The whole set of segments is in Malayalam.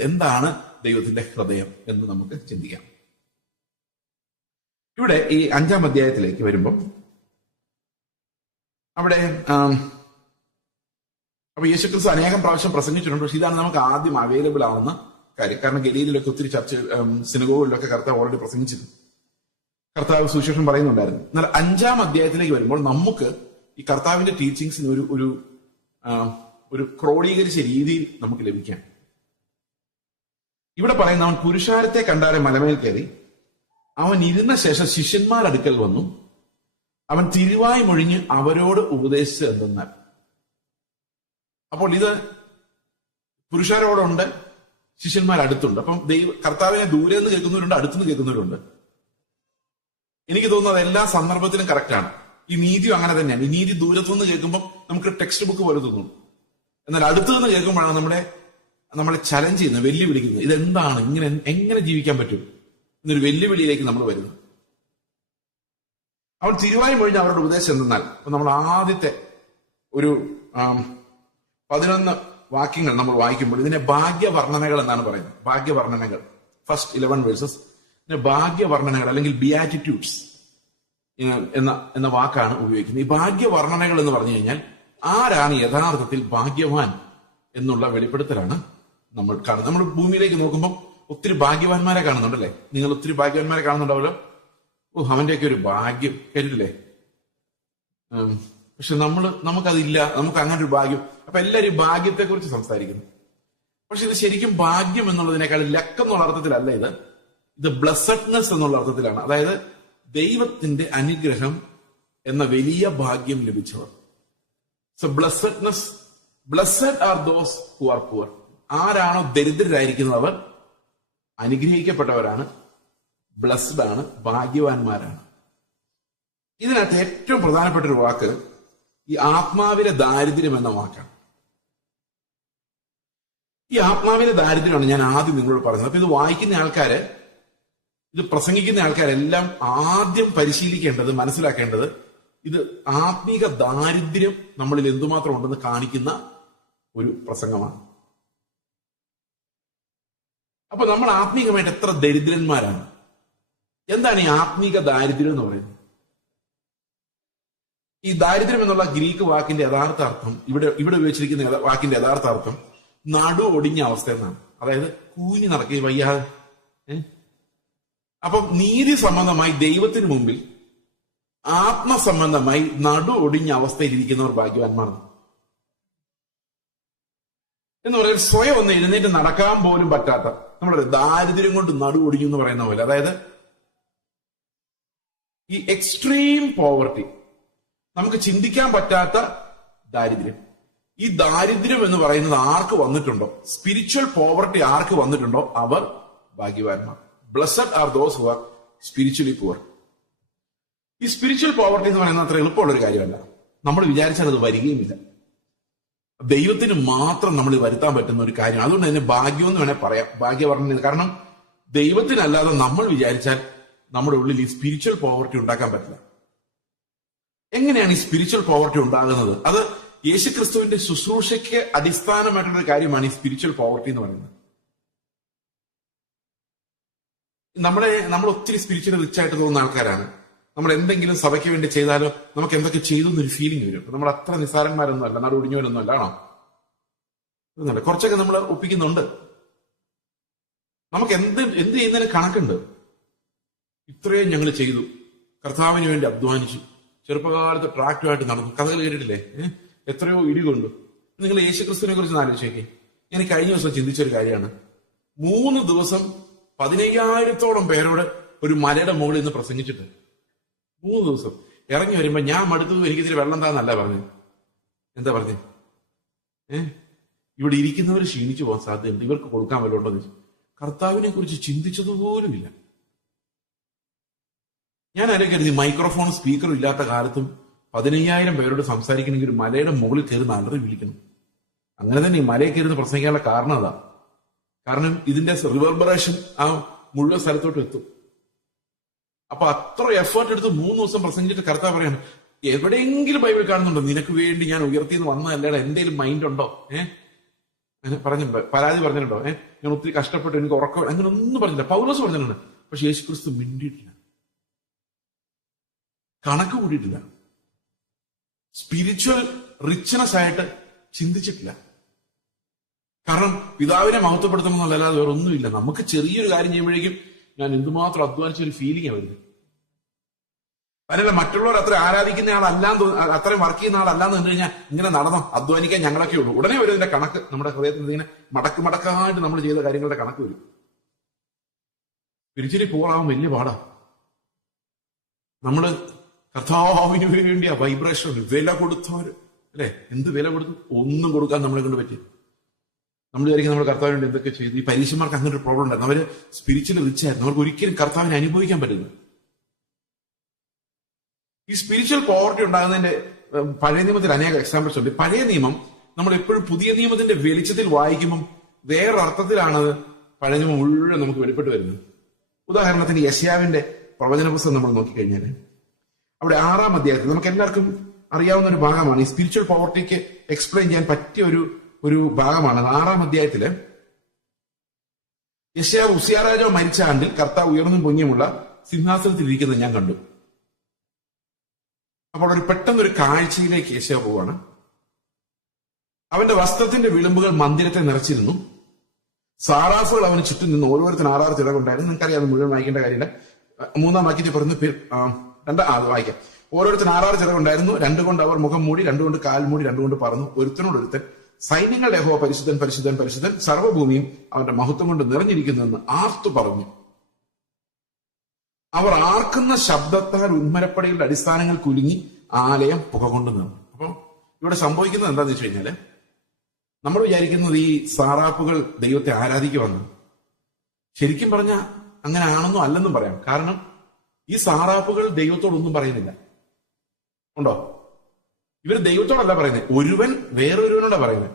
വേണ്ടത്? എന്താണ് ദൈവത്തിന്റെ ഹൃദയം എന്ന് നമുക്ക് ചിന്തിക്കാം. ഇവിടെ ഈ 5-ാം അധ്യായത്തിലേക്ക് വരുമ്പം അവിടെ അപ്പൊ യേശുക്രിസ്തു അനേകം പ്രാവശ്യം പ്രസംഗിച്ചിട്ടുണ്ട്. പക്ഷെ ഇതാണ് നമുക്ക് ആദ്യം അവൈലബിൾ ആവുന്ന കാര്യം. കാരണം ഗലീലിലൊക്കെ ഒത്തിരി സിനഗോഗുകളിലൊക്കെ കർത്താവ് ഓൾറെഡി പ്രസംഗിച്ചിരുന്നു, കർത്താവ് സുവിശേഷം പറയുന്നുണ്ടായിരുന്നു. എന്നാൽ 5-ാം അധ്യായത്തിലേക്ക് വരുമ്പോൾ നമുക്ക് ഈ കർത്താവിന്റെ ടീച്ചിങ്സിന് ഒരു ക്രോഡീകരിച്ച രീതിയിൽ നമുക്ക് ലഭിക്കാം. ഇവിടെ പറയുന്ന അവൻ പുരുഷാരത്തെ കണ്ടാലെ മലമേൽ കയറി അവൻ ഇരുന്ന ശേഷം ശിഷ്യന്മാരടുക്കൽ വന്നു അവൻ തിരുവായി മൊഴിഞ്ഞ് അവരോട് ഉപദേശിച്ച് എന്തെന്നാൽ. അപ്പോൾ ഇത് പുരുഷാരോടുണ്ട്, ശിഷ്യന്മാരടുത്തുണ്ട്. അപ്പം കർത്താവിനെ ദൂരെ നിന്ന് കേൾക്കുന്നവരുണ്ട്, അടുത്തുനിന്ന് കേൾക്കുന്നവരുണ്ട്. എനിക്ക് തോന്നുന്നത് എല്ലാ സന്ദർഭത്തിലും കറക്റ്റാണ്. ഈ നീതിയും അങ്ങനെ തന്നെയാണ്. ഈ നീതി ദൂരത്തുനിന്ന് കേൾക്കുമ്പോൾ നമുക്ക് ടെക്സ്റ്റ് ബുക്ക് പോലെ തോന്നും. എന്നാൽ അടുത്തു നിന്ന് കേൾക്കുമ്പോഴാണ് നമ്മളെ ചലഞ്ച് ചെയ്യുന്നത്, വെല്ലുവിളിക്കുന്നത്. ഇതെന്താണ്, എങ്ങനെ ജീവിക്കാൻ പറ്റും എന്നൊരു വെല്ലുവിളിയിലേക്ക് നമ്മൾ വരുന്നു. അവൻ തിരുവായി മൊഴിഞ്ഞ അവരുടെ ഉപദേശം എന്തെന്നാൽ, അപ്പൊ നമ്മൾ ആദ്യത്തെ ഒരു 11 വാക്യങ്ങൾ നമ്മൾ വായിക്കുമ്പോൾ ഇതിനെ ഭാഗ്യവർണ്ണനകൾ എന്നാണ് പറയുന്നത്. ഭാഗ്യവർണ്ണനകൾ, ഫസ്റ്റ് 11 വേഴ്സസ് ഭാഗ്യവർണ്ണനകൾ അല്ലെങ്കിൽ ബിയാറ്റിറ്റ്യൂഡ്സ് എന്ന വാക്കാണ് ഉപയോഗിക്കുന്നത്. ഈ ഭാഗ്യവർണ്ണനകൾ എന്ന് പറഞ്ഞു കഴിഞ്ഞാൽ ആരാണ് യഥാർത്ഥത്തിൽ ഭാഗ്യവാൻ എന്നുള്ള വെളിപ്പെടുത്തലാണ് നമ്മൾ കാണുന്നത്. നമ്മൾ ഭൂമിയിലേക്ക് നോക്കുമ്പോൾ ഒത്തിരി ഭാഗ്യവാന്മാരെ കാണുന്നുണ്ടല്ലേ? നിങ്ങൾ ഒത്തിരി ഭാഗ്യവാന്മാരെ കാണുന്നുണ്ടാവല്ലോ. അവന്റെയൊക്കെ ഒരു ഭാഗ്യം കേട്ടിട്ടില്ലേ? പക്ഷെ നമുക്കതില്ല, നമുക്ക് അങ്ങനെ ഒരു ഭാഗ്യം. അപ്പൊ എല്ലാവരും ഭാഗ്യത്തെ കുറിച്ച് സംസാരിക്കുന്നു. പക്ഷെ ഇത് ശരിക്കും ഭാഗ്യം എന്നുള്ളതിനേക്കാൾ ലക്ക് എന്നുള്ള അർത്ഥത്തിലല്ല. ഇത് ബ്ലസ്സഡ്നെസ് എന്നുള്ള അർത്ഥത്തിലാണ്. അതായത് ദൈവത്തിന്റെ അനുഗ്രഹം എന്ന വലിയ ഭാഗ്യം ലഭിച്ചവർ. So blessedness, blessed are those who are poor. ആരാണോ ദരിദ്രരായിരിക്കുന്നത് അവർ അനുഗ്രഹിക്കപ്പെട്ടവരാണ്, ബ്ലസ്ഡ് ആണ്, ഭാഗ്യവാന്മാരാണ്. ഇതിനകത്ത് ഏറ്റവും പ്രധാനപ്പെട്ട ഒരു വാക്ക് ഈ ആത്മാവിലെ ദാരിദ്ര്യം എന്ന വാക്കാണ്. ഈ ആത്മാവിലെ ദാരിദ്ര്യമാണ് ഞാൻ ആദ്യം നിങ്ങളോട് പറഞ്ഞത്. അപ്പൊ ഇത് വായിക്കുന്ന ആൾക്കാര്, ഇത് പ്രസംഗിക്കുന്ന ആൾക്കാരെല്ലാം ആദ്യം പരിശീലിക്കേണ്ടത്, മനസ്സിലാക്കേണ്ടത് ഇത് ആത്മീക ദാരിദ്ര്യം നമ്മളിൽ എന്തുമാത്രം ഉണ്ടെന്ന് കാണിക്കുന്ന ഒരു പ്രസംഗമാണ്. അപ്പൊ നമ്മൾ ആത്മീകമായിട്ട് എത്ര ദരിദ്രന്മാരാണ്. എന്താണ് ഈ ആത്മീക ദാരിദ്ര്യം എന്ന് പറയുന്നത്? ഈ ദാരിദ്ര്യം എന്നുള്ള ഗ്രീക്ക് വാക്കിന്റെ യഥാർത്ഥ അർത്ഥം, ഇവിടെ ഉപയോഗിച്ചിരിക്കുന്ന വാക്കിന്റെ യഥാർത്ഥ അർത്ഥം നടു ഒടിഞ്ഞ അവസ്ഥ എന്നാണ്. അതായത് കൂഞ്ഞു നടക്കുക, വയ്യാതെ. അപ്പം നീതി സംബന്ധമായി ദൈവത്തിന് മുമ്പിൽ ആത്മസംബന്ധമായി നടു ഒടിഞ്ഞ അവസ്ഥയിൽ ഇരിക്കുന്നവർ ഭാഗ്യവാന്മാരാണ്. എന്ന് പറയുന്നത് സ്വയം ഒന്ന് എഴുന്നേറ്റ് നടക്കാൻ പോലും പറ്റാത്ത, നമ്മുടെ ദാരിദ്ര്യം കൊണ്ട് നടു ഒടിഞ്ഞു എന്ന് പറയുന്ന പോലെ. അതായത് ഈ എക്സ്ട്രീം പോവർട്ടി, നമുക്ക് ചിന്തിക്കാൻ പറ്റാത്ത ദാരിദ്ര്യം. ഈ ദാരിദ്ര്യം എന്ന് പറയുന്നത് ആർക്ക് വന്നിട്ടുണ്ടോ, സ്പിരിച്വൽ പോവർട്ടി ആർക്ക് വന്നിട്ടുണ്ടോ അവർ ഭാഗ്യവാന്മാർ. Blessed are those who R spiritually poor. ഈ സ്പിരിച്വൽ പോവർട്ടി എന്ന് പറയുന്നത് അത്ര എളുപ്പമുള്ള ഒരു കാര്യമല്ല. നമ്മൾ വിചാരിച്ചാൽ അത് വരികയുമില്ല. ദൈവത്തിന് മാത്രം നമ്മൾ വരുത്താൻ പറ്റുന്ന ഒരു കാര്യം. അതുകൊണ്ട് തന്നെ ഭാഗ്യം എന്ന് വേണേൽ പറയാം, ഭാഗ്യവർണ്ണന. കാരണം ദൈവത്തിനല്ലാതെ നമ്മൾ വിചാരിച്ചാൽ നമ്മുടെ ഉള്ളിൽ ഈ സ്പിരിച്വൽ പോവർട്ടി ഉണ്ടാക്കാൻ പറ്റില്ല. എങ്ങനെയാണ് ഈ സ്പിരിച്വൽ പോവർട്ടി ഉണ്ടാകുന്നത്? അത് യേശുക്രിസ്തുവിന്റെ ശുശ്രൂഷയ്ക്ക് അടിസ്ഥാനമായിട്ടുള്ള കാര്യമാണ് ഈ സ്പിരിച്വൽ പോവർട്ടി എന്ന് പറയുന്നത്. നമ്മൾ ഒത്തിരി സ്പിരിച്വൽ റിച്ച് ആയിട്ട് തോന്നുന്ന ആൾക്കാരാണ്. നമ്മൾ എന്തെങ്കിലും സഭയ്ക്ക് വേണ്ടി ചെയ്താലോ നമുക്ക് എന്തൊക്കെ ചെയ്തു എന്നൊരു ഫീലിംഗ് വരും. നമ്മൾ അത്ര നിസ്സാരന്മാരൊന്നും അല്ല, നടു ഒടിഞ്ഞവരൊന്നും അല്ല, ആണോ? കുറച്ചൊക്കെ നമ്മൾ ഒപ്പിക്കുന്നുണ്ട്. നമുക്ക് എന്ത് ചെയ്യുന്നതിന് കണക്കുണ്ട്. ഇത്രയും ഞങ്ങൾ ചെയ്തു, കർത്താവിന് വേണ്ടി അധ്വാനിച്ചു, ചെറുപ്പകാലത്ത് ട്രാക്റ്റുമായിട്ട് നടന്നു, കഥകൾ കേട്ടിട്ടില്ലേ? എത്രയോ ഇടികൊണ്ടു. നിങ്ങൾ യേശുക്രിസ്തുവിനെ കുറിച്ച് ആലോചിച്ചേക്കേ. ഞാൻ കഴിഞ്ഞ ദിവസം ചിന്തിച്ചൊരു കാര്യമാണ്. 3 ദിവസം 15,000-ഓളം പേരോട് ഒരു മലയുടെ മുകളിൽ നിന്ന് പ്രസംഗിച്ചിട്ട് 3 ദിവസം ഇറങ്ങി വരുമ്പോ ഞാൻ മടുത്തത് എനിക്കിതിരി വെള്ളം താന്നല്ല പറഞ്ഞു. എന്താ പറഞ്ഞേ? ഇവിടെ ഇരിക്കുന്നവർ ക്ഷീണിച്ചു പോകാൻ സാധ്യതയുണ്ട്, ഇവർക്ക് കൊടുക്കാൻ വല്ലതുണ്ടോ എന്ന്. കർത്താവിനെ കുറിച്ച് ചിന്തിച്ചതുപോലുമില്ല. ഞാൻ ആലോചിക്കരുത്, മൈക്രോഫോൺ സ്പീക്കറും ഇല്ലാത്ത കാലത്തും 15,000 പേരോട് സംസാരിക്കണമെങ്കിൽ ഒരു മലയുടെ മുകളിൽ കയറുന്ന അലറി വിളിക്കണം. അങ്ങനെ തന്നെ ഈ മലയിൽ കയറുന്ന പ്രസംഗിക്കാനുള്ള കാരണം അതാ. കാരണം ഇതിന്റെ റിവർബറേഷൻ ആ മുഴുവൻ സ്ഥലത്തോട്ട് എത്തും. അപ്പൊ അത്ര എഫേർട്ട് എടുത്ത് 3 ദിവസം പ്രസംഗിച്ചിട്ട് കർത്താവ് പറയാണ്, എവിടെയെങ്കിലും ബൈബിൾ കാണുന്നുണ്ടോ നിനക്ക് വേണ്ടി ഞാൻ ഉയർത്തിന്ന് വന്നതല്ലേടാ, എന്തെങ്കിലും മൈൻഡ് ഉണ്ടോ? അങ്ങനെ പറഞ്ഞിട്ടുണ്ടോ? പരാതി പറഞ്ഞിട്ടുണ്ടോ? ഞാൻ ഒത്തിരി കഷ്ടപ്പെട്ടു, എനിക്ക് ഉറക്കം, അങ്ങനെ ഒന്നും പറഞ്ഞില്ല. പൗലോസ് പറഞ്ഞിട്ടുണ്ട്. പക്ഷെ യേശുക്രിസ്തു മിണ്ടിയിട്ടില്ല, കണക്ക് കൂടിയിട്ടില്ല, സ്പിരിച്വൽ റിച്ച്നെസ് ആയിട്ട് ചിന്തിച്ചിട്ടില്ല. കാരണം പിതാവിനെ മഹത്വപ്പെടുത്തണമെന്നല്ലാതെ വേറെ ഒന്നുമില്ല. നമുക്ക് ചെറിയൊരു കാര്യം ചെയ്യുമ്പോഴേക്കും ഞാൻ എന്തുമാത്രം അധ്വാനിച്ച ഒരു ഫീലിംഗ് വരുന്നത്. അതിനല്ല മറ്റുള്ളവർ അത്ര ആരാധിക്കുന്ന ആളല്ലാന്ന് അത്രയും വർക്ക് ചെയ്യുന്ന ആളല്ലാന്ന് കണ്ടു കഴിഞ്ഞാൽ ഇങ്ങനെ നടന്നോ, അധ്വാനിക്കാൻ ഞങ്ങളൊക്കെ ഉള്ളൂ. ഉടനെ വരും ഇതിന്റെ കണക്ക് നമ്മുടെ ഹൃദയത്തിൽ ഇങ്ങനെ മടക്കായിട്ട് നമ്മൾ ചെയ്ത കാര്യങ്ങളുടെ കണക്ക് വരും. സ്പിരിച്വലി പോറാവാൻ വലിയ പാടാ. നമ്മള് കർത്താവിന് വേണ്ടി ആ വൈബ്രേഷൻ ഉണ്ട്. വില കൊടുത്തവര് അല്ലെ, എന്ത് വില കൊടുത്തു? ഒന്നും കൊടുക്കാൻ നമ്മളെ കൊണ്ട് പറ്റി. നമ്മൾ വിചാരിക്കും നമ്മൾ കർത്താവിന് വേണ്ടി എന്തൊക്കെ ചെയ്തു. ഈ പരീക്ഷന്മാർക്ക് അങ്ങനെ ഒരു പ്രോബ്ലം ഉണ്ടായിരുന്നു. അവര് സ്പിരിച്വലി റിച്ച് ആയിരുന്നു. അവർക്ക് ഒരിക്കലും കർത്താവിനെ അനുഭവിക്കാൻ പറ്റില്ല. ഈ സ്പിരിച്വൽ പോവർട്ടി ഉണ്ടാകുന്നതിന്റെ പഴയ നിയമത്തിൽ അനേക എക്സാമ്പിൾസ് ഉണ്ട്. പഴയ നിയമം നമ്മൾ എപ്പോഴും പുതിയ നിയമത്തിന്റെ വെളിച്ചത്തിൽ വായിക്കുമ്പം വേറൊരർത്ഥത്തിലാണ് പഴയ നിയമം മുഴുവൻ നമുക്ക് വെളിപ്പെട്ട് വരുന്നത്. ഉദാഹരണത്തിന് യെശയ്യാവിന്റെ പ്രവചന പുസ്തകം നമ്മൾ നോക്കിക്കഴിഞ്ഞാൽ അവിടെ 6-ാം അധ്യായത്തിൽ നമുക്ക് എല്ലാവർക്കും അറിയാവുന്ന ഒരു ഭാഗമാണ്. ഈ സ്പിരിച്വൽ പോവർട്ടിക്ക് എക്സ്പ്ലെയിൻ ചെയ്യാൻ പറ്റിയ ഒരു ഭാഗമാണ്. 6-ാം അധ്യായത്തില് യെശയ്യാവ് ഉസിയാ രാജാവ് മരിച്ച ആണ്ടിൽ കർത്താവ് ഉയർന്നും പൊങ്ങിയുമുള്ള സിംഹാസനത്തിൽ ഇരിക്കുന്നത് ഞാൻ കണ്ടു. അപ്പോൾ പെട്ടെന്നൊരു കാഴ്ചയിലേക്ക് യെശയ്യാവ് പോവാണ്. അവന്റെ വസ്ത്രത്തിന്റെ വിളിമ്പുകൾ മന്ദിരത്തെ നിറച്ചിരുന്നു. സാറാഫുകൾ അവന് ചുറ്റും നിന്ന് ഓരോരുത്തരും 6 ചിറകുണ്ടായിരുന്നു. നിങ്ങൾക്കറിയാം, മുഴുവൻ വായിക്കേണ്ട കാര്യമില്ല. 3-ാം വാക്യത്തിൽ പറഞ്ഞു, അത് വായിക്കാം. ഓരോരുത്തരും 6 ചിറകുണ്ടായിരുന്നു. 2 കൊണ്ട് അവർ മുഖം മൂടി, 2 കൊണ്ട് കാൽ മൂടി, 2 കൊണ്ട് പറന്നു. ഒരുത്തനോടൊരുത്തൻ സൈന്യങ്ങളുടെ യഹോവ പരിശുദ്ധൻ പരിശുദ്ധൻ പരിശുദ്ധൻ, സർവ്വഭൂമിയും അവന്റെ മഹത്വം കൊണ്ട് നിറഞ്ഞിരിക്കുന്നുവെന്ന് ആർത്തു പറഞ്ഞു. അവർ ആർക്കുന്ന ശബ്ദത്താൽ ഉന്മരപ്പടികളുടെ അടിസ്ഥാനങ്ങൾ കുലുങ്ങി ആലയം പുക കൊണ്ട് നിന്നു. അപ്പൊ ഇവിടെ സംഭവിക്കുന്നത് എന്താന്ന് വെച്ച് കഴിഞ്ഞാല്, നമ്മൾ വിചാരിക്കുന്നത് ഈ സാറാപ്പുകൾ ദൈവത്തെ ആരാധിക്കുമെന്ന്. ശരിക്കും പറഞ്ഞാൽ അങ്ങനെ ആണെന്നോ അല്ലെന്നും പറയാം. കാരണം ഈ സാറാപ്പുകൾ ദൈവത്തോടൊന്നും പറയുന്നില്ല. ഉണ്ടോ? ഇവർ ദൈവത്തോടല്ല പറയുന്നത്, ഒരുവൻ വേറൊരുവനോടാ പറയുന്നത്.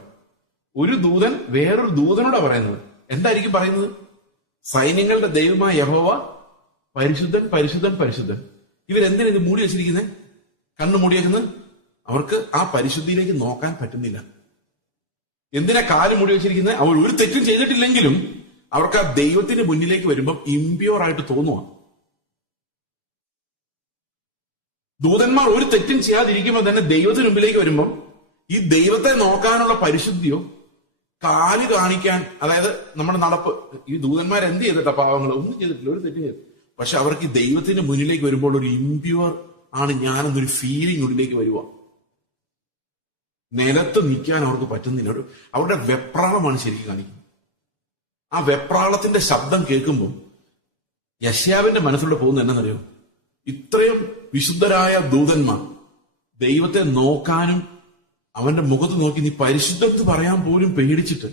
ഒരു ദൂതൻ വേറൊരു ദൂതനോടാ പറയുന്നത്. എന്തായിരിക്കും പറയുന്നത്? സൈന്യങ്ങളുടെ ദൈവമായ യഹോവ പരിശുദ്ധൻ പരിശുദ്ധൻ പരിശുദ്ധൻ. ഇവരെന്തിനാ ഇത് മൂടി വെച്ചിരിക്കുന്നത്? കണ്ണു മൂടിയേക്കുന്നത്? അവർക്ക് ആ പരിശുദ്ധിയിലേക്ക് നോക്കാൻ പറ്റുന്നില്ല. എന്തിനാ കാല് മൂടി വെച്ചിരിക്കുന്നത്? അവർ ഒരു തെറ്റും ചെയ്തിട്ടില്ലെങ്കിലും അവർക്ക് ആ ദൈവത്തിന്റെ മുന്നിലേക്ക് വരുമ്പം ഇമ്പ്യൂർ ആയിട്ട് തോന്നുക. ദൂതന്മാർ ഒരു തെറ്റും ചെയ്യാതിരിക്കുമ്പോൾ തന്നെ ദൈവത്തിന് മുമ്പിലേക്ക് വരുമ്പം ഈ ദൈവത്തെ നോക്കാനുള്ള പരിശുദ്ധിയോ കാല് കാണിക്കാൻ, അതായത് നമ്മുടെ നടപ്പ്, ഈ ദൂതന്മാർ എന്ത് ചെയ്തിട്ടാ? പാവങ്ങൾ ഒന്നും ചെയ്തിട്ടില്ല, ഒരു തെറ്റും ചെയ്തു. പക്ഷെ അവർക്ക് ഈ ദൈവത്തിന്റെ മുന്നിലേക്ക് വരുമ്പോൾ ഒരു ഇമ്പ്യൂർ ആണ് ഞാനെന്നൊരു ഫീലിംഗ് ഉള്ളിലേക്ക് വരുക. നിലത്ത് നിൽക്കാൻ അവർക്ക് പറ്റുന്നില്ല. അവരുടെ വെപ്രാളമാണ് ശരിക്കും കാണിക്കുന്നത്. ആ വെപ്രാളത്തിന്റെ ശബ്ദം കേൾക്കുമ്പോൾ യെശയ്യാവിന്റെ മനസ്സിലൂടെ പോകുന്നത് എന്നറിയോ? ഇത്രയും വിശുദ്ധരായ ദൂതന്മാർ ദൈവത്തെ നോക്കാനും അവന്റെ മുഖത്ത് നോക്കി നീ പരിശുദ്ധത്ത് പറയാൻ പോലും പേടിച്ചിട്ട്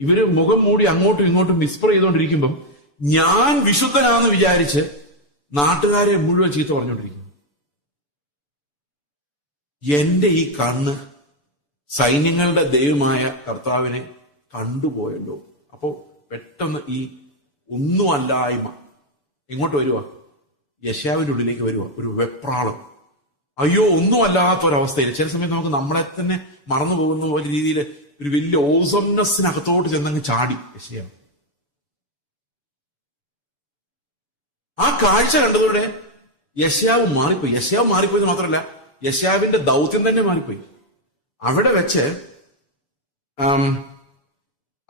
ഇവര് മുഖം മൂടി അങ്ങോട്ടും ഇങ്ങോട്ടും വിസ്പർ ചെയ്തുകൊണ്ടിരിക്കുമ്പം ഞാൻ വിശുദ്ധനാണെന്ന് വിചാരിച്ച് നാട്ടുകാരെ മുഴുവൻ ചീത്ത പറഞ്ഞുകൊണ്ടിരിക്കുന്നു. എന്റെ ഈ കണ്ണ് സൈന്യങ്ങളുടെ ദൈവമായ കർത്താവിനെ കണ്ടുപോയല്ലോ. അപ്പോ പെട്ടെന്ന് ഈ ഒന്നുമല്ലായ്മ എങ്ങോട്ട് വരുക? യെശയ്യാവിന്റെ ഉള്ളിലേക്ക് വരുക. ഒരു വെപ്രാളം, അയ്യോ ഒന്നുമല്ലാത്തൊരവസ്ഥയിൽ. ചില സമയത്ത് നമുക്ക് നമ്മളെ തന്നെ മറന്നു പോകുന്ന ഒരു രീതിയിൽ ഒരു വലിയ ഓസംനെസ്സിനകത്തോട്ട് ചെന്നങ്ങ് ചാടി യെശയ്യാവ്. ആ കാഴ്ച കണ്ടതോടെ യെശയ്യാവ് മാറിപ്പോയി. യെശയ്യാവ് മാറിപ്പോയത് മാത്രമല്ല, യെശയ്യാവിന്റെ ദൗത്യം തന്നെ മാറിപ്പോയി. അവിടെ വെച്ച്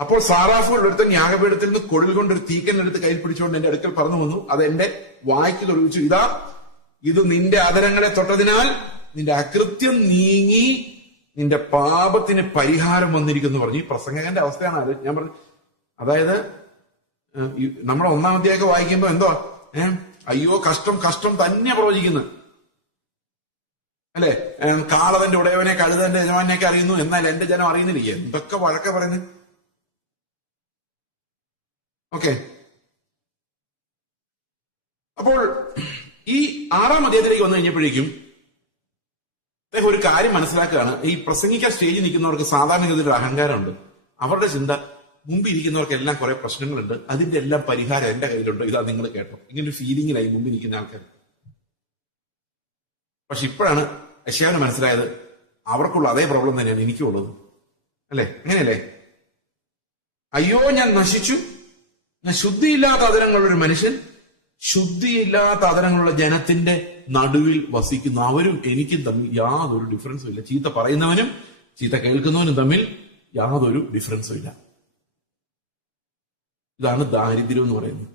അപ്പോൾ സാറാഫുകൾ ഒരുത്തൻ യാഗപീഠത്തിൽ നിന്ന് കൊടിൽ കൊണ്ടൊരു തീക്കനെടുത്ത് കയ്യിൽ പിടിച്ചുകൊണ്ട് എന്റെ അടുക്കൽ പറഞ്ഞു വന്നു. അത് എന്റെ വായ്ക്ക് തൊഴിച്ചു. ഇതാ, ഇത് നിന്റെ അധരങ്ങളെ തൊട്ടതിനാൽ നിന്റെ അകൃത്യം നീങ്ങി നിന്റെ പാപത്തിന് പരിഹാരം വന്നിരിക്കുന്നു പറഞ്ഞു. ഈ പ്രസംഗകന്റെ അവസ്ഥയാണ് ഞാൻ പറഞ്ഞു. അതായത് നമ്മുടെ 1-ാം അധ്യായമൊക്കെ വായിക്കുമ്പോ എന്തോ അയ്യോ കഷ്ടം കഷ്ടം തന്നെ പ്രവചിക്കുന്നു അല്ലെ. കാളവന്റെ ഉടയവനെ കഴുതന്റെ യജമാനെയൊക്കെ അറിയുന്നു, എന്നാൽ എന്റെ ജനം അറിയുന്നില്ല. എന്തൊക്കെ വഴക്ക പറയുന്നത്. ഓക്കെ, അപ്പോൾ ഈ 6-ാം അധ്യായത്തിലേക്ക് വന്നു കഴിഞ്ഞപ്പോഴേക്കും അദ്ദേഹം ഒരു കാര്യം മനസ്സിലാക്കുകയാണ്. ഈ പ്രസംഗിക്കാൻ സ്റ്റേജിൽ നിൽക്കുന്നവർക്ക് സാധാരണഗതിയിൽ ഒരു അഹങ്കാരമുണ്ട്. അവരുടെ ചിന്ത മുമ്പിൽ ഇരിക്കുന്നവർക്കെല്ലാം കുറെ പ്രശ്നങ്ങളുണ്ട്, അതിന്റെ എല്ലാം പരിഹാരം എന്റെ കയ്യിലുണ്ട്, ഇതാ നിങ്ങൾ കേട്ടോ. ഇങ്ങനൊരു ഫീലിംഗിലായി മുമ്പിൽ നിൽക്കുന്ന ആൾക്കാർ. പക്ഷെ ഇപ്പോഴാണ് യെശയ്യാവിന് മനസ്സിലായത് അവർക്കുള്ള അതേ പ്രോബ്ലം തന്നെയാണ് എനിക്കും ഉള്ളത്. അല്ലെ? അങ്ങനെയല്ലേ? അയ്യോ ഞാൻ നശിച്ചു, ഞാൻ ശുദ്ധിയില്ലാത്ത അതരങ്ങളുള്ള ഒരു മനുഷ്യൻ, ശുദ്ധിയില്ലാത്ത അതരങ്ങളുള്ള ജനത്തിന്റെ നടുവിൽ വസിക്കുന്നു. അവരും എനിക്കും തമ്മിൽ യാതൊരു ഡിഫറൻസും ഇല്ല. ചീത്ത പറയുന്നവനും ചീത്ത കേൾക്കുന്നവനും തമ്മിൽ യാതൊരു ഡിഫറൻസും ഇല്ല. ഇതാണ് ദാരിദ്ര്യം എന്ന് പറയുന്നത്.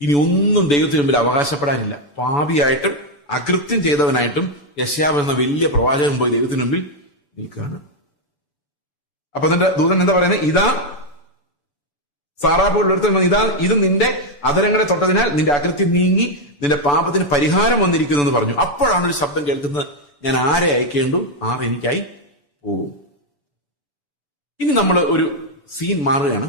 ഇനി ഒന്നും ദൈവത്തിന് മുമ്പിൽ അവകാശപ്പെടാനില്ല. പാപിയായിട്ടും അകൃത്യം ചെയ്തവനായിട്ടും യെശയ്യാവ് എന്ന വലിയ പ്രവാചകൻ പോയി ദൈവത്തിന് മുമ്പിൽ നിൽക്കുകയാണ്. അപ്പൊ അതിന്റെ ദൂതൻ എന്താ പറയുന്നത്? ഇതാ സാറാപ്പോട് ഇതാ ഇത് നിന്റെ അതരങ്ങളെ തൊട്ടതിനാൽ നിന്റെ അകൃത്യം നീങ്ങി നിന്റെ പാപത്തിന് പരിഹാരം വന്നിരിക്കുന്നു എന്ന് പറഞ്ഞു. അപ്പോഴാണ് ഒരു ശബ്ദം കേൾക്കുന്നത്, ഞാൻ ആരെ അയക്കേണ്ടു ആർ എനിക്കായി പോകും. ഇനി നമ്മൾ ഒരു സീൻ മാറുകയാണ്.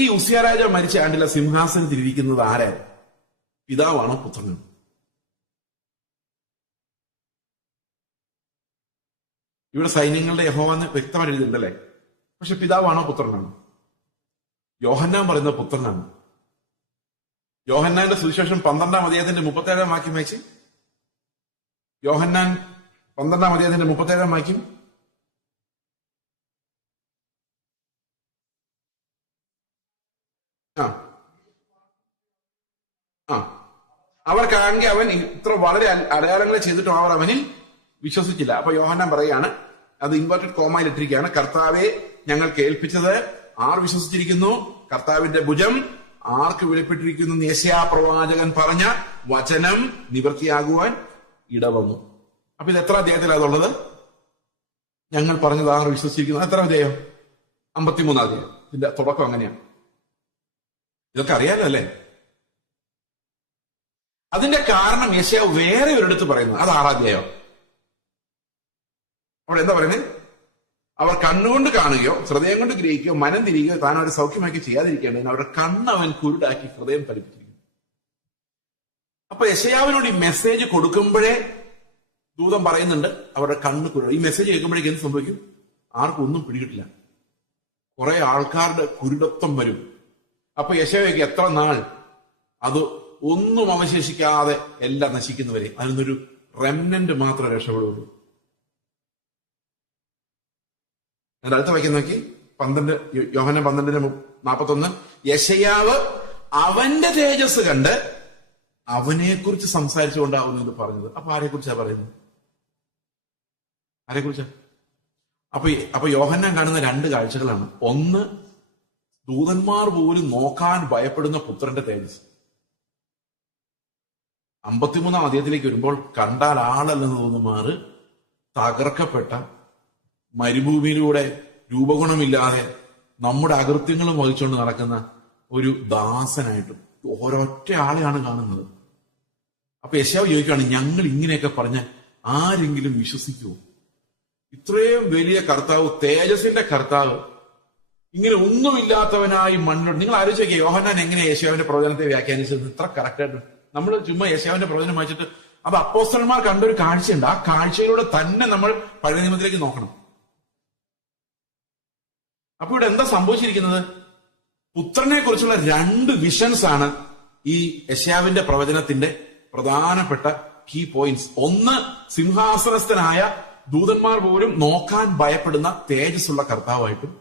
ഈ ഉസിയ രാജാവ് മരിച്ച ആണ്ടിലെ സിംഹാസനത്തിൽ ഇരിക്കുന്നത് ആരായിരുന്നു? പിതാവാണോ പുത്രനാണോ? ഇവിടെ സൈന്യങ്ങളുടെ യഹോവയെന്ന് വ്യക്തമായിട്ട് എഴുതിയിട്ടുണ്ടല്ലേ? പക്ഷെ പിതാവാണോ പുത്രനാണോ? യോഹന്നാൻ പറയുന്ന പുത്രനാണ്. യോഹന്നാന്റെ സുവിശേഷം 12-ാം അധ്യായത്തിന്റെ 37-ാം വാക്യം വായിച്ച്. യോഹന്നാൻ 12-ാം അധ്യായത്തിന്റെ 37-ാം വാക്യം. അവർക്കാണെങ്കിൽ അവൻ ഇത്ര വളരെ അടയാളങ്ങൾ ചെയ്തിട്ടും അവർ അവനിൽ വിശ്വസിച്ചില്ല. അപ്പൊ യോഹന്നാൻ പറയുകയാണ്, അത് ഇൻവേർട്ടഡ് കോമയിൽ ഇട്ടിരിക്കുകയാണ്, കർത്താവെ ഞങ്ങൾ കേൾപ്പിച്ചത് ആർ വിശ്വസിച്ചിരിക്കുന്നു? കർത്താവിന്റെ ഭുജം ആർക്ക് വെളിപ്പെട്ടിരിക്കുന്നു? യെശയ്യാ പ്രവാചകൻ പറഞ്ഞ വചനം നിവൃത്തിയാകുവാൻ ഇടവന്നു. അപ്പൊ ഇത് എത്ര അധ്യായത്തിലാണ് അതുള്ളത്? ഞങ്ങൾ പറഞ്ഞത് ആർ വിശ്വസിച്ചിരിക്കുന്നു. എത്ര അധ്യായം? 53-ാം അധ്യായം. ഇതിന്റെ തുടക്കം അങ്ങനെയാണ്. ഇതൊക്കെ അറിയാലോ അല്ലേ? അതിന്റെ കാരണം യെശയ്യാവ് വേറെ ഒരിടത്ത് പറയുന്നത്, അത് 6-ാം അധ്യായം. അവിടെ എന്താ പറയുന്നത്? അവർ കണ്ണുകൊണ്ട് കാണുകയോ ഹൃദയം കൊണ്ട് ഗ്രഹിക്കുകയോ മനം തിരികയോ താൻ അവരെ സൗഖ്യമാക്കി ചെയ്യാതിരിക്കേണ്ടതിന് അവരുടെ കണ്ണ് അവൻ കുരുടാക്കി ഹൃദയം ഫലിപ്പിച്ചിരിക്കുന്നു. അപ്പൊ യെശയ്യാവിനോട് ഈ മെസ്സേജ് കൊടുക്കുമ്പോഴേ ദൂതൻ പറയുന്നുണ്ട് അവരുടെ കണ്ണ് കുരുട. ഈ മെസ്സേജ് കേൾക്കുമ്പോഴേക്ക് എന്ത് സംഭവിക്കും? ആർക്കും ഒന്നും പിടികിട്ടില്ല. കുറെ ആൾക്കാരുടെ കുരുടത്വം വരും. അപ്പൊ യെശയ്യാവയ്ക്ക് എത്ര നാൾ അത് ഒന്നും അവശേഷിക്കാതെ എല്ലാം നശിക്കുന്നവരെ, അതിനൊരു റെമനന്റ് മാത്രമേ രക്ഷപ്പെടുള്ളൂ. ഞാൻ അടുത്ത വാക്യം നോക്കി, 12 യോഹന്നാൻ 12:41. യെശയ്യാവ് അവന്റെ തേജസ് കണ്ട് അവനെക്കുറിച്ച് സംസാരിച്ചുകൊണ്ടാവുന്നു എന്ന് പറഞ്ഞത്. അപ്പൊ ആരെക്കുറിച്ചാ പറയുന്നത്? ആരെക്കുറിച്ചാ? അപ്പൊ യോഹന്നാൻ കാണുന്ന 2 കാഴ്ചകളാണ്. ഒന്ന്, ദൂതന്മാർ പോലും നോക്കാൻ ഭയപ്പെടുന്ന പുത്രന്റെ തേജസ്. 53-ാം അധ്യായത്തിലേക്ക് വരുമ്പോൾ കണ്ടാൽ ആളല്ലെന്ന് തോന്നുമാറ് തകർക്കപ്പെട്ട മരുഭൂമിയിലൂടെ രൂപഗുണമില്ലാതെ നമ്മുടെ അകൃത്യങ്ങളും വഹിച്ചുകൊണ്ട് നടക്കുന്ന ഒരു ദാസനായിട്ടും ഒരൊറ്റ ആളെയാണ് കാണുന്നത്. അപ്പൊ യെശയ്യാവ് ചോദിക്കുകയാണ്, ഞങ്ങൾ ഇങ്ങനെയൊക്കെ പറഞ്ഞാൽ ആരെങ്കിലും വിശ്വസിക്കുമോ? ഇത്രയും വലിയ കർത്താവ്, തേജസിന്റെ കർത്താവ്, ഇങ്ങനെ ഒന്നുമില്ലാത്തവനായി മണ്ണിൽ. നിങ്ങൾ ആലോചിക്കുക, യോഹന്നാൻ എങ്ങനെ യെശയ്യാവിന്റെ പ്രവചനത്തെ വ്യാഖ്യാനിച്ചത് ഇത്ര കറക്റ്റായിട്ട്? നമ്മൾ ചുമ്മാ യെശയ്യാവിന്റെ പ്രവചനം വായിച്ചിട്ട് അത് അപ്പോസ്തലന്മാർ കണ്ടൊരു കാഴ്ചയുണ്ട്. ആ കാഴ്ചയിലൂടെ തന്നെ നമ്മൾ പഴയ നിയമത്തിലേക്ക് നോക്കണം. അപ്പൊ ഇവിടെ എന്താ സംഭവിച്ചിരിക്കുന്നത്? പുത്രനെ കുറിച്ചുള്ള 2 വിഷൻസ് ആണ് ഈ യെശയ്യാവിന്റെ പ്രവചനത്തിന്റെ പ്രധാനപ്പെട്ട കീ പോയിന്റ്സ്. ഒന്ന്, സിംഹാസനസ്ഥനായ ദൂതന്മാർ പോലും നോക്കാൻ ഭയപ്പെടുന്ന തേജസ്സുള്ള കർത്താവായിട്ടും,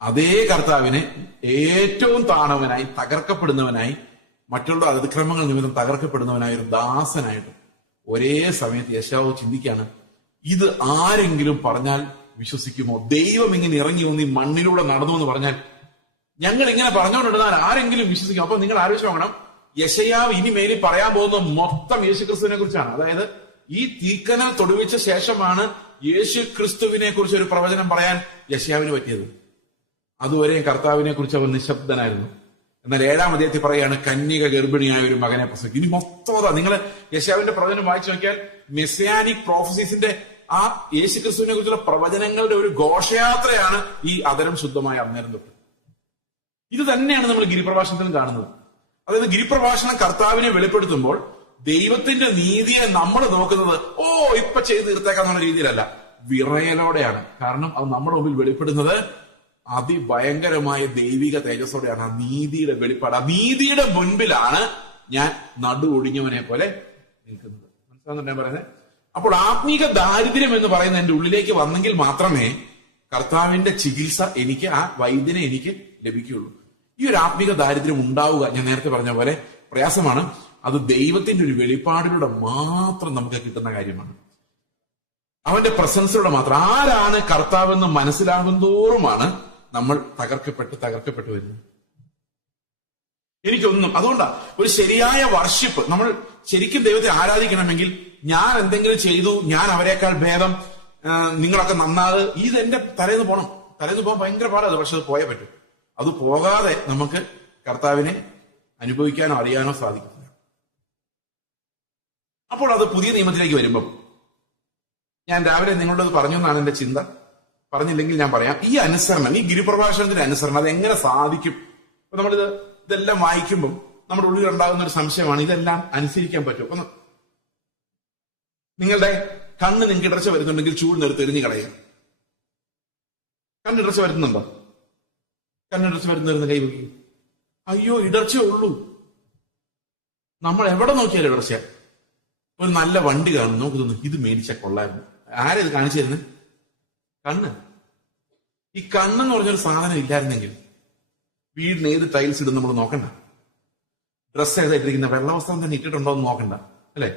അതേ കർത്താവിനെ ഏറ്റവും താണവനായി, തകർക്കപ്പെടുന്നവനായി, മറ്റുള്ള അതിക്രമങ്ങൾ നിമിത്തം തകർക്കപ്പെടുന്നവനായ ഒരു ദാസനായിട്ടും ഒരേ സമയത്ത് യെശയ്യാവ് ചിന്തിക്കുകയാണ്, ഇത് ആരെങ്കിലും പറഞ്ഞാൽ വിശ്വസിക്കുമോ? ദൈവം ഇങ്ങനെ ഇറങ്ങി വന്ന് ഈ മണ്ണിലൂടെ നടന്നു എന്ന് പറഞ്ഞാൽ ഞങ്ങൾ ഇങ്ങനെ പറഞ്ഞുകൊണ്ടിരുന്നാൽ ആരെങ്കിലും വിശ്വസിക്കും? അപ്പൊ നിങ്ങൾ ആലോചിച്ച് നോക്കണം, യെശയ്യാവ് ഇനി മേലിൽ പറയാൻ പോകുന്നത് മൊത്തം യേശുക്രിസ്തുവിനെ കുറിച്ചാണ്. അതായത് ഈ തീക്കനൽ തൊടുവിച്ച ശേഷമാണ് യേശു ക്രിസ്തുവിനെ കുറിച്ച് ഒരു പ്രവചനം പറയാൻ യെശയ്യാവിന് പറ്റിയത്. അതുവരെയും കർത്താവിനെ കുറിച്ച് അവൻ നിശബ്ദനായിരുന്നു. എന്നാൽ 7-ാം അധ്യായത്തിൽ പറയുകയാണ്, കന്യക ഗർഭിണിയായ ഒരു മകനെ പ്രസവിക്കും. ഇനി മൊത്തം നിങ്ങൾ യെശയ്യാവിന്റെ പ്രവചനം വായിച്ചു നോക്കിയാൽ മെസ്സിയാനിക് പ്രോഫസീസിന്റെ ആ യേശുക്രിസ്തുവിനെ കുറിച്ചുള്ള പ്രവചനങ്ങളുടെ ഒരു ഘോഷയാത്രയാണ് ഈ അതരം ശുദ്ധമായ അന്നേരം തൊട്ട്. ഇത് തന്നെയാണ് നമ്മൾ ഗിരിപ്രഭാഷണത്തിലും കാണുന്നത്. അതായത് ഗിരിപ്രഭാഷണം കർത്താവിനെ വെളിപ്പെടുത്തുമ്പോൾ ദൈവത്തിന്റെ നീതിയെ നമ്മൾ നോക്കുന്നത് ഇപ്പൊ ചെയ്ത് തീർത്തേക്കാന്നുള്ള രീതിയിലല്ല, വിറയലോടെയാണ്. കാരണം അത് നമ്മുടെ മുമ്പിൽ വെളിപ്പെടുന്നത് അതിഭയങ്കരമായ ദൈവിക തേജസ്സോടെയാണ്. ആ നീതിയുടെ വെളിപ്പാട്. ആ നീതിയുടെ മുൻപിലാണ് ഞാൻ നടു ഒടിഞ്ഞവനെ പോലെ നിൽക്കുന്നത്. മനസ്സിലാകുന്നുണ്ട് ഞാൻ പറയുന്നത്? അപ്പോൾ ആത്മീക ദാരിദ്ര്യം എന്ന് പറയുന്ന എന്റെ ഉള്ളിലേക്ക് വന്നെങ്കിൽ മാത്രമേ കർത്താവിന്റെ ചികിത്സ എനിക്ക്, ആ വൈദ്യനെ എനിക്ക് ലഭിക്കുകയുള്ളൂ. ഈ ഒരു ആത്മീക ദാരിദ്ര്യം ഉണ്ടാവുക, ഞാൻ നേരത്തെ പറഞ്ഞ പോലെ പ്രയാസമാണ്. അത് ദൈവത്തിന്റെ ഒരു വെളിപ്പാടിലൂടെ മാത്രം നമുക്ക് കിട്ടുന്ന കാര്യമാണ്. അവന്റെ പ്രസൻസിലൂടെ മാത്രം. ആരാണ് കർത്താവെന്ന് മനസ്സിലാകുന്തോറുമാണ് നമ്മൾ തകർക്കപ്പെട്ട് വരുന്നത്. എനിക്കൊന്നും അതുകൊണ്ടാ ഒരു ശരിയായ വർഷിപ്പ്, നമ്മൾ ശരിക്കും ദൈവത്തെ ആരാധിക്കണമെങ്കിൽ ഞാൻ എന്തെങ്കിലും ചെയ്തു, ഞാൻ അവരെക്കാൾ ഭേദം, നിങ്ങളൊക്കെ നന്നാത്, ഇതെന്റെ തലേന്ന് പോകണം. തലേന്ന് പോകാൻ ഭയങ്കര പാടാണ്, പക്ഷെ അത് പോയേ പറ്റും. അത് പോകാതെ നമുക്ക് കർത്താവിനെ അനുഭവിക്കാനോ അറിയാനോ സാധിക്കില്ല. അപ്പോൾ അത് പുതിയ നിയമത്തിലേക്ക് വരുമ്പം, ഞാൻ രാവിലെ നിങ്ങളോട് പറഞ്ഞു എന്നാണ് എന്റെ ചിന്ത, പറഞ്ഞില്ലെങ്കിൽ ഞാൻ പറയാം. ഈ അനുസരണം, ഈ ഗിരിപ്രഭാഷണത്തിന്റെ അനുസരണം, അത് എങ്ങനെ സാധിക്കും? അപ്പൊ ഇതെല്ലാം വായിക്കുമ്പോൾ നമ്മുടെ ഉള്ളിൽ ഉണ്ടാകുന്ന ഒരു സംശയമാണ്, ഇതെല്ലാം അനുസരിക്കാൻ പറ്റും? അപ്പൊ നിങ്ങളുടെ കണ്ണ് നിങ്ങൾക്ക് ഇടർച്ച വരുന്നുണ്ടെങ്കിൽ ചൂടിനെടുത്ത് എറിഞ്ഞു കളയുക. കണ്ണിടർച്ച വരുന്നുണ്ടോ? കണ്ണിടർച്ച വരുന്ന കൈ വയ്ക്കും. അയ്യോ, ഇടർച്ച ഉള്ളൂ. നമ്മൾ എവിടെ നോക്കിയാലും ഇടർച്ച. ഒരു നല്ല വണ്ടി കാണും, നമുക്ക് തോന്നും ഇത് മേടിച്ചാൽ കൊള്ളായിരുന്നു. ആരാ ഇത് കാണിച്ചു തരുന്നത്? കണ്ണ്. ഈ കണ്ണെന്ന് പറഞ്ഞൊരു സാധനം ഇല്ലായിരുന്നെങ്കിൽ വീടിന് ഏത് ടൈൽസ് ഇടും നമ്മൾ നോക്കണ്ട. ഡ്രസ്സ് ഏതായിട്ടിരിക്കുന്ന വെള്ളവസ്ത്രം തന്നെ ഇട്ടിട്ടുണ്ടോ എന്ന് നോക്കണ്ട, അല്ലെ?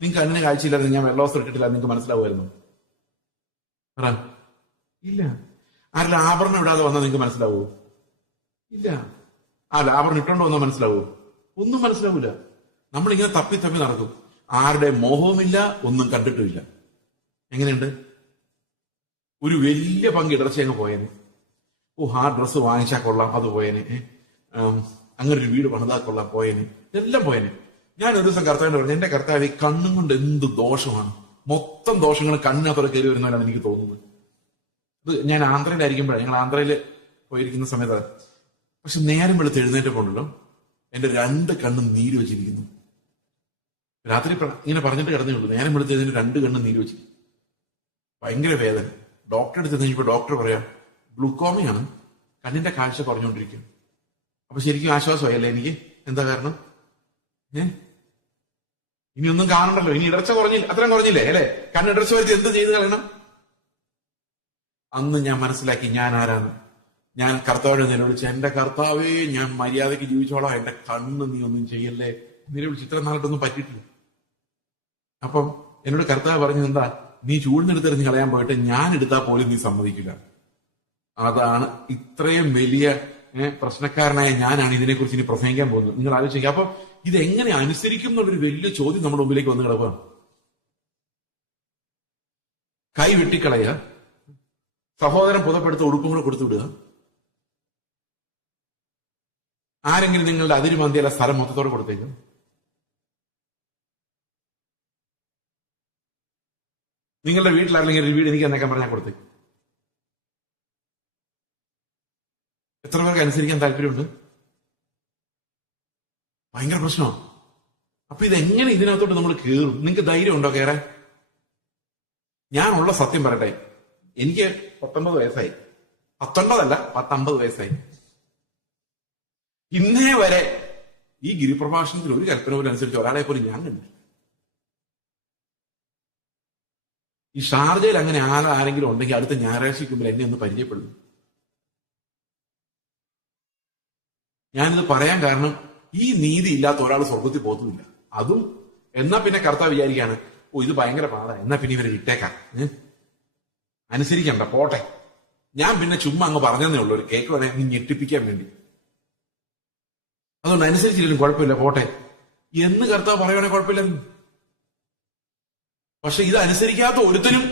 നിങ്ങൾക്ക് കണ്ണിന് കാഴ്ചയില്ലാതെ ഞാൻ വെള്ളവസ്ത്രം ഇട്ടിട്ടില്ല നിങ്ങൾക്ക് മനസ്സിലാവുമായിരുന്നു? ഇല്ല. ആരുടെ ആഭരണം ഇടാതെ വന്നാൽ നിങ്ങൾക്ക് മനസ്സിലാവൂ? ഇല്ല. ആഭരണം ഇട്ടുണ്ടോ വന്നാൽ മനസ്സിലാവൂ? ഒന്നും മനസ്സിലാവൂല. നമ്മളിങ്ങനെ തപ്പി നടക്കും. ആരുടെ മോഹവുമില്ല, ഒന്നും കണ്ടിട്ടുമില്ല. എങ്ങനെയുണ്ട്? ഒരു വലിയ പങ്ക് ഇടർച്ച അങ്ങ് പോയേനെ. ആ ഡ്രസ്സ് വാങ്ങിച്ചാൽ കൊള്ളാം, അത് പോയേനെ. അങ്ങനെ ഒരു വീട് പണിതാ കൊള്ളാം, പോയേനെ. എല്ലാം പോയേനെ. ഞാൻ ഒരു ദിവസം കർത്താവിന്റെ പറഞ്ഞു, എന്റെ കർത്താവ് ഈ കണ്ണും കൊണ്ട് എന്ത് ദോഷമാണ്. മൊത്തം ദോഷങ്ങൾ കണ്ണിനകത്തോടെ കയറി വരുന്നവരാണ് എനിക്ക് തോന്നുന്നത്. ഇത് ഞാൻ ആന്ധ്രയിലായിരിക്കുമ്പോഴാണ്, ഞങ്ങൾ ആന്ധ്രയിൽ പോയിരിക്കുന്ന സമയത്ത്. പക്ഷെ നേരം വെളുത്ത് എഴുന്നേറ്റപ്പോണ്ടല്ലോ എന്റെ 2 കണ്ണും നീര് വെച്ചിരിക്കുന്നു. രാത്രി ഇങ്ങനെ പറഞ്ഞിട്ട് കിടന്നേ ഉള്ളൂ. നേരം വെളുത്ത് എഴുന്നേറ്റ് 2 കണ്ണും നീര് വെച്ചിരിക്കും. ഭയങ്കര വേദന. ഡോക്ടറെ അടുത്ത് കഴിഞ്ഞപ്പോൾ ഡോക്ടർ പറയാം, ഗ്ലൂക്കോമയാണ്, കണ്ണിന്റെ കാഴ്ച കുറഞ്ഞുകൊണ്ടിരിക്കും. അപ്പൊ ശരിക്കും ആശ്വാസമായല്ലേ എനിക്ക്? എന്താ കാരണം? ഇനി ഒന്നും കാണണ്ടല്ലോ, ഇനി ഇടർച്ച കുറഞ്ഞില്ല, അത്രയും കുറഞ്ഞില്ലേ അല്ലെ? കണ്ണിടർച്ച വരുത്തി എന്ത് ചെയ്ത് കളയണം? അന്ന് ഞാൻ മനസ്സിലാക്കി ഞാൻ ആരാണ്. ഞാൻ കർത്താവിനെ നിലവിളിച്ച്, എന്റെ കർത്താവേ, ഞാൻ മര്യാദയ്ക്ക് ജീവിച്ചോളാം, എന്റെ കണ്ണ് നീ ഒന്നും ചെയ്യല്ലേ നിലവിളിച്ച്. ഇത്ര നാളിട്ടൊന്നും പറ്റിയിട്ടില്ല. അപ്പം എന്നോട് കർത്താവ് പറഞ്ഞത് എന്താ? നീ ചൂടിനെടുത്തെറിഞ്ഞ് കളയാൻ പോയിട്ട് ഞാൻ എടുത്താൽ പോലും നീ സമ്മതിക്കില്ല. അതാണ് ഇത്രയും വലിയ പ്രശ്നക്കാരനായ ഞാനാണ് ഇതിനെക്കുറിച്ച് ഇനി പ്രസംഗിക്കാൻ പോകുന്നത്. നിങ്ങൾ ആലോചിക്കുക. അപ്പൊ ഇതെങ്ങനെ അനുസരിക്കും എന്നുള്ളൊരു വലിയ ചോദ്യം നമ്മുടെ മുമ്പിലേക്ക് വന്ന് കിടക്കുക. കൈ വെട്ടിക്കളയുക, സഹോദരൻ പുതപ്പെടുത്ത ഉടുപ്പും കൂടെ കൊടുത്തു വിടുക, ആരെങ്കിലും നിങ്ങളുടെ അതിരുമന്തിയല്ല സ്ഥലം മൊത്തത്തോടെ കൊടുത്തേക്കും. നിങ്ങളുടെ വീട്ടിലാണെങ്കിൽ ഒരു വീട് എനിക്ക് എന്നേക്കാൻ പറഞ്ഞാൽ കൊടുത്തേക്കും. എത്ര പേർക്ക് അനുസരിക്കാൻ താല്പര്യമുണ്ട്? ഭയങ്കര പ്രശ്നമാണ്. അപ്പൊ ഇതെങ്ങനെ ഇതിനകത്തോട്ട് നമ്മൾ കയറും? നിങ്ങൾക്ക് ധൈര്യം ഉണ്ടോ കയറാൻ? ഞാനുള്ള സത്യം പറയട്ടെ, എനിക്ക് 19 വയസ്സായി. 19 50 വയസ്സായി. ഇന്നേ വരെ ഈ ഗിരിപ്രഭാഷണത്തിൽ ഒരു കൽപ്പന പോലും അനുസരിച്ച് ഒരാളെ പോലും ഞാൻ കണ്ടില്ല. ഈ ഷാർജയിൽ അങ്ങനെ ആരെങ്കിലും ഉണ്ടെങ്കിൽ അടുത്ത ഞായറാഴ്ചയ്ക്ക് മുമ്പിൽ എന്നെ ഒന്ന് പരിചയപ്പെടുന്നു. ഞാനിത് പറയാൻ കാരണം, ഈ നീതി ഇല്ലാത്ത ഒരാൾ സ്വർഗത്തിൽ പോത്തുമില്ല. അതും എന്നാ പിന്നെ കർത്താവ് വിചാരിക്കാണ്, ഇത് ഭയങ്കര പാടാ, എന്നാ പിന്നെ ഇവരെ ഇട്ടേക്കാം, അനുസരിക്കണ്ട, പോട്ടെ. ഞാൻ പിന്നെ ചുമ്മാ അങ്ങ് പറഞ്ഞതേ ഉള്ളൂ, ഒരു കേക്ക് വേണേ അങ്ങ് ഞെട്ടിപ്പിക്കാൻ വേണ്ടി. അതുകൊണ്ട് അനുസരിച്ചില്ലെങ്കിലും കുഴപ്പമില്ല, പോട്ടെ എന്ന് കർത്താവ് പറയുവാണെങ്കിൽ കുഴപ്പമില്ലെന്ന്. പക്ഷെ ഇത് അനുസരിക്കാത്ത ഒരുത്തനും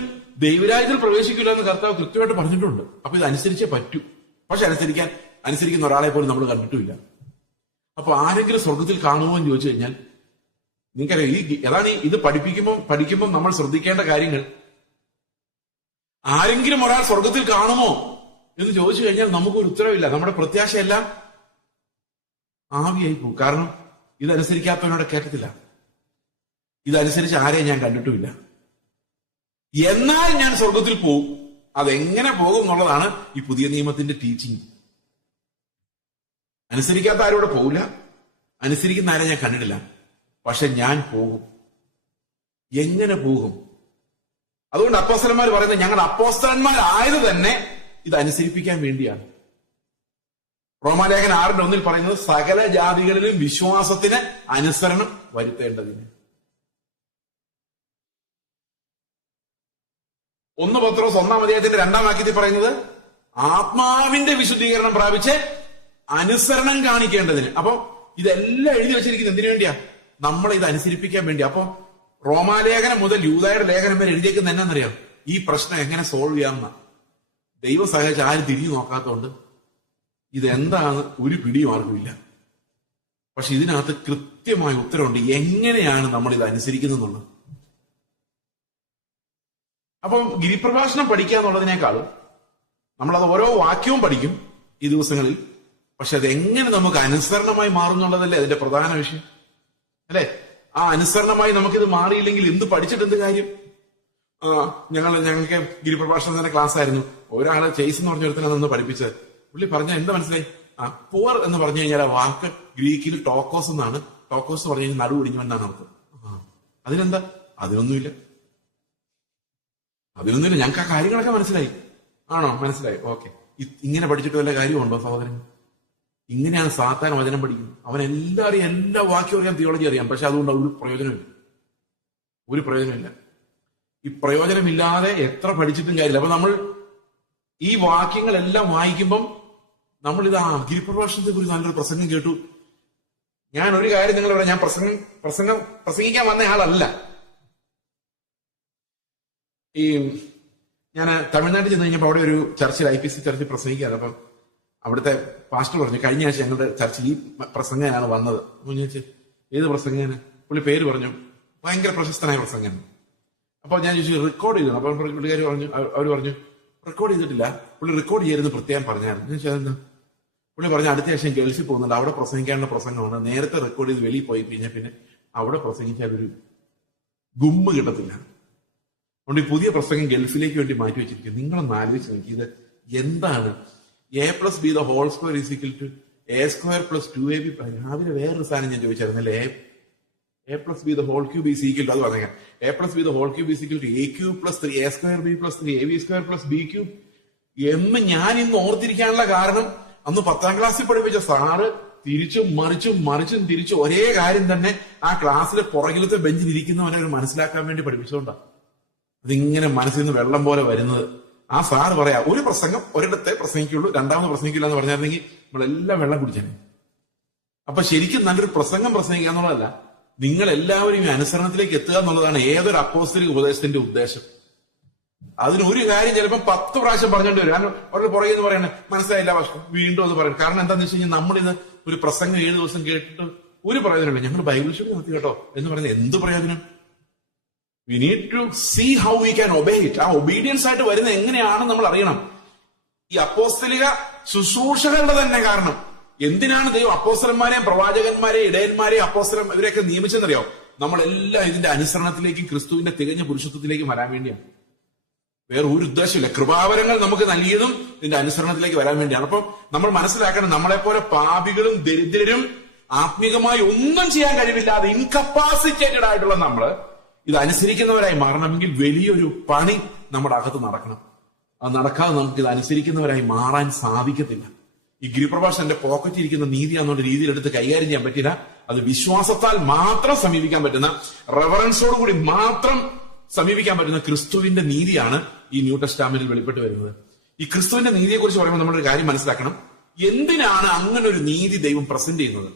ദൈവരാജ്യത്തിൽ പ്രവേശിക്കില്ല എന്ന് കർത്താവ് കൃത്യമായിട്ട് പറഞ്ഞിട്ടുണ്ട്. അപ്പൊ ഇത് അനുസരിച്ചേ പറ്റൂ. പക്ഷെ അനുസരിക്കുന്ന ഒരാളെ പോലും നമ്മൾ കണ്ടിട്ടുമില്ല. അപ്പൊ ആരെങ്കിലും സ്വർഗത്തിൽ കാണുമോ എന്ന് ചോദിച്ചു കഴിഞ്ഞാൽ, നിങ്ങൾക്കറിയാം, അതാണ് ഇത് പഠിക്കുമ്പോൾ നമ്മൾ ശ്രദ്ധിക്കേണ്ട കാര്യങ്ങൾ. ആരെങ്കിലും ഒരാൾ സ്വർഗത്തിൽ കാണുമോ എന്ന് ചോദിച്ചു കഴിഞ്ഞാൽ നമുക്കൊരു ഉത്തരവില്ല. നമ്മുടെ പ്രത്യാശയെല്ലാം ആവിയായി പോകും. കാരണം ഇതനുസരിക്കാത്തവനോട് കേട്ടത്തില്ല. ഇതനുസരിച്ച് ആരെയും ഞാൻ കണ്ടിട്ടുമില്ല. എന്നാൽ ഞാൻ സ്വർഗത്തിൽ പോകും. അതെങ്ങനെ പോകും എന്നുള്ളതാണ് ഈ പുതിയ നിയമത്തിന്റെ ടീച്ചിങ്. അനുസരിക്കാത്ത ആരോടെ പോകില്ല, അനുസരിക്കുന്ന ആരെ ഞാൻ കണ്ടിട്ടില്ല, പക്ഷെ ഞാൻ പോകും. എങ്ങനെ പോകും? അതുകൊണ്ട് അപ്പോസ്തലന്മാർ പറയുന്നത് ഞങ്ങൾ അപ്പോസ്തലന്മാരായത് തന്നെ ഇത് അനുസരിപ്പിക്കാൻ വേണ്ടിയാണ്. റോമാലേഖനം 6:1 പറയുന്നത് സകല ജാതികളിലും വിശ്വാസത്തിന് അനുസരണം വരുത്തേണ്ടതിന്. 1 പത്രോസ് 1-2 പറയുന്നത് ആത്മാവിന്റെ വിശുദ്ധീകരണം പ്രാപിച്ച് അനുസരണം കാണിക്കേണ്ടതിന്. അപ്പൊ ഇതെല്ലാം എഴുതി വെച്ചിരിക്കുന്നത് എന്തിനു വേണ്ടിയാ? നമ്മളെ ഇത് അനുസരിപ്പിക്കാൻ വേണ്ടി. അപ്പൊ റോമാലേഖനം മുതൽ യൂദായുടെ ലേഖനം വരെ എഴുതിയേക്കുന്നത് എന്നാന്നറിയാം? ഈ പ്രശ്നം എങ്ങനെ സോൾവ് ചെയ്യാമെന്ന. ദൈവം സഹായിച്ച് ആരും തിരിഞ്ഞു നോക്കാത്തതുകൊണ്ട് ഇതെന്താണ് ഒരു പിടിയും ആർക്കുമില്ല. പക്ഷെ ഇതിനകത്ത് കൃത്യമായ ഉത്തരവുണ്ട് എങ്ങനെയാണ് നമ്മൾ ഇത് അനുസരിക്കുന്നുള്ളത്. അപ്പം ഗിരിപ്രഭാഷണം പഠിക്കുക എന്നുള്ളതിനേക്കാളും നമ്മളത് ഓരോ വാക്യവും പഠിക്കും ഈ ദിവസങ്ങളിൽ. പക്ഷെ അതെങ്ങനെ നമുക്ക് അനുസരണമായി മാറുന്നുള്ളതല്ലേ അതിന്റെ പ്രധാന വിഷയം, അല്ലെ? ആ അനുസരണമായി നമുക്കിത് മാറിയില്ലെങ്കിൽ എന്ത് പഠിച്ചിട്ട് എന്ത് കാര്യം? ഞങ്ങൾക്ക് ഗിരിപ്രഭാഷണം തന്നെ ക്ലാസ് ആയിരുന്നു. ഒരാള് ചേസ് എന്ന് പറഞ്ഞൊരുത്തനെ നിന്ന് പഠിപ്പിച്ചത്. പുള്ളി പറഞ്ഞ എന്താ മനസ്സിലായി? പുവർ എന്ന് പറഞ്ഞു കഴിഞ്ഞാൽ ആ വാക്ക് ഗ്രീക്കിൽ ടോക്കോസ് എന്നാണ്. ടോക്കോസ് പറഞ്ഞു കഴിഞ്ഞാൽ നടു ഒടിഞ്ഞു എന്നാണ് അർത്ഥം. അതിനെന്താ? അതിനൊന്നുമില്ല. ഞങ്ങൾക്ക് ആ കാര്യങ്ങളൊക്കെ മനസ്സിലായി. ആണോ? മനസ്സിലായി. ഓക്കെ. ഇങ്ങനെ പഠിച്ചിട്ട് വല്ല കാര്യമുണ്ടോ സഹോദരൻ? ഇങ്ങനെയാണ് സാത്താൻ വചനം പഠിക്കുന്നത്. അവൻ എല്ലാവരും എല്ലാ വാക്യവും അറിയാം, തിയോളജി അറിയാം. പക്ഷെ അതുകൊണ്ട് ഒരു പ്രയോജനമില്ല. ഈ പ്രയോജനമില്ലാതെ എത്ര പഠിച്ചിട്ടും കാര്യമില്ല. അപ്പൊ നമ്മൾ ഈ വാക്യങ്ങളെല്ലാം വായിക്കുമ്പം നമ്മളിത് ഗിരിപ്രഭാഷണത്തെ കുറിച്ച് നല്ലൊരു പ്രസംഗം കേട്ടു. ഞാൻ ഒരു കാര്യം നിങ്ങളിവിടെ, ഞാൻ പ്രസംഗിക്കാൻ വന്ന ആളല്ല. ഞാൻ തമിഴ്നാട്ടിൽ ചെന്ന് കഴിഞ്ഞപ്പോൾ അവിടെ ഒരു ചർച്ചിൽ IPC ചർച്ചിൽ പ്രസംഗിക്കാറ്. അപ്പം അവിടുത്തെ പാസ്റ്റർ പറഞ്ഞു കഴിഞ്ഞ ആഴ്ച ഞങ്ങളുടെ ചർച്ചിൽ ഈ പ്രസംഗനാണ് വന്നത്. ഞാൻ ചോദിച്ചു ഏത് പ്രസംഗന്? പുള്ളി പേര് പറഞ്ഞു. ഭയങ്കര പ്രശസ്തനായ പ്രസംഗൻ. അപ്പൊ ഞാൻ ചോദിച്ചു റെക്കോർഡ് ചെയ്തു. അപ്പൊ പുള്ളിക്കാർ പറഞ്ഞു, അവർ പറഞ്ഞു റെക്കോർഡ് ചെയ്തിട്ടില്ല, പുള്ളി റെക്കോർഡ് ചെയ്തെന്ന് പ്രത്യേകം പറഞ്ഞായിരുന്നു. ഞാൻ ചോദിച്ചതെന്താ? പുള്ളി പറഞ്ഞു അടുത്ത ആഴ്ച ഗൾഫിൽ പോകുന്നുണ്ട്, അവിടെ പ്രസംഗിക്കാനുള്ള പ്രസംഗമാണ്. നേരത്തെ റെക്കോർഡ് ചെയ്ത് വെളിയിൽ പോയി കഴിഞ്ഞാൽ പിന്നെ അവിടെ പ്രസംഗിച്ചാൽ ഒരു ഗുമ്മ് കിട്ടത്തില്ല. അതുകൊണ്ട് ഈ പുതിയ പ്രസംഗം ഗൾഫിലേക്ക് വേണ്ടി മാറ്റി വെച്ചിരിക്കും. നിങ്ങളൊന്ന് ആലോചിച്ച് നോക്കി, ഇത് എന്താണ്? A+B the whole square is equal to A² + 2AB. രാവിലെ വേറൊരു സാധനം ഞാൻ ചോദിച്ചായിരുന്നല്ലേ, A+B the whole cube is equal to, അത് പറഞ്ഞേക്കാം, A+B the whole cube is equal to A³ + 3 A²B + 3 AB² + B³ എന്ന് ഞാൻ ഇന്ന് ഓർത്തിരിക്കാനുള്ള കാരണം അന്ന് 10ാം ക്ലാസ്സിൽ പഠിപ്പിച്ച സാറ് തിരിച്ചും തിരിച്ചും ഒരേ കാര്യം തന്നെ ആ ക്ലാസ്സിലെ പുറകിലത്തെ ബെഞ്ചിൽ ഇരിക്കുന്നവനെ ഒരു മനസ്സിലാക്കാൻ വേണ്ടി പഠിപ്പിച്ചുകൊണ്ടാണ് അതിങ്ങനെ മനസ്സിൽ നിന്ന് വെള്ളം പോലെ വരുന്നത്. ആ സാറ് പറയാ ഒരു പ്രസംഗം ഒരിടത്തെ പ്രസംഗിക്കുള്ളൂ, രണ്ടാമത് പ്രസംഗിക്കില്ല എന്ന് പറഞ്ഞായിരുന്നെങ്കിൽ നമ്മളെല്ലാം വെള്ളം കുടിച്ചേനെ. അപ്പൊ ശരിക്കും നല്ലൊരു പ്രസംഗം പ്രസംഗിക്കുക എന്നുള്ളതല്ല, നിങ്ങൾ എല്ലാവരും ഈ അനുസരണത്തിലേക്ക് എത്തുക എന്നുള്ളതാണ് ഏതൊരു അപ്പോസ്തലിക ഉപദേശത്തിന്റെ ഉദ്ദേശം. അതിനൊരു കാര്യം ചിലപ്പോൾ 10 പ്രാവശ്യം പറഞ്ഞുകൊണ്ട് വരും. കാരണം അവരുടെ പുറകെ എന്ന് പറയണേ മനസ്സിലായില്ല പക്ഷെ വീണ്ടും അത് പറയും. കാരണം എന്താണെന്ന് വെച്ച് കഴിഞ്ഞാൽ നമ്മളിത് ഒരു പ്രസംഗം 7 ദിവസം കേട്ടിട്ട് ഒരു പ്രയോജനമില്ല. ഞങ്ങൾ ബൈബിൾ സ്റ്റഡി നടത്തി കേട്ടോ എന്ന് പറയുന്നത് എന്ത് പ്രയോജനം? We need to see how we can obey it. ആ ഒബീഡിയൻസ് ആയിട്ട് വരുന്നത് എങ്ങനെയാണ് നമ്മൾ അറിയണം. ഈ അപ്പോസ്തലിക ശുശ്രൂഷകളുടെ തന്നെ കാരണം എന്തിനാണ് ദൈവം അപ്പോസ്തലന്മാരെയും പ്രവാചകന്മാരെയും ഇടയന്മാരെയും അപ്പോസ്തലം ഇവരെയൊക്കെ നിയമിച്ചെന്നറിയോ? നമ്മളെല്ലാം ഇതിന്റെ അനുസരണത്തിലേക്കും ക്രിസ്തുവിന്റെ തികഞ്ഞ പുരുഷത്വത്തിലേക്കും വരാൻ വേണ്ടിയാണ്. വേറെ ഒരു ഉദ്ദേശമില്ല. കൃപാവരങ്ങൾ നമുക്ക് നൽകിയതും ഇതിന്റെ അനുസരണത്തിലേക്ക് വരാൻ വേണ്ടിയാണ്. അപ്പം നമ്മൾ മനസ്സിലാക്കണം, നമ്മളെപ്പോലെ പാപികളും ദരിദ്രരും ആത്മീകമായി ഒന്നും ചെയ്യാൻ കഴിവില്ലാതെ ഇൻകപ്പാസിറ്റേറ്റഡ് ആയിട്ടുള്ള നമ്മള് ഇത് അനുസരിക്കുന്നവരായി മാറണമെങ്കിൽ വലിയൊരു പണി നമ്മുടെ അകത്ത് നടക്കണം. അത് നടക്കാതെ നമുക്ക് ഇത് അനുസരിക്കുന്നവരായി മാറാൻ സാധിക്കത്തില്ല. ഈ ഗിരിപ്രഭാഷണം എന്റെ പോക്കറ്റിൽ ഇരിക്കുന്ന നീതിയാന്നുള്ള രീതിയിലെടുത്ത് കൈകാര്യം ചെയ്യാൻ പറ്റില്ല. അത് വിശ്വാസത്താൽ മാത്രം സമീപിക്കാൻ പറ്റുന്ന, റെവറൻസോടുകൂടി മാത്രം സമീപിക്കാൻ പറ്റുന്ന ക്രിസ്തുവിന്റെ നീതിയാണ് ഈ ന്യൂ ടെസ്റ്റ്മെന്റിൽ വെളിപ്പെട്ട് വരുന്നത്. ഈ ക്രിസ്തുവിന്റെ നീതിയെ കുറിച്ച് പറയുമ്പോൾ നമ്മളൊരു കാര്യം മനസ്സിലാക്കണം. എന്തിനാണ് അങ്ങനെ ഒരു നീതി ദൈവം പ്രസന്റ് ചെയ്യുന്നത്?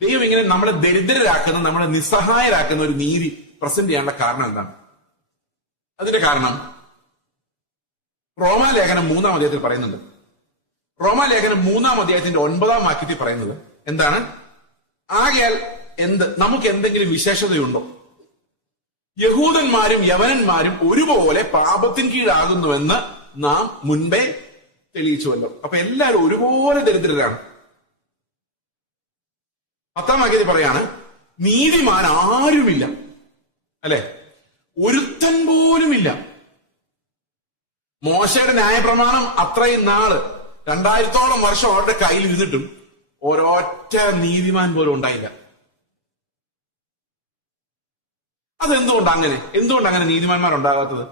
ദൈവം ഇങ്ങനെ നമ്മളെ ദരിദ്രരാക്കുന്ന, നമ്മളെ നിസ്സഹായരാക്കുന്ന ഒരു നീതി പ്രസന്റ് ചെയ്യാനുള്ള കാരണം എന്താണ്? അതിന്റെ കാരണം റോമാലേഖനം 3-ാം അധ്യായത്തിൽ പറയുന്നുണ്ട്. റോമാലേഖനം 3-ാം അധ്യായത്തിന്റെ 9-ാം വാക്യത്തിൽ പറയുന്നത് എന്താണ്? ആകയാൽ നമുക്ക് എന്തെങ്കിലും വിശേഷതയുണ്ടോ? യഹൂദന്മാരും യവനന്മാരും ഒരുപോലെ പാപത്തിന് കീഴാകുന്നുവെന്ന് നാം മുൻപേ തെളിയിച്ചുവല്ലോ. അപ്പൊ എല്ലാവരും ഒരുപോലെ ദരിദ്രരാണ്. 10-ാം വാക്യത്തിൽ പറയാണ് നീതിമാൻ ആരുമില്ല, അല്ലെ? ഒരുത്തൻ പോലുമില്ല. മോശയുടെ ന്യായപ്രമാണം അത്രയും നാള് 2000ഓളം വർഷം അവരുടെ കയ്യിൽ ഇരുന്നിട്ടും ഒരൊറ്റ നീതിമാൻ പോലും ഉണ്ടായില്ല. എന്തുകൊണ്ട് അങ്ങനെ നീതിമാന്മാരുണ്ടാകാത്തത്?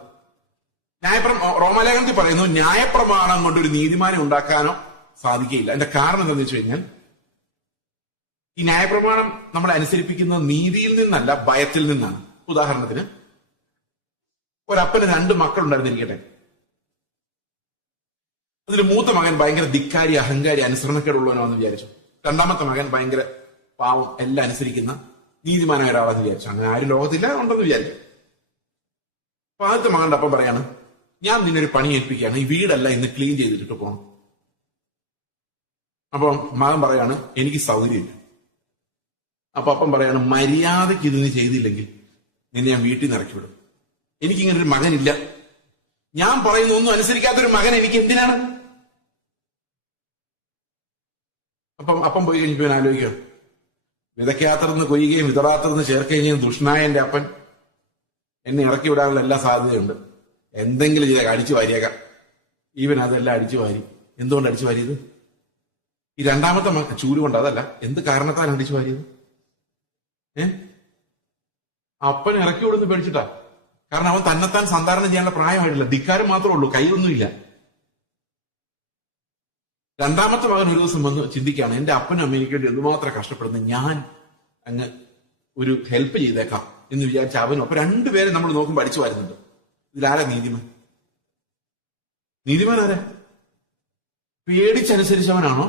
റോമാലേഖനത്തിൽ പറയുന്നു, ന്യായപ്രമാണം കൊണ്ട് ഒരു നീതിമാനെ ഉണ്ടാക്കാനോ സാധിക്കുകയില്ല. അതിന്റെ കാരണം എന്താണെന്ന് വെച്ച് കഴിഞ്ഞാൽ, ഈ ന്യായപ്രമാണം നമ്മളെ അനുസരിപ്പിക്കുന്നത് നീതിയിൽ നിന്നല്ല, ഭയത്തിൽ നിന്നാണ്. ഉദാഹരണത്തിന്, ഒരപ്പന് 2 മക്കളുണ്ടായിരുന്നിരിക്കട്ടെ. അതിൽ മൂത്ത മകൻ ഭയങ്കര ധിക്കാരി, അഹങ്കാരി, അനുസരണക്കേടുള്ളവനാണെന്ന് വിചാരിച്ചു. രണ്ടാമത്തെ മകൻ ഭയങ്കര പാവം, എല്ലാം അനുസരിക്കുന്ന നീതിമാനായ ഒരാളെന്ന് വിചാരിച്ചു. അങ്ങനെ ആരും ലോകത്തില്ല, ഉണ്ടെന്ന് വിചാരിച്ചു. അപ്പൊ ആദ്യത്തെ മകന്റെ അപ്പം പറയാണ്, ഞാൻ നിന്നൊരു പണി ഏൽപ്പിക്കുകയാണ്, ഈ വീടല്ല ഇന്ന് ക്ലീൻ ചെയ്തിട്ട് പോകണം. അപ്പം മകൻ പറയാണ്, എനിക്ക് സൗകര്യമില്ല. അപ്പൊ അപ്പം പറയാണ്, മര്യാദയ്ക്ക് ഇത് നീ ചെയ്തില്ലെങ്കിൽ നിന്നെ ഞാൻ വീട്ടിൽ നിന്ന് ഇറക്കി വിടും. എനിക്കിങ്ങനെ ഒരു മകനില്ല. ഞാൻ പറയുന്ന ഒന്നും അനുസരിക്കാത്തൊരു മകൻ എനിക്ക് എന്തിനാണ്? അപ്പം പോയി കഴിഞ്ഞപ്പോ ഞാൻ ആലോചിക്കുക, വിതയ്ക്കാത്തർന്ന് കൊയ്യുകയും വിതറാത്തർന്ന് ചേർക്കുകയും ചെയ്യുന്ന ദുഷ്ണായ എന്റെ അപ്പൻ എന്നെ ഇറക്കി വിടാനുള്ള എല്ലാ സാധ്യതയുണ്ട്. എന്തെങ്കിലും ചെയ്ത അടിച്ചു വാരിയേക്കാം. ഈവൻ അതെല്ലാം അടിച്ചു വാരി. എന്തുകൊണ്ട് അടിച്ചു വാരിയത്? ഈ രണ്ടാമത്തെ ചൂല് കൊണ്ട്, അതല്ല, എന്ത് കാരണത്താലാണ് അടിച്ചു വാരിയത്? അപ്പൻ ഇറക്കി വിടുന്ന് പേടിച്ചിട്ടാ. കാരണം അവൻ തന്നെത്താൻ സന്ധാരണം ചെയ്യാനുള്ള പ്രായമായിട്ടില്ല, ധിക്കാരം മാത്രമേ ഉള്ളൂ, കൈയൊന്നുമില്ല. രണ്ടാമത്തെ മകൻ ഒരു ദിവസം വന്ന് ചിന്തിക്കുകയാണ്, എന്റെ അപ്പനും അമ്മയ്ക്ക് വേണ്ടി എന്തുമാത്രം കഷ്ടപ്പെടുന്നു, ഞാൻ അങ്ങ് ഒരു ഹെൽപ്പ് ചെയ്തേക്കാം എന്ന് വിചാരിച്ച അവനും. അപ്പൊ രണ്ടുപേരെ നമ്മൾ നോക്കുമ്പോൾ അടിച്ചു വാരുന്നുണ്ട്. ഇതിലാരാ നീതിമാൻ? നീതിമാൻ ആരാ? പേടിച്ചനുസരിച്ചവനാണോ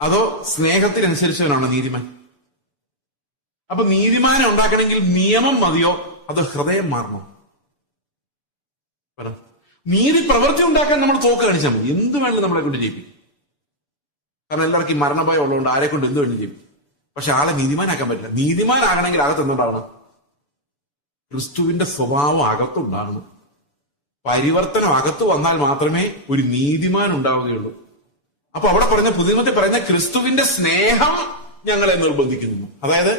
അതോ സ്നേഹത്തിനനുസരിച്ചവനാണോ നീതിമാൻ? അപ്പൊ നീതിമാനെ ഉണ്ടാക്കണമെങ്കിൽ നിയമം മതിയോ അതോ ഹൃദയം മാറണോ? നീതി പ്രവൃത്തി ഉണ്ടാക്കാൻ നമ്മൾ തോക്ക് കാണിച്ചാൽ മതി. എന്ത് വേണമെങ്കിലും നമ്മളെ കൊണ്ട് ചെയ്യിപ്പിക്കും. കാരണം എല്ലാവർക്കും ഈ മരണഭയം ഉള്ളതുകൊണ്ട് ആരെ കൊണ്ട് എന്ത് വേണ്ടി ചെയ്യിപ്പിക്കും. പക്ഷെ ആളെ നീതിമാനാക്കാൻ പറ്റില്ല. നീതിമാനാകണമെങ്കിൽ അകത്ത് എന്തുണ്ടാവണം? ക്രിസ്തുവിന്റെ സ്വഭാവം അകത്തുണ്ടാകണം. പരിവർത്തനം അകത്ത് വന്നാൽ മാത്രമേ ഒരു നീതിമാൻ ഉണ്ടാവുകയുള്ളൂ. അപ്പൊ അവിടെ പറയുന്ന പുതിയമത്തിൽ പറയുന്ന ക്രിസ്തുവിന്റെ സ്നേഹം ഞങ്ങളെ നിർബന്ധിക്കുന്നു. അതായത്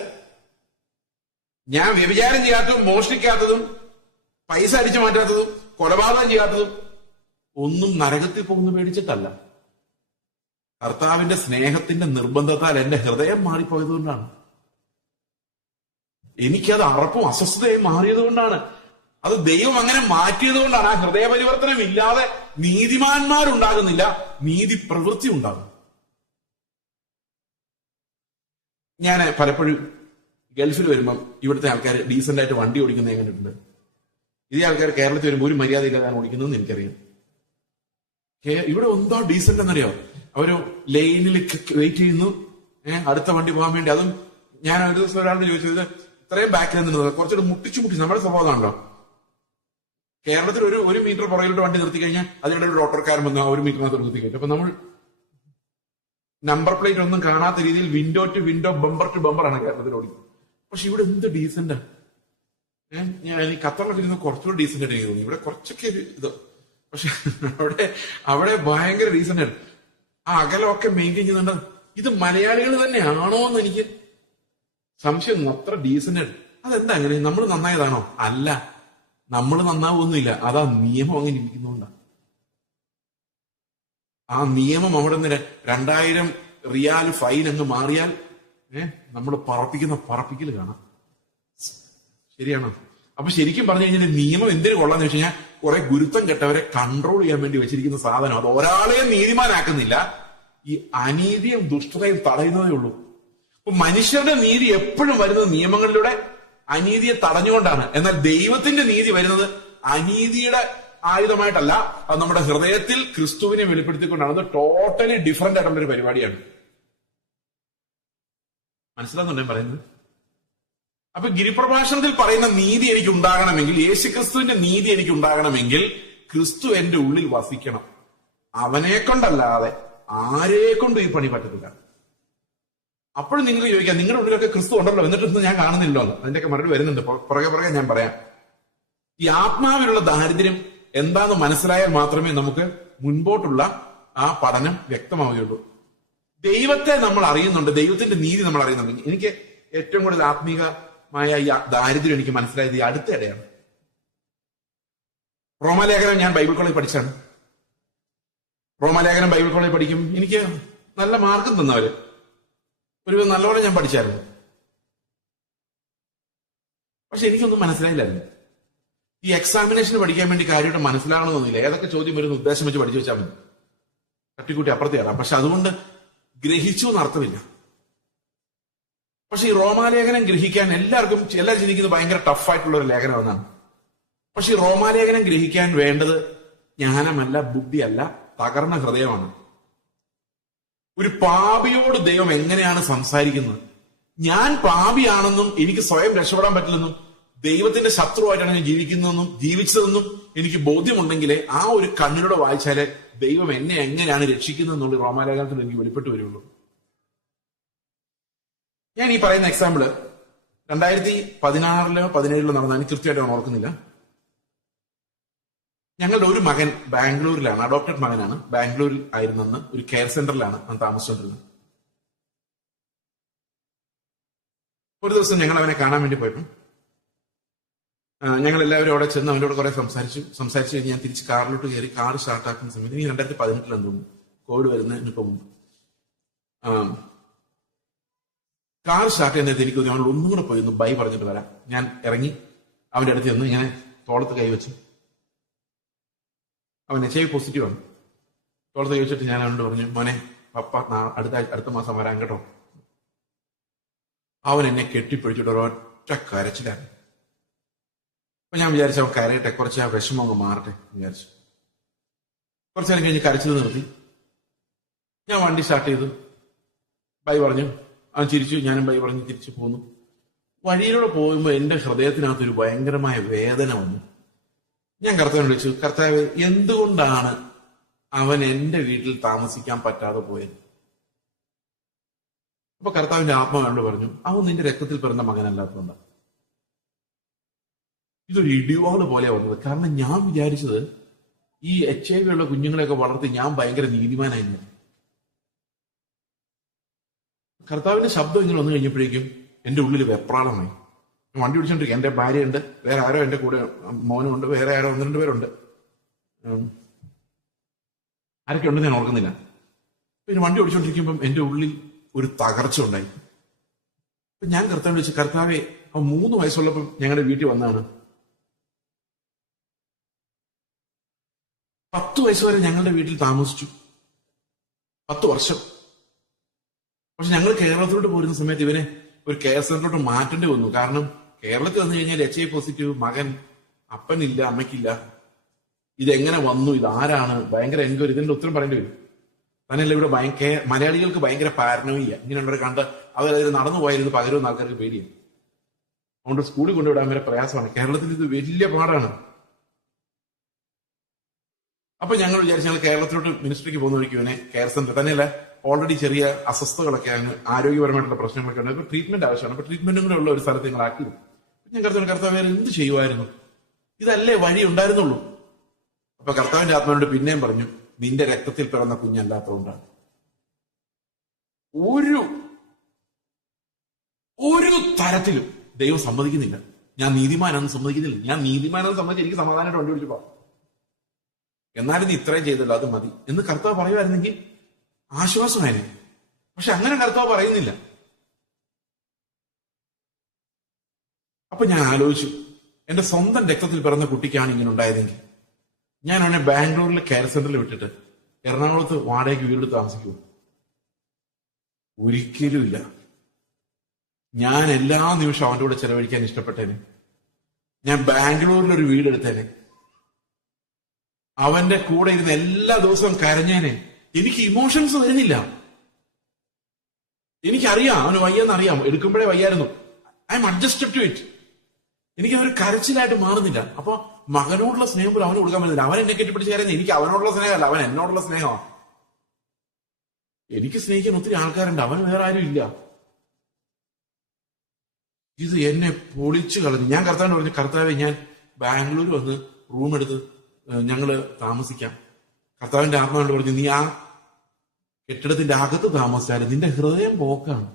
ഞാൻ വ്യഭിചാരം ചെയ്യാത്തതും മോഷ്ടിക്കാത്തതും പൈസ അടിച്ചു മാറ്റാത്തതും കൊലപാതകം ചെയ്യാത്തതും ഒന്നും നരകത്തിൽ പോകുന്നു പേടിച്ചിട്ടല്ല. കർത്താവിന്റെ സ്നേഹത്തിന്റെ നിർബന്ധത്താൽ എന്റെ ഹൃദയം മാറിപ്പോയതുകൊണ്ടാണ്. എനിക്കത് അറപ്പും അസ്വസ്ഥതയും മാറിയത് കൊണ്ടാണ്. അത് ദൈവം അങ്ങനെ മാറ്റിയത് കൊണ്ടാണ്. ആ ഹൃദയ പരിവർത്തനം ഇല്ലാതെ നീതിമാന്മാരുണ്ടാകുന്നില്ല, നീതി പ്രവൃത്തി ഉണ്ടാകും. ഞാൻ പലപ്പോഴും ഗൾഫിൽ വരുമ്പം ഇവിടുത്തെ ആൾക്കാർ ഡീസന്റ് ആയിട്ട് വണ്ടി ഓടിക്കുന്നത് എങ്ങനെയുണ്ട്. ഇതേ ആൾക്കാർ കേരളത്തിൽ വരുമ്പോൾ ഒരു മര്യാദ ഇല്ലാതാണ് ഓടിക്കുന്നതെന്ന് എനിക്കറിയാം. ഇവിടെ എന്താ ഡീസന്റ് എന്നറിയോ? അവര് ലൈനിൽ വെയിറ്റ് ചെയ്യുന്നു, അടുത്ത വണ്ടി പോകാൻ വേണ്ടി. അതും ഞാൻ ഒരു ദിവസം ഒരാളോട് ചോദിച്ചത്, ഇത്രയും ബാക്കിൽ നിന്നത് കുറച്ചുകൂടെ മുട്ടിച്ചു നമ്മുടെ സ്വഭാവമാണല്ലോ. കേരളത്തിൽ ഒരു മീറ്റർ പുറകിലോട്ട് വണ്ടി നിർത്തി കഴിഞ്ഞാൽ അതിനിടെ ഒരു ഓട്ടോക്കാരൻ വന്ന് 1 മീറ്ററിനകത്ത് നിർത്തി കഴിഞ്ഞു. അപ്പൊ നമ്മൾ നമ്പർ പ്ലേറ്റ് ഒന്നും കാണാത്ത രീതിയിൽ window to window, bumper to bumper ആണ് കേരളത്തിൽ ഓടിക്കുന്നത്. പക്ഷെ ഇവിടെ എന്ത് ഡീസന്റാ. ഞാൻ ഈ ഖത്തറിലൊക്കെ ഇരുന്ന് കുറച്ചുകൂടി ഡീസന്റ് ആയിട്ട് എനിക്ക് തോന്നി. ഇവിടെ കുറച്ചൊക്കെ ഇത്, പക്ഷെ അവിടെ ഭയങ്കര ഡീസന്റ് ആണ്. ആ അകലമൊക്കെ മെയിൻറ്റെയിൻ ചെയ്യുന്നുണ്ട്. ഇത് മലയാളികൾ തന്നെയാണോ എന്ന് എനിക്ക് സംശയം. അത്ര ഡീസന്റ് ആണ്. അതെന്താ അങ്ങനെ? നമ്മൾ നന്നായതാണോ? അല്ല, നമ്മൾ നന്നാവൊന്നുമില്ല. അതാ നിയമം അങ്ങനെ ഇരിക്കുന്നതുകൊണ്ടാണ്. ആ നിയമം അവിടെ നിന്ന് 2000 റിയാൽ ഫൈൻ അങ്ങ് മാറിയാൽ നമ്മൾ പറപ്പിക്കൽ കാണാം. ശരിയാണോ? അപ്പൊ ശരിക്കും പറഞ്ഞു കഴിഞ്ഞാൽ നിയമം എന്തിനു കൊള്ളാന്ന് വെച്ച് കഴിഞ്ഞാൽ കുറെ ഗുരുത്വം കെട്ടവരെ കൺട്രോൾ ചെയ്യാൻ വേണ്ടി വെച്ചിരിക്കുന്ന സാധനം. അത് ഒരാളെയും നീതിമാനാക്കുന്നില്ല, ഈ അനീതിയും ദുഷ്ടതയും തടയുന്നതേ ഉള്ളൂ. അപ്പൊ മനുഷ്യരുടെ നീതി എപ്പോഴും വരുന്നത് നിയമങ്ങളിലൂടെ അനീതിയെ തടഞ്ഞുകൊണ്ടാണ്. എന്നാൽ ദൈവത്തിന്റെ നീതി വരുന്നത് അനീതിയുടെ ആയുധമായിട്ടല്ല, അത് നമ്മുടെ ഹൃദയത്തിൽ ക്രിസ്തുവിനെ വെളിപ്പെടുത്തിക്കൊണ്ടാണ്. അത് ടോട്ടലി ഡിഫറന്റ് ആയിട്ടുള്ള ഒരു പരിപാടിയാണ്. മനസ്സിലാകുന്നുണ്ടോ പറയുന്നത്? അപ്പൊ ഗിരിപ്രഭാഷണത്തിൽ പറയുന്ന നീതി എനിക്ക് ഉണ്ടാകണമെങ്കിൽ, യേശുക്രിസ്തുവിന്റെ നീതി എനിക്ക് ഉണ്ടാകണമെങ്കിൽ ക്രിസ്തു എന്റെ ഉള്ളിൽ വസിക്കണം. അവനെ കൊണ്ടല്ലാതെ ആരെ കൊണ്ടും ഈ പണി പറ്റത്തില്ല. അപ്പോഴും നിങ്ങൾ ചോദിക്കാം, നിങ്ങളുടെ ഉള്ളിലൊക്കെ ക്രിസ്തു ഉണ്ടല്ലോ, എന്നിട്ടൊന്നും ഞാൻ കാണുന്നില്ലോ എന്ന്. അതിന്റെയൊക്കെ മറുപടി വരുന്നുണ്ട്, പുറകെ ഞാൻ പറയാം. ഈ ആത്മാവിലുള്ള ദാരിദ്ര്യം എന്താന്ന് മനസ്സിലായാൽ മാത്രമേ നമുക്ക് മുൻപോട്ടുള്ള ആ പഠനം വ്യക്തമാവുകയുള്ളൂ. ദൈവത്തെ നമ്മൾ അറിയുന്നുണ്ട്, ദൈവത്തിന്റെ നീതി നമ്മൾ അറിയുന്നുണ്ട്. എനിക്ക് ഏറ്റവും കൂടുതൽ ആത്മീകമായ ഈ ദാരിദ്ര്യം എനിക്ക് മനസ്സിലായത് ഈ അടുത്തിടെയാണ്. റോമാലേഖനം ഞാൻ ബൈബിൾ കോളേജ് പഠിച്ചാണ്. റോമാലേഖനം ബൈബിൾ കോളേജ് പഠിക്കും. എനിക്ക് നല്ല മാർക്കും തന്നവര്, ഒരു നല്ലപോലെ ഞാൻ പഠിച്ചായിരുന്നു. പക്ഷെ എനിക്കൊന്നും മനസ്സിലായില്ലായിരുന്നു. ഈ എക്സാമിനേഷന് പഠിക്കാൻ വേണ്ടി കാര്യമായിട്ട് മനസ്സിലാവണമെന്നൊന്നുമില്ല. ഏതൊക്കെ ചോദ്യം വരുന്ന ഉദ്ദേശം വെച്ച് പഠിച്ചു വെച്ചാൽ മതി, തട്ടിക്കൂട്ടി അപ്പുറത്ത് കയറാം. പക്ഷെ അതുകൊണ്ട് ഗ്രഹിച്ചു എന്നർത്ഥമില്ല. പക്ഷെ ഈ റോമാലേഖനം ഗ്രഹിക്കാൻ എല്ലാവരും ചിന്തിക്കുന്നത് ഭയങ്കര ടഫായിട്ടുള്ള ഒരു ലേഖനം എന്നാണ്. പക്ഷെ ഈ റോമാലേഖനം ഗ്രഹിക്കാൻ വേണ്ടത് ജ്ഞാനമല്ല, ബുദ്ധിയല്ല, തകർന്ന ഹൃദയമാണ്. ഒരു പാപിയോട് ദൈവം എങ്ങനെയാണ് സംസാരിക്കുന്നത്? ഞാൻ പാപിയാണെന്നും എനിക്ക് സ്വയം രക്ഷപ്പെടാൻ പറ്റില്ലെന്നും ദൈവത്തിന്റെ ശത്രുവായിട്ടാണ് ഞാൻ ജീവിക്കുന്നതെന്നും ജീവിച്ചതെന്നും എനിക്ക് ബോധ്യമുണ്ടെങ്കിലേ ആ ഒരു കണ്ണിലൂടെ വായിച്ചാലേ ദൈവം എന്നെ എങ്ങനെയാണ് രക്ഷിക്കുന്നത് എന്നുള്ള റോമാലേഖനത്തിൽ എനിക്ക് വെളിപ്പെട്ട് വരുള്ളൂ. ഞാൻ ഈ പറയുന്ന എക്സാമ്പിള് 2016-17 നടന്ന, എനിക്ക് കൃത്യമായിട്ട് ഓർക്കുന്നില്ല. ഞങ്ങളുടെ ഒരു മകൻ ബാംഗ്ലൂരിലാണ്, അഡോപ്റ്റഡ് മകനാണ്. ബാംഗ്ലൂരിൽ ആയിരുന്നെന്ന് ഒരു കെയർ സെന്ററിലാണ് താമസിച്ചുകൊണ്ടിരുന്നത്. ഒരു ദിവസം ഞങ്ങൾ അവനെ കാണാൻ വേണ്ടി പോയപ്പോൾ ഞങ്ങൾ എല്ലാവരും അവിടെ ചെന്ന് അവനോട് കുറെ സംസാരിച്ചു കഴിഞ്ഞ് ഞാൻ തിരിച്ച് കാറിലോട്ട് കയറി. കാർ സ്റ്റാർട്ടാക്കുന്ന സമയത്ത് ഈ 2018 തോന്നുന്നു, കോവിഡ് വരുന്നതിനിപ്പം മുമ്പ് കാർ സ്റ്റാർട്ട് ചെയ്യുന്നത് എനിക്ക് അവനോട് ഒന്നും കൂടെ പോയി ഒന്ന് ബൈ പറഞ്ഞിട്ട് വരാം. ഞാൻ ഇറങ്ങി അവന്റെ അടുത്ത് ചെന്ന് ഇങ്ങനെ തോളത്ത് കൈവച്ചു. അവൻ HIV പോസിറ്റീവാണ്. തോളത്ത് കൈവച്ചിട്ട് ഞാൻ അവനോട് പറഞ്ഞു, മോനെ പപ്പ അടുത്ത മാസം വരാൻ കേട്ടോ. അവൻ എന്നെ കെട്ടിപ്പിടിച്ചിട്ട് ഒരൊറ്റ കരച്ചിലാണ്. അപ്പൊ ഞാൻ വിചാരിച്ചു അവൻ കരയട്ടെ, കുറച്ച് ആ വിഷമം അങ്ങ് മാറട്ടെ വിചാരിച്ചു. കുറച്ചു നേരം കഴിഞ്ഞ് കരച്ചിൽ നിർത്തി. ഞാൻ വണ്ടി സ്റ്റാർട്ട് ചെയ്തു, ബൈ പറഞ്ഞു. അവൻ ചിരിച്ചു, ഞാനും ബൈ പറഞ്ഞ് തിരിച്ചു പോന്നു. വഴിയിലൂടെ പോകുമ്പോൾ എന്റെ ഹൃദയത്തിനകത്തൊരു ഭയങ്കരമായ വേദന വന്നു. ഞാൻ കർത്താവിനെ വിളിച്ചു, കർത്താവ്, എന്തുകൊണ്ടാണ് അവൻ എന്റെ വീട്ടിൽ താമസിക്കാൻ പറ്റാതെ പോയത്? അപ്പൊ കർത്താവിന്റെ ആത്മാവനോട് പറഞ്ഞു, അവൻ നിന്റെ രക്തത്തിൽ പിറന്ന മകനല്ലാത്തതുകൊണ്ടാണ്. ഇതൊരു ഇടിവാള് പോലെയാ വന്നത്. കാരണം ഞാൻ വിചാരിച്ചത് ഈ HIV ഉള്ള കുഞ്ഞുങ്ങളെയൊക്കെ വളർത്തി ഞാൻ ഭയങ്കര നീതിമാനായിരുന്നു. കർത്താവിന്റെ ശബ്ദം ഇങ്ങനെ വന്നു കഴിഞ്ഞപ്പോഴേക്കും എന്റെ ഉള്ളിൽ വെപ്രാളമായി. വണ്ടി പിടിച്ചോണ്ടിരിക്കുക. എന്റെ ഭാര്യയുണ്ട്, വേറെ ആരോ എന്റെ കൂടെ, മോനുണ്ട്, വേറെ ആരോ 1-2 പേരുണ്ട്. ആരൊക്കെ ഉണ്ടെന്ന് ഞാൻ ഓർക്കുന്നില്ല. പിന്നെ വണ്ടി ഓടിച്ചോണ്ടിരിക്കുമ്പം എന്റെ ഉള്ളിൽ ഒരു തകർച്ച ഉണ്ടായി. അപ്പൊ ഞാൻ കർത്താവ് വിളിച്ചു, കർത്താവെ, അവൻ 3 വയസ്സുള്ളപ്പം ഞങ്ങളുടെ വീട്ടിൽ വന്നാണ്. 10 വയസ്സ് വരെ ഞങ്ങളുടെ വീട്ടിൽ താമസിച്ചു, 10 വർഷം. പക്ഷെ ഞങ്ങൾ കേരളത്തിലോട്ട് പോരുന്ന സമയത്ത് ഇവനെ ഒരു കെയർ സെന്ററിലോട്ട് മാറ്റേണ്ടി വന്നു. കാരണം കേരളത്തിൽ വന്നു കഴിഞ്ഞാൽ HIV പോസിറ്റീവ് മകൻ, അപ്പനില്ല, അമ്മയ്ക്കില്ല, ഇതെങ്ങനെ വന്നു, ഇതാരാണ്, ഭയങ്കര എൻക്വയറി, ഇതിന്റെ ഉത്തരം പറയേണ്ടി വരും. തന്നെയല്ല ഇവിടെ മലയാളികൾക്ക് ഭയങ്കര പാരനോയിയ. ഇങ്ങനെയുള്ളവരെ കണ്ട് അവരതിൽ നടന്നു പോയാലും പകരുമെന്ന് ആൾക്കാർക്ക് പേടിയാണ്. അതുകൊണ്ട് സ്കൂളിൽ കൊണ്ടുവിടാൻ വരെ പ്രയാസമാണ്. കേരളത്തിൽ ഇത് വലിയ പാടാണ്. അപ്പൊ ഞങ്ങൾ വിചാരിച്ചു ഞങ്ങൾ കേരളത്തിലോട്ട് മിനിസ്ട്രിക്ക് പോകുന്ന വഴിക്ക് ഇവനെ കെയർ സെന്റർ, തന്നെയല്ല ഓൾറെഡി ചെറിയ അസ്വസ്ഥതകളൊക്കെ, ആരോഗ്യപരമായിട്ടുള്ള പ്രശ്നങ്ങളൊക്കെ ഉണ്ട്. ഇപ്പൊ ട്രീറ്റ്മെന്റ് ആവശ്യമാണ്. അപ്പൊ ട്രീറ്റ്മെന്റും കൂടെ ഉള്ള ഒരു സ്ഥലത്ത് ഞങ്ങൾ ആക്കിയിരുന്നു. ഞാൻ കർത്താവ് എന്ത് ചെയ്യുമായിരുന്നു, ഇതല്ലേ വഴി ഉണ്ടായിരുന്നുള്ളൂ. അപ്പൊ കർത്താവിന്റെ ആത്മാവിനോട് പിന്നെയും പറഞ്ഞു, നിന്റെ രക്തത്തിൽ പിറന്ന കുഞ്ഞല്ലാത്തതുകൊണ്ടാണ്. ഒരു തരത്തിലും ദൈവം സമ്മതിക്കുന്നില്ല ഞാൻ നീതിമാനാണെന്ന് സമ്മതിക്കുന്നില്ല. ഞാൻ നീതിമാനെന്ന് സമ്മതിച്ച് എനിക്ക് സമാധാനമായിട്ട് വണ്ടി പിടിച്ചു പോകാം. എന്നാലും നീ ഇത്രയും ചെയ്തല്ലോ, അത് മതി എന്ന് കർത്താവ് പറയുമായിരുന്നെങ്കിൽ ആശ്വാസമായിരുന്നു. പക്ഷെ അങ്ങനെ കർത്താവ് പറയുന്നില്ല. അപ്പൊ ഞാൻ ആലോചിച്ചു, എന്റെ സ്വന്തം രക്തത്തിൽ പിറന്ന കുട്ടിക്കാണ് ഇങ്ങനെ ഉണ്ടായതെങ്കിൽ ഞാൻ അവനെ ബാംഗ്ലൂരിലെ കെയർ സെന്ററിൽ വിട്ടിട്ട് എറണാകുളത്ത് വാടകയ്ക്ക് വീടെടുത്ത് താമസിക്കുമോ? ഒരിക്കലും ഇല്ല. ഞാൻ എല്ലാ നിമിഷവും അവന്റെ കൂടെ ചെലവഴിക്കാൻ ഇഷ്ടപ്പെട്ടേനെ. ഞാൻ ബാംഗ്ലൂരിലൊരു വീടെടുത്തേനെ. അവന്റെ കൂടെ ഇരുന്ന് എല്ലാ ദിവസവും കരഞ്ഞേനെ. എനിക്ക് ഇമോഷൻസ് വരുന്നില്ല. എനിക്കറിയാം അവന് വയ്യെന്നറിയാം, എടുക്കുമ്പോഴേ വയ്യായിരുന്നു. I am adjusted to it. എനിക്ക് അതൊരു കരച്ചിലായിട്ട് മാറുന്നില്ല. അപ്പൊ മകനോടുള്ള സ്നേഹം പോലും അവന് കൊടുക്കാൻ പറ്റുന്നില്ല. അവൻ എന്നെ കെട്ടിപ്പിടിച്ച് കരഞ്ഞ എനിക്ക് അവനോടുള്ള സ്നേഹമല്ല, അവൻ എന്നോടുള്ള സ്നേഹമാണ്. എനിക്ക് സ്നേഹിക്കാൻ ഒത്തിരി ആൾക്കാരുണ്ട്, അവൻ വേറെ ആരും ഇല്ല. ഇത് എന്നെ പൊളിച്ചു കളഞ്ഞു. ഞാൻ കർത്താവിനോട് പറഞ്ഞു, കർത്താവെ, ഞാൻ ബാംഗ്ലൂർ വന്ന് റൂം എടുത്ത് ഞങ്ങള് താമസിക്കാം. കർത്താവിന്റെ ആത്മാവിനോട് പറഞ്ഞു, നീ ആ കെട്ടിടത്തിന്റെ അകത്ത് താമസിച്ചാലും നിന്റെ ഹൃദയം പോക്കാണ്.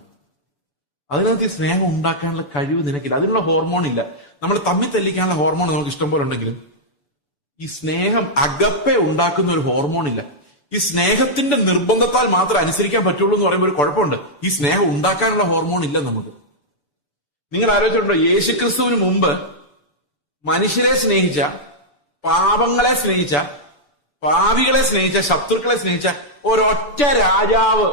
അതിനകത്ത് ഈ സ്നേഹം ഉണ്ടാക്കാനുള്ള കഴിവ് നിനക്കില്ല. അതിനുള്ള ഹോർമോൺ ഇല്ല. നമ്മൾ തമ്മിൽ തെല്ലിക്കാനുള്ള ഹോർമോൺ നമുക്ക് ഇഷ്ടം പോലെ ഉണ്ടെങ്കിലും ഈ സ്നേഹം അകപ്പെ ഉണ്ടാക്കുന്ന ഒരു ഹോർമോൺ ഇല്ല. ഈ സ്നേഹത്തിന്റെ നിർബന്ധത്താൽ മാത്രം അനുസരിക്കാൻ പറ്റുള്ളൂ എന്ന് പറയുമ്പോൾ ഒരു കുഴപ്പമുണ്ട്. ഈ സ്നേഹം ഉണ്ടാക്കാനുള്ള ഹോർമോൺ ഇല്ല നമുക്ക്. നിങ്ങൾ ആലോചിച്ചിട്ടുണ്ടോ, യേശുക്രിസ്തുവിന് മുമ്പ് മനുഷ്യരെ സ്നേഹിച്ച, പാപങ്ങളെ സ്നേഹിച്ച, പാപികളെ സ്നേഹിച്ച, ശത്രുക്കളെ സ്നേഹിച്ച ഒരൊറ്റ രാജാവ്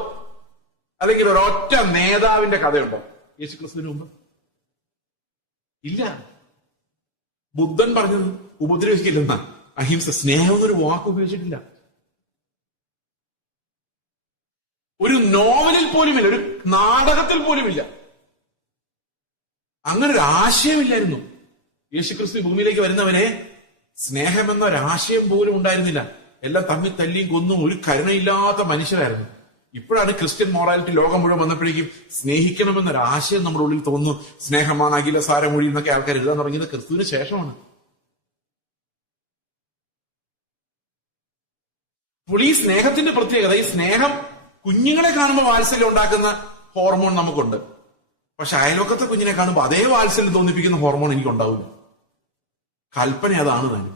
അല്ലെങ്കിൽ ഒരൊറ്റ നേതാവിന്റെ കഥയുണ്ടോ യേശുക്രിസ്തുവിന് മുമ്പ്? ഇല്ല. ബുദ്ധൻ പറഞ്ഞത് ഉപദ്രവിക്കില്ലെന്ന അഹിംസ, സ്നേഹം എന്നൊരു വാക്ക് ഉപയോഗിച്ചിട്ടില്ല. ഒരു നോവലിൽ പോലുമില്ല, ഒരു നാടകത്തിൽ പോലുമില്ല. അങ്ങനെ ഒരു ആശയമില്ലായിരുന്നു. യേശുക്രിസ്തു ഭൂമിയിലേക്ക് വരുന്നവനെ സ്നേഹമെന്ന ഒരാശയം പോലും ഉണ്ടായിരുന്നില്ല. എല്ലാം തമ്മിൽ തല്ലിയും കൊന്നും ഒരു കരുണയില്ലാത്ത മനുഷ്യരായിരുന്നു. ഇപ്പോഴാണ് ക്രിസ്ത്യൻ മൊറാലിറ്റി ലോകം മുഴുവൻ വന്നപ്പോഴേക്കും സ്നേഹിക്കണമെന്നൊരാശയം നമ്മുടെ ഉള്ളിൽ തോന്നുന്നു. സ്നേഹമാണ് അഖില സാരമൊഴി എന്നൊക്കെ ആൾക്കാർ എഴുതാൻ തുടങ്ങിയത് ക്രിസ്തുവിന് ശേഷമാണ്. അപ്പോൾ ഈ സ്നേഹത്തിന്റെ പ്രത്യേകത, ഈ സ്നേഹം കുഞ്ഞുങ്ങളെ കാണുമ്പോൾ വാത്സല്യം ഉണ്ടാക്കുന്ന ഹോർമോൺ നമുക്കുണ്ട്. പക്ഷെ അയൽവക്കത്തെ കുഞ്ഞിനെ കാണുമ്പോൾ അതേ വാത്സല്യം തോന്നിപ്പിക്കുന്ന ഹോർമോൺ എനിക്കുണ്ടാവില്ല. കൽപ്പന അതാണ് തന്നെ.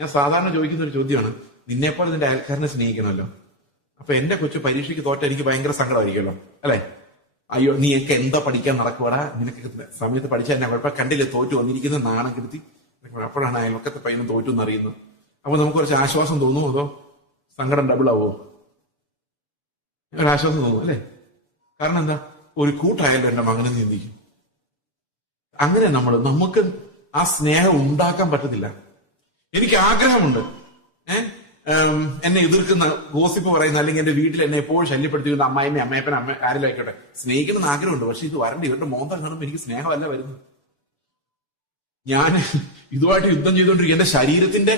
ഞാൻ സാധാരണ ചോദിക്കുന്ന ഒരു ചോദ്യമാണ്, നിന്നെപ്പോലെ നിന്റെ അയൽക്കാരനെ സ്നേഹിക്കണമല്ലോ. അപ്പൊ എന്റെ കൊച്ചു പരീക്ഷയ്ക്ക് തോറ്റ എനിക്ക് ഭയങ്കര സങ്കടമായിരിക്കുമല്ലോ, അല്ലെ? അയ്യോ, നീയൊക്കെ എന്താ പഠിക്കാൻ നടക്കുവാടാ, നിനക്ക് സമയത്ത് പഠിച്ചാൽ എന്നെ കുഴപ്പം, കണ്ടില്ലേ തോറ്റു വന്നിരിക്കുന്ന നാണം കെടുത്തി. അപ്പോഴാണ് അയൽവക്കത്തെ പയ്യനും തോറ്റു എന്നറിയുന്നത്. അപ്പൊ നമുക്ക് കുറച്ച് ആശ്വാസം തോന്നുമോ അതോ സങ്കടം ഡബിൾ ആവോ? ഒരാശ്വാസം തോന്നും, അല്ലെ? കാരണം എന്താ, ഒരു കൂട്ടായാലും എന്റെ മകനെ നീന്തിക്കും. അങ്ങനെ നമുക്ക് ആ സ്നേഹം ഉണ്ടാക്കാൻ പറ്റത്തില്ല. എനിക്ക് ആഗ്രഹമുണ്ട്, എന്നെ എതിർക്കുന്ന, ഗോസിപ്പ് പറയുന്ന, അല്ലെങ്കിൽ എന്റെ വീട്ടിൽ എന്നെ എപ്പോഴും ശല്യപ്പെടുത്തിക്കുന്ന അമ്മായിമ്മ, അമ്മയപ്പൻ, ആരെങ്കിലും ആയിക്കോട്ടെ, സ്നേഹിക്കണമെന്ന് ആഗ്രഹമുണ്ട്. പക്ഷെ ഇത് വരണ്ട, ഇവരുടെ മോന്തം കാണുമ്പോൾ എനിക്ക് സ്നേഹമല്ല വരുന്നത്. ഞാൻ ഇതുമായിട്ട് യുദ്ധം ചെയ്തുകൊണ്ടിരിക്കുക. എന്റെ ശരീരത്തിന്റെ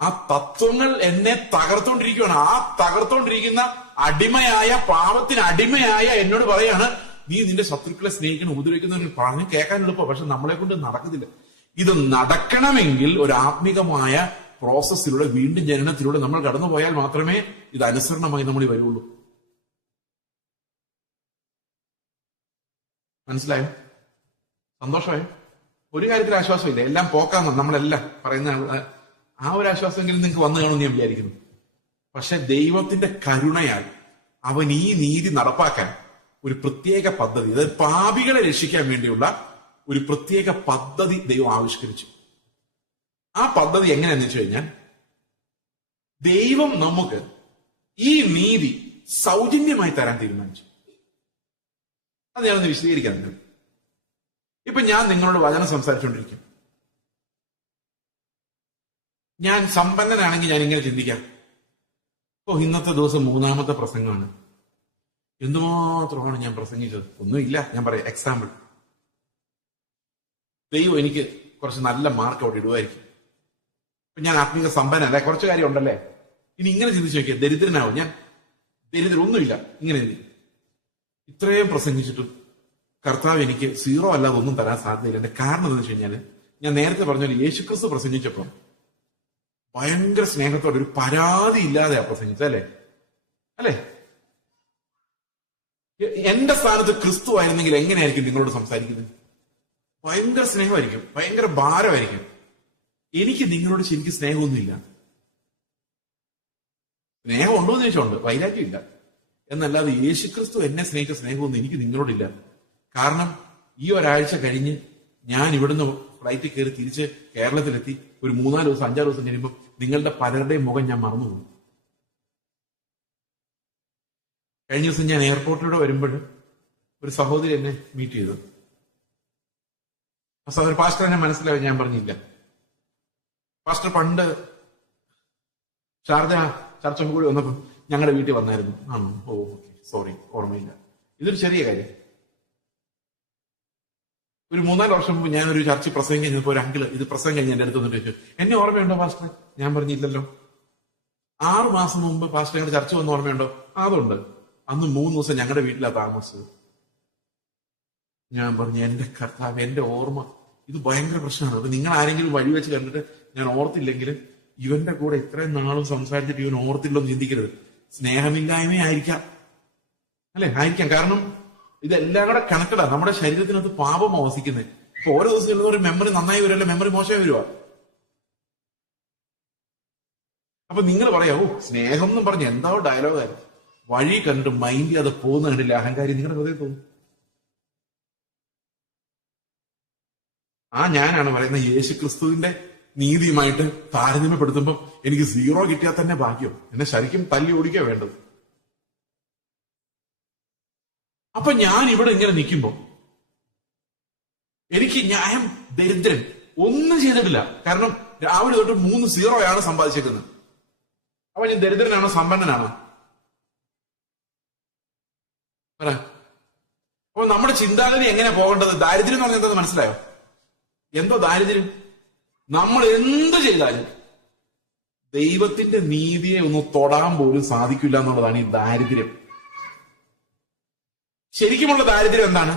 ആ തത്വങ്ങൾ എന്നെ തകർത്തോണ്ടിരിക്കുകയാണ്. ആ തകർത്തോണ്ടിരിക്കുന്ന അടിമയായ, പാപത്തിന് അടിമയായ എന്നോട് പറയാണ്, നീ നിന്റെ ശത്രുക്കളെ സ്നേഹിക്കണം, ഉപദ്രവിക്കുന്നവർ പറഞ്ഞു കേൾക്കാൻ എളുപ്പം, പക്ഷെ നമ്മളെ കൊണ്ട് നടക്കത്തില്ല. ഇത് നടക്കണമെങ്കിൽ ഒരു ആത്മീകമായ പ്രോസസ്സിലൂടെ, വീണ്ടും ജനനത്തിലൂടെ നമ്മൾ കടന്നുപോയാൽ മാത്രമേ ഇത് അനുസരണമായി നമ്മൾ വരുള്ളൂ. മനസ്സിലായോ? സന്തോഷമായോ? ഒരു കാര്യത്തിൽ ആശ്വാസമില്ല, എല്ലാം പോക്കാന്ന് നമ്മളെല്ലാം പറയുന്ന ആ ഒരു ആശ്വാസമെങ്കിലും നിങ്ങൾക്ക് വന്നു കാണുമെന്ന് ഞാൻ വിചാരിക്കുന്നു. പക്ഷെ ദൈവത്തിന്റെ കരുണയാൽ അവൻ ഈ നീതി നടപ്പാക്കാൻ ഒരു പ്രത്യേക പദ്ധതി, അതായത് പാപികളെ രക്ഷിക്കാൻ വേണ്ടിയുള്ള ഒരു പ്രത്യേക പദ്ധതി ദൈവം ആവിഷ്കരിച്ചു. ആ പദ്ധതി എങ്ങനെയാന്ന് വെച്ച് കഴിഞ്ഞാൽ, ദൈവം നമുക്ക് ഈ നീതി സൗജന്യമായി തരാൻ തീരുമാനിച്ചു. അത് ഞാനൊന്ന് വിശദീകരിക്കാൻ തരും. ഇപ്പൊ ഞാൻ നിങ്ങളോട് വചനം സംസാരിച്ചുകൊണ്ടിരിക്കും. ഞാൻ സമ്പന്നനാണെങ്കിൽ ഞാൻ ഇങ്ങനെ ചിന്തിക്കാം, ഇന്നത്തെ ദിവസം 3ാമത്തെ പ്രസംഗമാണ്, എന്തുമാത്രമാണ് ഞാൻ പ്രസംഗിച്ചത്? ഒന്നുമില്ല. ഞാൻ പറയാം, എക്സാമ്പിൾ, ദൈവം എനിക്ക് കുറച്ച് നല്ല മാർക്ക് അവിടെ ഇടുമായിരിക്കും. ഇപ്പൊ ഞാൻ ആത്മീക സമ്പന്നല്ല, കുറച്ച് കാര്യം ഉണ്ടല്ലേ. ഇനി ഇങ്ങനെ ചിന്തിച്ചു നോക്കിയാൽ ദരിദ്രനാവും ഞാൻ. ദരിദ്രം ഒന്നുമില്ല, ഇങ്ങനെ ഇത്രയും പ്രസംഗിച്ചിട്ടും കർത്താവ് എനിക്ക് 0 അല്ലാതെ ഒന്നും തരാൻ സാധ്യതയില്ല. എന്റെ കാരണം എന്താണെന്ന് വെച്ച് കഴിഞ്ഞാൽ, ഞാൻ നേരത്തെ പറഞ്ഞ യേശുക്രിസ്തു പ്രസംഗിച്ചപ്പോൾ ഭയങ്കര സ്നേഹത്തോടെ, ഒരു പരാതി ഇല്ലാതെയാ പ്രസംഗിച്ചത്, അല്ലേ? അല്ലേ? എന്റെ സ്ഥാനത്ത് ക്രിസ്തു ആയിരുന്നെങ്കിൽ എങ്ങനെയായിരിക്കും നിങ്ങളോട് സംസാരിക്കുന്നത്? ഭയങ്കര സ്നേഹമായിരിക്കും, ഭയങ്കര ഭാരമായിരിക്കും. എനിക്ക് നിങ്ങളോട് ശരിക്കും സ്നേഹമൊന്നുമില്ല. സ്നേഹം ഉണ്ടോ എന്ന് ചോദിച്ചോണ്ട്, വൈരാഗ്യമില്ല എന്നല്ലാതെ യേശുക്രിസ്തു എന്നെ സ്നേഹിച്ച സ്നേഹമൊന്നും എനിക്ക് നിങ്ങളോടില്ല. കാരണം ഈ ഒരാഴ്ച കഴിഞ്ഞ് ഞാൻ ഇവിടുന്ന് ഫ്ലൈറ്റിൽ കയറി തിരിച്ച് കേരളത്തിലെത്തി ഒരു 3-4 ദിവസം 5-6 ദിവസം കഴിയുമ്പോൾ നിങ്ങളുടെ പലരുടെയും മുഖം ഞാൻ മറന്നുപോകും. കഴിഞ്ഞ ദിവസം ഞാൻ എയർപോർട്ടിലൂടെ വരുമ്പോൾ ഒരു സഹോദരി എന്നെ മീറ്റ് ചെയ്തു. ആ സഹോദരി പാസ്റ്റർ എന്നെ മനസ്സിലായി. ഞാൻ പറഞ്ഞില്ല, പാസ്റ്റർ പണ്ട് ഷാർജ ചർച്ച കൂടി വന്നപ്പോൾ ഞങ്ങളുടെ വീട്ടിൽ വന്നായിരുന്നു. ഓക്കെ, സോറി, ഓർമ്മയില്ല. ഇതൊരു ചെറിയ കാര്യം. ഒരു 3-4 വർഷം മുമ്പ് ഞാനൊരു ചർച്ച പ്രസംഗം കഴിഞ്ഞപ്പോൾ ഒരു അങ്കിള് ഇത് പ്രസംഗം കഴിഞ്ഞ് എന്റെ അടുത്ത് വന്നിട്ട് ചോദിച്ചു, എന്നെ ഓർമ്മയുണ്ടോ പാസ്റ്റർ? ഞാൻ പറഞ്ഞില്ലല്ലോ. 6 മാസം മുമ്പ് പാസ്റ്റർ ഞങ്ങളുടെ ചർച്ച വന്ന് ഓർമ്മയുണ്ടോ? അതുണ്ട്. അന്ന് 3 ദിവസം ഞങ്ങളുടെ വീട്ടിലാണ് താമസിച്ചത്. ഞാൻ പറഞ്ഞു, എന്റെ കർത്താവ്, എന്റെ ഓർമ്മ ഇത് ഭയങ്കര പ്രശ്നമാണ്. അപ്പൊ നിങ്ങൾ ആരെങ്കിലും വഴി വെച്ച് കണ്ടിട്ട് ഞാൻ ഓർത്തില്ലെങ്കിൽ ഇവന്റെ കൂടെ ഇത്രയും നാളും സംസാരിച്ചിട്ട് ഇവൻ ഓർത്തില്ലെന്ന് ചിന്തിക്കരുത്. സ്നേഹമില്ലായ്മയായിരിക്കാം, അല്ലെ? ആയിരിക്കാം. കാരണം ഇതെല്ലാം കൂടെ കണക്കടാ. നമ്മുടെ ശരീരത്തിനകത്ത് പാപം വസിക്കുന്നത്. ഇപ്പൊ ഓരോ ദിവസം ചെല്ലുന്ന ഒരു മെമ്മറി നന്നായി വരുമല്ലോ, മെമ്മറി മോശമായി വരുവാ. അപ്പൊ നിങ്ങൾ പറയാ, സ്നേഹം എന്നും പറഞ്ഞ് എന്താ ഡയലോഗായിരുന്നു. വഴി കണ്ടിട്ട് മൈൻഡ് അത് പോകുന്ന കണ്ടില്ല അഹങ്കാരി നിങ്ങളുടെ ഹൃദയം തോന്നും. ആ ഞാനാണ് പറയുന്നത് യേശു ക്രിസ്തുവിന്റെ നീതിയുമായിട്ട് താരതമ്യപ്പെടുത്തുമ്പോൾ എനിക്ക് 0 കിട്ടിയാൽ തന്നെ ഭാഗ്യം. എന്നെ ശരിക്കും തല്ലി ഓടിക്കുക വേണ്ടത്. അപ്പൊ ഞാൻ ഇവിടെ ഇങ്ങനെ നിൽക്കുമ്പോ എനിക്ക് ഞാൻ ദരിദ്രൻ ഒന്നും ചെയ്തിട്ടില്ല. കാരണം രാവിലെ തൊട്ട് 3 0 സമ്പാദിച്ചേക്കുന്നത്. അപ്പൊ ഞാൻ ദരിദ്രനാണോ സമ്പന്നനാണോ? അപ്പൊ നമ്മുടെ ചിന്താഗതി എങ്ങനെയാ പോകേണ്ടത്? ദാരിദ്ര്യം എന്ന് പറഞ്ഞാൽ എന്താ മനസ്സിലായോ? എന്തോ ദാരിദ്ര്യം? നമ്മൾ എന്ത് ചെയ്താലും ദൈവത്തിന്റെ നീതിയെ ഒന്ന് തൊടാൻ പോലും സാധിക്കില്ല എന്നുള്ളതാണ് ഈ ദാരിദ്ര്യം. ശരിക്കുമുള്ള ദാരിദ്ര്യം എന്താണ്?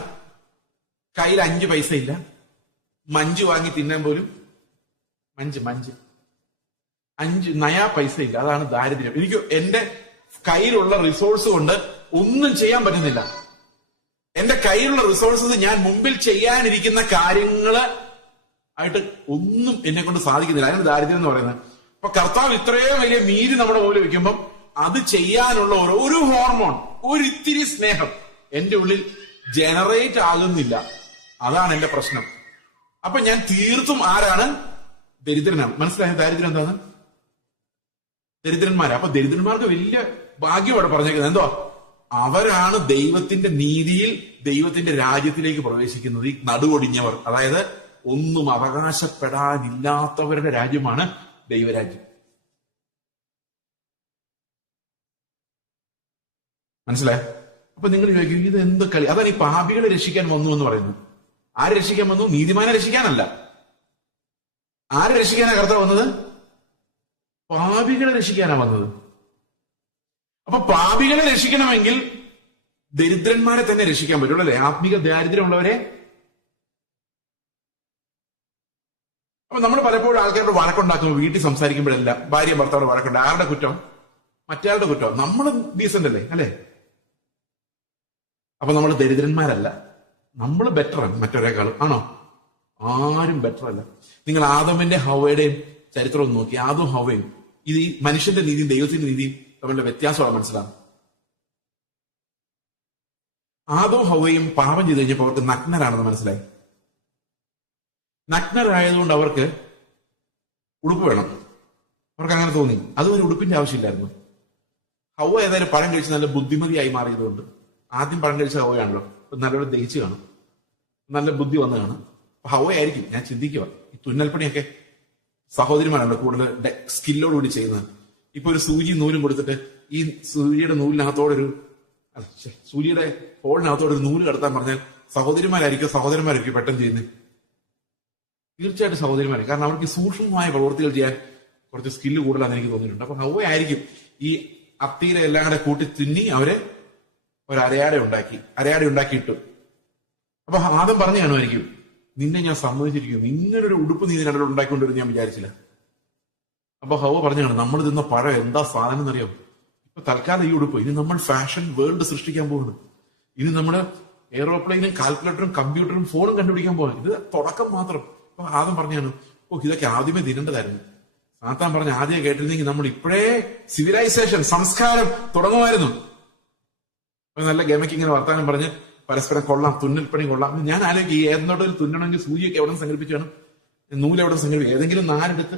കയ്യിൽ 5 പൈസ ഇല്ല, മഞ്ച് വാങ്ങി തിന്നാൻ പോലും മഞ്ച് 5 നയാ പൈസ ഇല്ല. അതാണ് ദാരിദ്ര്യം. എനിക്ക് എന്റെ കയ്യിലുള്ള റിസോഴ്സ് കൊണ്ട് ഒന്നും ചെയ്യാൻ പറ്റുന്നില്ല. എന്റെ കയ്യിലുള്ള റിസോഴ്സസ് ഞാൻ മുമ്പിൽ ചെയ്യാനിരിക്കുന്ന കാര്യങ്ങള് ആയിട്ട് ഒന്നും എന്നെ കൊണ്ട് സാധിക്കുന്നില്ല. അതിന് ദാരിദ്ര്യം എന്ന് പറയുന്നത്. അപ്പൊ കർത്താവ് ഇത്രയും വലിയ നീതി നമ്മുടെ മുമ്പിൽ വെക്കുമ്പം അത് ചെയ്യാനുള്ള ഒരു ഹോർമോൺ, ഒരിത്തിരി സ്നേഹം എന്റെ ഉള്ളിൽ ജനറേറ്റ് ആകുന്നില്ല. അതാണ് എന്റെ പ്രശ്നം. അപ്പൊ ഞാൻ തീർത്തും ആരാണ്? ദരിദ്രനാണ്. മനസ്സിലായ ദാരിദ്ര്യം എന്താണ്? ദരിദ്രന്മാരാ. അപ്പൊ ദരിദ്രന്മാർക്ക് വലിയ ഭാഗ്യമാണ് പറഞ്ഞേക്കുന്നത്. എന്തോ അവരാണ് ദൈവത്തിന്റെ നീതിയിൽ ദൈവത്തിന്റെ രാജ്യത്തിലേക്ക് പ്രവേശിക്കുന്നത്. ഈ നടുവൊടിഞ്ഞവർ, അതായത് ഒന്നും അവകാശപ്പെടാനില്ലാത്തവരുടെ രാജ്യമാണ് ദൈവരാജ്യം. മനസ്സിലായ? അപ്പൊ നിങ്ങൾ ചോദിക്കും ഇത് എന്ത് കളി? അതാണ് ഈ പാപികളെ രക്ഷിക്കാൻ വന്നു എന്ന് പറയുന്നത്. ആരെ രക്ഷിക്കാൻ വന്നു? നീതിമാനെ രക്ഷിക്കാനല്ല. ആരെ രക്ഷിക്കാനാ കർത്താവ് വന്നത്? പാപികളെ രക്ഷിക്കാനാ വന്നത്. അപ്പൊ പാപികളെ രക്ഷിക്കണമെങ്കിൽ ദരിദ്രന്മാരെ തന്നെ രക്ഷിക്കാൻ പറ്റുള്ളൂ അല്ലെ? ആത്മീക ദാരിദ്ര്യമുള്ളവരെ. അപ്പൊ നമ്മൾ പലപ്പോഴും ആൾക്കാരോട് വഴക്കുണ്ടാക്കുമ്പോൾ, വീട്ടിൽ സംസാരിക്കുമ്പോഴെല്ലാം ഭാര്യ ഭർത്താവോട് വഴക്കുണ്ട്. ആരുടെ കുറ്റം? മറ്റയാളുടെ കുറ്റം. നമ്മൾ ഡീസന്റ് അല്ലേ? അല്ലെ? അപ്പൊ നമ്മൾ ദരിദ്രന്മാരല്ല, നമ്മൾ ബെറ്ററാണ് മറ്റൊരേക്കാളും. ആണോ? ആരും ബെറ്റർ അല്ല. നിങ്ങൾ ആദമിന്റെ ഹവയുടെയും ചരിത്രം ഒന്ന് നോക്കി. ആദവും ഹവയും, ഇത് ഈ മനുഷ്യന്റെ നീതിയും ദൈവത്തിന്റെ നീതിയും തമ്മിലുള്ള വ്യത്യാസമാണ് മനസ്സിലാകും. ആദവും ഹവയും പാപം ചെയ്ത് കഴിഞ്ഞപ്പോൾ അവർക്ക് നഗ്നരാണെന്ന് മനസ്സിലായി. നഗ്നരായതുകൊണ്ട് അവർക്ക് ഉടുപ്പ് വേണം. അവർക്ക് അങ്ങനെ തോന്നി. അതുവരെ ഉടുപ്പിന്റെ ആവശ്യമില്ലായിരുന്നു. ഹവ ഏതായാലും പഴം കഴിച്ച് നല്ല ബുദ്ധിമതിയായി മാറിയതുകൊണ്ട്, ആദ്യം പഴം കഴിച്ച ഹവയാണല്ലോ, നല്ലപോലെ ദഹിച്ചു കാണും, നല്ല ബുദ്ധി വന്നു കാണും. ഹവയായിരിക്കും. ഞാൻ ചിന്തിക്കുക, ഈ തുന്നൽപ്പണിയൊക്കെ സഹോദരിമാരാണല്ലോ കൂടുതൽ സ്കില്ലോടുകൂടി ചെയ്യുന്നത്. ഇപ്പൊ ഒരു സൂചി നൂലും കൊടുത്തിട്ട് ഈ സൂചിയുടെ നൂലിനകത്തോടൊരു സൂചിയുടെ ഹോളിനകത്തോടൊരു നൂല് കടത്താൻ പറഞ്ഞാൽ സഹോദരന്മാരായിരിക്കും പെട്ടെന്ന് ചെയ്യുന്നത്. തീർച്ചയായിട്ടും സഹോദരിമാരെ. കാരണം അവർക്ക് സൂക്ഷ്മമായ പ്രവൃത്തികൾ ചെയ്യാൻ കുറച്ച് സ്കില്ല് കൂടുതലാണെന്ന് എനിക്ക് തോന്നിയിട്ടുണ്ട്. അപ്പൊ ഹവയായിരിക്കും ഈ അത്തിയിലെ എല്ലാം കൂടെ കൂട്ടി തിന്നി അവരെ ഒരു അരയാടെ ഉണ്ടാക്കിയിട്ടു. അപ്പൊ ആദ്യം പറഞ്ഞു കാണുമായിരിക്കും, നിന്നെ ഞാൻ സമ്മതിച്ചിരിക്കുന്നു, ഇങ്ങനൊരു ഉടുപ്പ് നീ ഇതിനിടയിൽ ഉണ്ടാക്കിക്കൊണ്ടിരുന്നു ഞാൻ വിചാരിച്ചില്ല. അപ്പൊ ഹവ പറഞ്ഞു കാണും, നമ്മൾ തിന്ന പഴം എന്താ സാധനം എന്നറിയാം. ഇപ്പൊ തൽക്കാലം ഈ ഉടുപ്പ്, ഇനി നമ്മൾ ഫാഷൻ വേൾഡ് സൃഷ്ടിക്കാൻ പോകുന്നു. ഇനി നമ്മള് എയറോപ്ലെയിനും കാൽക്കുലേറ്ററും കമ്പ്യൂട്ടറും ഫോണും കണ്ടുപിടിക്കാൻ പോകുന്നു. ഇത് തുടക്കം മാത്രം. അപ്പൊ ആദ്യം പറഞ്ഞാണ്, ഇതൊക്കെ ആദ്യമേ തിന്നേണ്ടതായിരുന്നു. സാത്താൻ പറഞ്ഞ ആദ്യം കേട്ടിരുന്നെങ്കിൽ നമ്മൾ ഇപ്പോഴേ സിവിലൈസേഷൻ, സംസ്കാരം തുടങ്ങുമായിരുന്നു. നല്ല ഗമയ്ക്ക് ഇങ്ങനെ വർത്താനം പറഞ്ഞ് പരസ്പരം കൊള്ളാം, തുന്നൽപ്പണി കൊള്ളാം. ഞാൻ ആലോചിക്കും, ഈ ഏതെന്നോട്ടൊരു തുന്നണമെങ്കിൽ സൂചിയൊക്കെ എവിടെ സംഘടിപ്പിച്ചു വേണം, നൂലെവിടെ സംഘടിപ്പിക്കും, ഏതെങ്കിലും നാലെടുത്ത്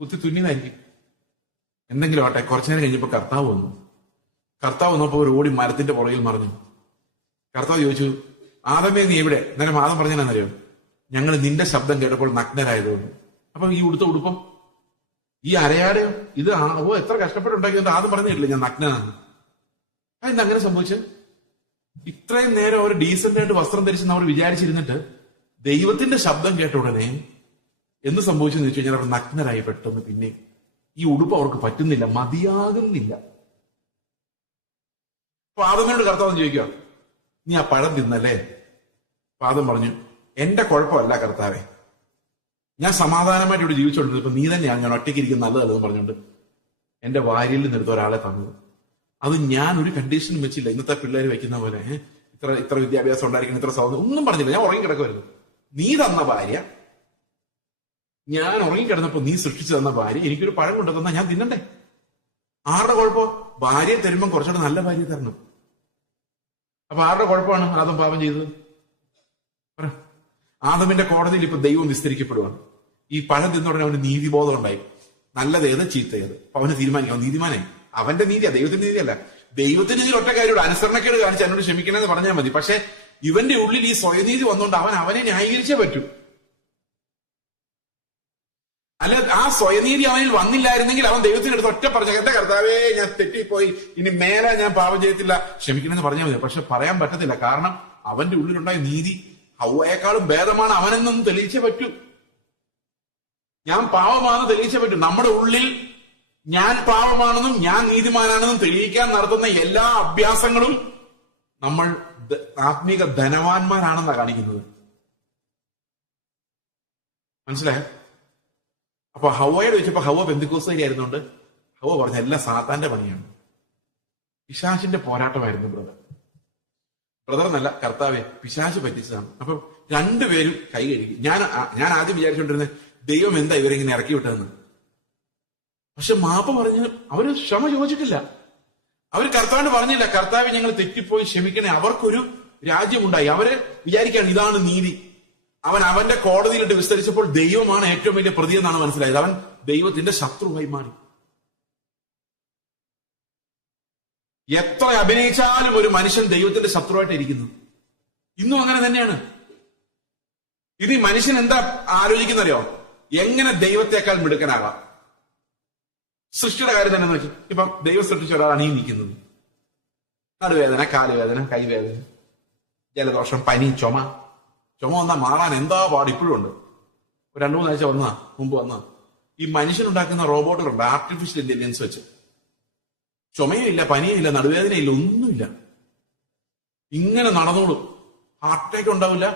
കുത്തി തുന്നിയതായിരിക്കും. എന്തെങ്കിലും ആട്ടെ. കുറച്ചു നേരം കഴിഞ്ഞപ്പോ കർത്താവ് വന്നപ്പോ ഒരു ഓടി മരത്തിന്റെ പുറകിൽ മറിഞ്ഞു. കർത്താവ് ചോദിച്ചു, ആദമേ നീ എവിടെ? നേരം ആദം പറഞ്ഞാന്നറിയോ, ഞങ്ങൾ നിന്റെ ശബ്ദം കേട്ടപ്പോൾ നഗ്നരായതുകൊണ്ട്. അപ്പൊ ഈ ഉടുപ്പം ഈ അരയാടെയോ ഇത് എത്ര കഷ്ടപ്പെട്ടുണ്ടാക്കിയത് ആദ്യം പറഞ്ഞിട്ടില്ല ഞാൻ നഗ്നനാണ്. അതെന്താ അങ്ങനെ സംഭവിച്ചത്? ഇത്രയും നേരം അവർ ഡീസന്റ് ആയിട്ട് വസ്ത്രം ധരിച്ചെന്ന് അവർ വിചാരിച്ചിരുന്നിട്ട് ദൈവത്തിന്റെ ശബ്ദം കേട്ട ഉടനെ എന്ത് സംഭവിച്ചെന്ന് ചോദിച്ചു കഴിഞ്ഞാൽ അവർ നഗ്നരായി പെട്ടെന്ന്. പിന്നെ ഈ ഉടുപ്പ് അവർക്ക് പറ്റുന്നില്ല, മതിയാകുന്നില്ല. പാദമനോട് കർത്താവ് ചോദിക്കുക, നീ ആ പഴം തിന്നല്ലേ? പാദം പറഞ്ഞു, എന്റെ കുഴപ്പമല്ല കർത്താവെ, ഞാൻ സമാധാനമായിട്ട് ഇവിടെ ജീവിച്ചോണ്ടിരുന്നപ്പോ നീ തന്നെയാണ് ഞാൻ ഒറ്റയ്ക്ക് ഇരിക്കുന്ന നല്ലതല്ലെന്ന് പറഞ്ഞുകൊണ്ട് എന്റെ വാരിയിൽ നിന്നെടുത്ത ഒരാളെ തന്നത്. അത് ഞാൻ ഒരു കണ്ടീഷനും വെച്ചില്ല. ഇന്നത്തെ പിള്ളേർ വെക്കുന്ന പോലെ ഇത്ര വിദ്യാഭ്യാസം ഉണ്ടായിരിക്കണം, ഇത്ര സൗന്ദര്യം ഒന്നും പറഞ്ഞില്ല. ഞാൻ ഉറങ്ങിക്കിടക്കുമായിരുന്നു. നീ തന്ന ഭാര്യ, ഞാൻ ഉറങ്ങിക്കിടന്നപ്പോ നീ സൃഷ്ടിച്ചു തന്ന ഭാര്യ എനിക്കൊരു പഴം കൊണ്ടു തന്നാ ഞാൻ തിന്നണ്ടേ? ആരുടെ കുഴപ്പം? ഭാര്യയെ തരുമ്പം കുറച്ചുകൂടെ നല്ല ഭാര്യയെ തരണം. അപ്പൊ ആരുടെ കുഴപ്പമാണ് ആദം പാപം ചെയ്തത്? ആദമിന്റെ കോടതിയിൽ ഇപ്പൊ ദൈവം വിസ്തരിക്കപ്പെടുവാണ്. ഈ പഴം തിന്നുടനെ അവന് നീതിബോധം ഉണ്ടായി. നല്ലതേത് ചീത്തയേത് അപ്പൊ അവന് തീരുമാനിക്കാം. നീതിമാനായി. അവന്റെ നീതിയാ, ദൈവത്തിന്റെ നീതിയല്ല. ദൈവത്തിന്റെ നീതി ഒറ്റ കാര്യമുള്ള അനുസരണക്കേട് കാണിച്ച് എന്നോട് ക്ഷമിക്കണമെന്ന് പറഞ്ഞാൽ മതി. പക്ഷെ ഇവന്റെ ഉള്ളിൽ ഈ സ്വയനീതി വന്നുകൊണ്ട് അവനെ ന്യായീകരിച്ചേ പറ്റൂ. അല്ല, ആ സ്വയനീതി അവനിൽ വന്നില്ലായിരുന്നെങ്കിൽ അവൻ ദൈവത്തിനടുത്ത് ഒറ്റ പറഞ്ഞ എന്റെ കർത്താവേ ഞാൻ തെറ്റിപ്പോയി, ഇനി മേലെ ഞാൻ പാപം ചെയ്യത്തില്ല, ക്ഷമിക്കണമെന്ന് പറഞ്ഞാൽ മതി. പക്ഷെ പറയാൻ പറ്റത്തില്ല. കാരണം അവന്റെ ഉള്ളിലുണ്ടായ നീതി ഹവ്വയെക്കാളും ഭേദമാണ്. അവനെന്നൊന്നും തെളിയിച്ചേ പറ്റൂ. ഞാൻ പാപമാണെന്ന് തെളിയിച്ചേ പറ്റൂ. നമ്മുടെ ഉള്ളിൽ ഞാൻ പാപമാണെന്നും ഞാൻ നീതിമാനാണെന്നും തെളിയിക്കാൻ നടത്തുന്ന എല്ലാ അഭ്യാസങ്ങളും നമ്മൾ ആത്മീക ധനവാന്മാരാണെന്നാണ് കാണിക്കുന്നത്. മനസ്സിലായോ? അപ്പൊ ഹവ്വയോട് ചോദിച്ചപ്പോ ഹവ്വ പെന്തിക്കോസ്തേരി ആയിരുന്നുകൊണ്ട് ഹവ്വ പറഞ്ഞ എല്ലാം സാത്താന്റെ പണിയാണ്, പിശാചിന്റെ പോരാട്ടമായിരുന്നു. ബ്രദർ എന്നല്ല, കർത്താവെ പിശാച് പറ്റിച്ചതാണ്. അപ്പൊ രണ്ടുപേരും കൈ കഴുകി. ഞാൻ ആദ്യം വിചാരിച്ചുകൊണ്ടിരുന്നത് ദൈവം എന്താ ഇവരെങ്ങനെ ഇറക്കി വിട്ടതെന്ന്. പക്ഷെ മാപ്പ് പറഞ്ഞ് അവര് ക്ഷമ ചോദിച്ചിട്ടില്ല. അവർ കർത്താവിന് പറഞ്ഞില്ല, കർത്താവ് ഞങ്ങൾ തെറ്റിപ്പോയി ക്ഷമിക്കണേ. അവർക്കൊരു രാജ്യമുണ്ടായി. അവര് വിചാരിക്കുകയാണ് ഇതാണ് നീതി. അവന്റെ കോടതിയിലിട്ട് വിസ്തരിച്ചപ്പോൾ ദൈവമാണ് ഏറ്റവും വലിയ പ്രതി എന്നാണ് മനസ്സിലായത്. അവൻ ദൈവത്തിന്റെ ശത്രുവായി മാറി. എത്ര അഭിനയിച്ചാലും ഒരു മനുഷ്യൻ ദൈവത്തിന്റെ ശത്രുവായിട്ട് ഇരിക്കുന്നു. ഇന്നും അങ്ങനെ തന്നെയാണ്. ഇത് ഈ മനുഷ്യൻ എന്താ ആലോചിക്കുന്നറിയോ? എങ്ങനെ ദൈവത്തെക്കാൾ മിടുക്കനാകാം. സൃഷ്ടിയുടെ കാര്യം തന്നെ നോക്കി. ഇപ്പം ദൈവം സൃഷ്ടിച്ച ഒരാളാണ് ഈ നിൽക്കുന്നത്. നടുവേദന, കാലുവേദന, കൈവേദന, ജലദോഷം, പനി, ചുമ വന്നാൽ മാറാൻ എന്താ പാട് ഇപ്പോഴും ഉണ്ട്. ഒരു 2-3 ആഴ്ച മുമ്പ് വന്ന ഈ മനുഷ്യനുണ്ടാക്കുന്ന റോബോട്ടുകളുണ്ട്, ആർട്ടിഫിഷ്യൽ ഇന്റലിജൻസ് വെച്ച്. ചുമയും ഇല്ല, പനിയും ഇല്ല, നടുവേദനയില്ല, ഒന്നുമില്ല. ഇങ്ങനെ നടന്നോളും. ഹാർട്ട് അറ്റാക്ക് ഉണ്ടാവില്ല,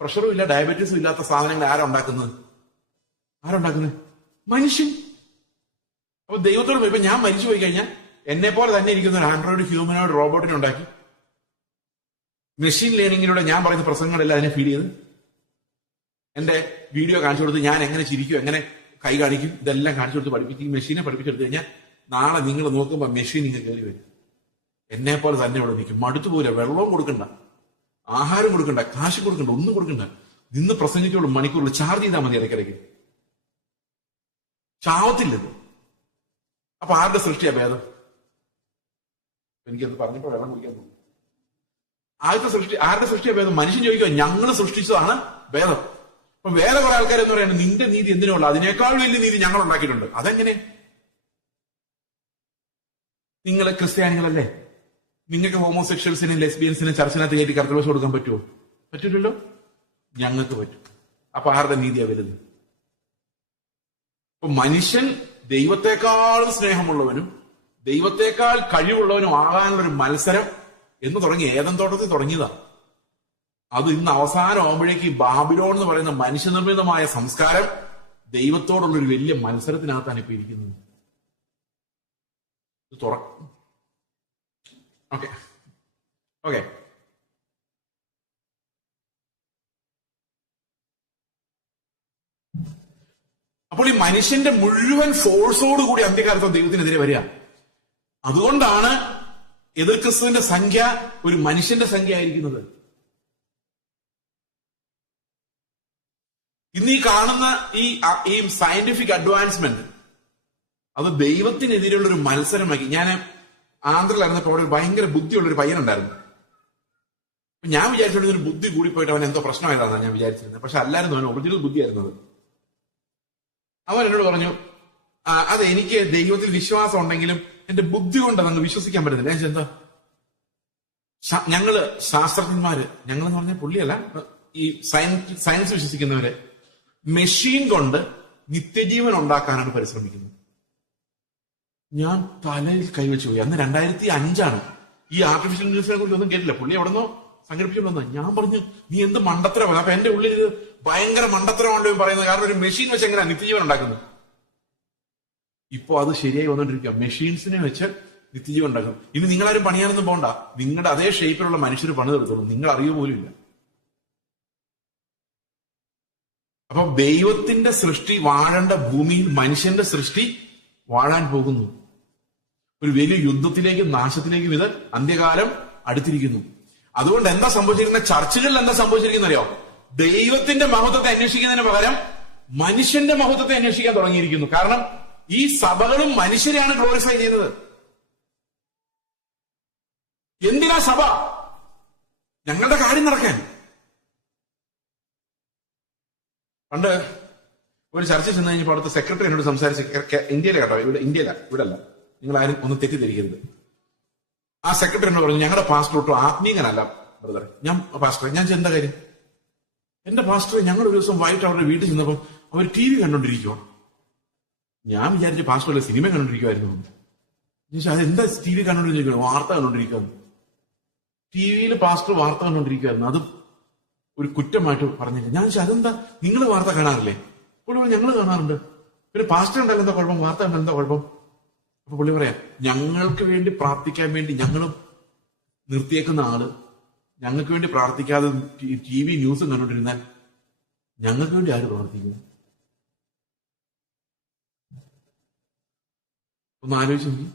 പ്രഷറും ഇല്ല, ഡയബറ്റീസും ഇല്ലാത്ത സാധനങ്ങൾ ആരാ ഉണ്ടാക്കുന്നത്? മനുഷ്യൻ. അപ്പൊ ദൈവത്തോട് ഇപ്പൊ ഞാൻ മരിച്ചു പോയി കഴിഞ്ഞാൽ എന്നെ പോലെ തന്നെ ഇരിക്കുന്ന ഒരു ആൻഡ്രോയിഡ് ഹ്യൂമനോയിഡ് റോബോട്ടിനെ ഉണ്ടാക്കി മെഷീൻ ലേണിംഗിലൂടെ ഞാൻ പറയുന്ന പ്രസംഗങ്ങളെല്ലാം അതിനെ ഫീഡ് ചെയ്ത് എന്റെ വീഡിയോ കാണിച്ചു കൊടുത്ത് ഞാൻ എങ്ങനെ ചിരിക്കും, എങ്ങനെ കൈ കാണിക്കും, ഇതെല്ലാം കാണിച്ചു കൊടുത്ത് പഠിപ്പിക്കും. മെഷീനെ പഠിപ്പിച്ചെടുത്തു കഴിഞ്ഞാൽ നാളെ നിങ്ങൾ നോക്കുമ്പോൾ മെഷീൻ ഇങ്ങനെ കയറി വരും. എന്നെ പോലെ തന്നെ ഇവിടെ നിൽക്കും. മടുത്തു പോല. വെള്ളവും കൊടുക്കണ്ട, ആഹാരം കൊടുക്കണ്ട, കാശ് കൊടുക്കണ്ട, ഒന്നും കൊടുക്കണ്ട. നിന്ന് പ്രസംഗിച്ചോളും. മണിക്കൂറിൽ ചാർജ് ചെയ്താൽ മതി. ഇടയ്ക്കിടയ്ക്ക് ചാവത്തില്ലത്. അപ്പൊ ആരുടെ സൃഷ്ടിയാ ഭേദം? എനിക്കത് പറഞ്ഞപ്പോ വെള്ളം കുടിക്കാൻ തോന്നുന്നു. ആരുടെ സൃഷ്ടിയാ ഭേദം? മനുഷ്യൻ ചോദിക്കുക ഞങ്ങൾ സൃഷ്ടിച്ചതാണ് ഭേദം. അപ്പൊ വേറെ കുറെ ആൾക്കാരെന്ന് പറയുന്നത് നിന്റെ നീതി എന്തിനുള്ള, അതിനേക്കാൾ വലിയ നീതി ഞങ്ങൾ ഉണ്ടാക്കിയിട്ടുണ്ട്. അതെങ്ങനെ? നിങ്ങൾ ക്രിസ്ത്യാനികളല്ലേ, നിങ്ങൾക്ക് ഹോമോസെക്ഷൽസിനും ലെസ്ബിയൻസിനും ചർച്ചിനകത്ത് കയറ്റി കർത്തവ്യം കൊടുക്കാൻ പറ്റുമോ? പറ്റൂലല്ലോ. ഞങ്ങൾക്ക് പറ്റും. അപ്പൊ ആരുടെ നീതിയാ വലുത്? അപ്പൊ മനുഷ്യൻ ദൈവത്തെക്കാളും സ്നേഹമുള്ളവനും ദൈവത്തെക്കാൾ കഴിവുള്ളവനും ആകാനുള്ളൊരു മത്സരം എന്ന് തുടങ്ങി ഏദൻ തോട്ടത്തിൽ തുടങ്ങിയതാ. അത് ഇന്ന് അവസാനം ആകുമ്പോഴേക്ക് ബാബിലോൺ എന്ന് പറയുന്ന മനുഷ്യനിർമ്മിതമായ സംസ്കാരം ദൈവത്തോടുള്ള ഒരു വലിയ മത്സരത്തിനകത്താണ് ഇപ്പൊ ഇരിക്കുന്നത്. ഓക്കെ അപ്പോൾ ഈ മനുഷ്യന്റെ മുഴുവൻ ഫോഴ്സോടുകൂടി അന്ത്യകാലത്ത് ദൈവത്തിനെതിരെ വരിക. അതുകൊണ്ടാണ് എതിർ ക്രിസ്തുവിന്റെ സംഖ്യ ഒരു മനുഷ്യന്റെ സംഖ്യ ആയിരിക്കുന്നത്. ഇന്ന് ഈ കാണുന്ന ഈ സയന്റിഫിക് അഡ്വാൻസ്മെന്റ് അത് ദൈവത്തിനെതിരെയുള്ള ഒരു മത്സരമാക്കി. ഞാൻ ആന്ധ്രയിലായിരുന്നപ്പോൾ അവിടെ ഒരു ഭയങ്കര ബുദ്ധിയുള്ള ഒരു പയ്യനുണ്ടായിരുന്നു. ഞാൻ വിചാരിച്ചോണ്ട് ഒരു ബുദ്ധി കൂടിപ്പോയിട്ട് അവൻ എന്തോ പ്രശ്നമായതാണെന്നാണ് ഞാൻ വിചാരിച്ചിരുന്നത്. പക്ഷെ അല്ലായിരുന്നു, അവൻ ഒറിജിനൽ ബുദ്ധിയായിരുന്നത്. അവൻ എന്നോട് പറഞ്ഞു, അതെ എനിക്ക് ദൈവത്തിൽ വിശ്വാസം ഉണ്ടെങ്കിലും എന്റെ ബുദ്ധി കൊണ്ട് അതങ്ങ് വിശ്വസിക്കാൻ പറ്റുന്നില്ല. ഞാൻ എന്താ, ഞങ്ങള് ശാസ്ത്രജ്ഞന്മാര്, ഞങ്ങളെന്ന് പറഞ്ഞ പുള്ളിയല്ല, ഈ സയൻസ് വിശ്വസിക്കുന്നവര് മെഷീൻ കൊണ്ട് നിത്യജീവൻ ഉണ്ടാക്കാനാണ് പരിശ്രമിക്കുന്നത്. ഞാൻ തലയിൽ കൈവച്ചു പോയി. അന്ന് 2005 ഈ ആർട്ടിഫിഷ്യൽ ഇന്റലിജൻസിനെ കുറിച്ച് ഒന്നും കേട്ടില്ല. പുള്ളി എവിടെന്നോ സംഘടിപ്പിച്ചുകൊണ്ടുവന്ന. ഞാൻ പറഞ്ഞു നീ എന്ത് മണ്ടത്തരമാണ്. അപ്പൊ എന്റെ ഉള്ളിൽ ഇത് ഭയങ്കര മണ്ടത്തരമാണല്ലോ പറയുന്നത്. കാരണം ഒരു മെഷീൻ വെച്ച് എങ്ങനെയാ നിത്യജീവൻ ഉണ്ടാക്കുന്നത്? ഇപ്പൊ അത് ശരിയായി വന്നോണ്ടിരിക്കുക. മെഷീൻസിനെ വെച്ച് നിത്യജീവൻ ഉണ്ടാക്കും. ഇനി നിങ്ങളാരും പണിയാനൊന്നും പോകണ്ട. നിങ്ങളുടെ അതേ ഷേപ്പിലുള്ള മനുഷ്യർ പണി തീർത്തോളൂ. നിങ്ങൾ അറിയുക പോലും ഇല്ല. അപ്പൊ ദൈവത്തിന്റെ സൃഷ്ടി വാഴേണ്ട ഭൂമിയിൽ മനുഷ്യന്റെ സൃഷ്ടി വാഴാൻ പോകുന്നു. ഒരു വലിയ യുദ്ധത്തിലേക്കും നാശത്തിലേക്കും ഇത് അന്ത്യകാലം അടുത്തിരിക്കുന്നു. അതുകൊണ്ട് എന്താ സംഭവിച്ചിരിക്കുന്ന? ചർച്ചുകളിൽ എന്താ സംഭവിച്ചിരിക്കുന്ന അറിയോ? ദൈവത്തിന്റെ മഹത്വത്തെ അന്വേഷിക്കുന്നതിന് പകരം മനുഷ്യന്റെ മഹത്വത്തെ അന്വേഷിക്കാൻ തുടങ്ങിയിരിക്കുന്നു. കാരണം ഈ സഭകളും മനുഷ്യരെയാണ് ഗ്ലോറിഫൈ ചെയ്യുന്നത്. എന്തിനാ സഭ? ഞങ്ങളുടെ കാര്യം നടക്കാൻ. പണ്ട് ഒരു ചർച്ച ചെന്ന് കഴിഞ്ഞപ്പോൾ അവിടുത്തെ സെക്രട്ടറി എന്നോട് സംസാരിച്ച്, ഇന്ത്യയിലെ കേട്ടോ, ഇവിടെ അല്ല, നിങ്ങൾ ആരും ഒന്ന് തെറ്റിദ്ധരിക്കരുത്. ആ സെക്രട്ടറി എന്നോട് പറഞ്ഞു, ഞങ്ങളുടെ പാസ്റ്റർ ഒട്ടും ആത്മീയനല്ല ബ്രദറെ. ഞാൻ എന്താ കാര്യം? എന്റെ പാസ്റ്റർ ഞങ്ങൾ ഒരു ദിവസം വൈകിട്ട് അവരുടെ വീട്ടിൽ ചെന്നപ്പോൾ അവർ TV കണ്ടോണ്ടിരിക്കുവാണ്. ഞാൻ വിചാരിച്ച പാസ്റ്റർ സിനിമ കണ്ടോണ്ടിരിക്കുമായിരുന്നു. അതെന്താ TV കണ്ടോണ്ടിരിക്കുന്നു? വാർത്ത കണ്ടോണ്ടിരിക്കുന്നു. TV പാസ്റ്റർ വാർത്ത കണ്ടോണ്ടിരിക്കുമായിരുന്നു. അത് ഒരു കുറ്റമായിട്ട് പറഞ്ഞില്ല. ഞാൻ അതെന്താ നിങ്ങൾ വാർത്ത കാണാറില്ലേ? പുള്ളി ഞങ്ങൾ കാണാറുണ്ട്. പിന്നെ പാസ്റ്റർ ഉണ്ടല്ലോ എന്താ കുഴപ്പം, വാർത്ത ഉണ്ടല്ലോ എന്താ കുഴപ്പം? അപ്പൊ പുള്ളി പറയാം, ഞങ്ങൾക്ക് വേണ്ടി പ്രാർത്ഥിക്കാൻ വേണ്ടി ഞങ്ങളും നിർത്തിയേക്കുന്ന ആള് ഞങ്ങൾക്ക് വേണ്ടി പ്രാർത്ഥിക്കാതെ TV ന്യൂസും കണ്ടോണ്ടിരുന്നാൽ ഞങ്ങൾക്ക് വേണ്ടി ആര് പ്രവർത്തിക്കുന്നു? ഒന്ന് ആലോചിച്ച് നോക്കി.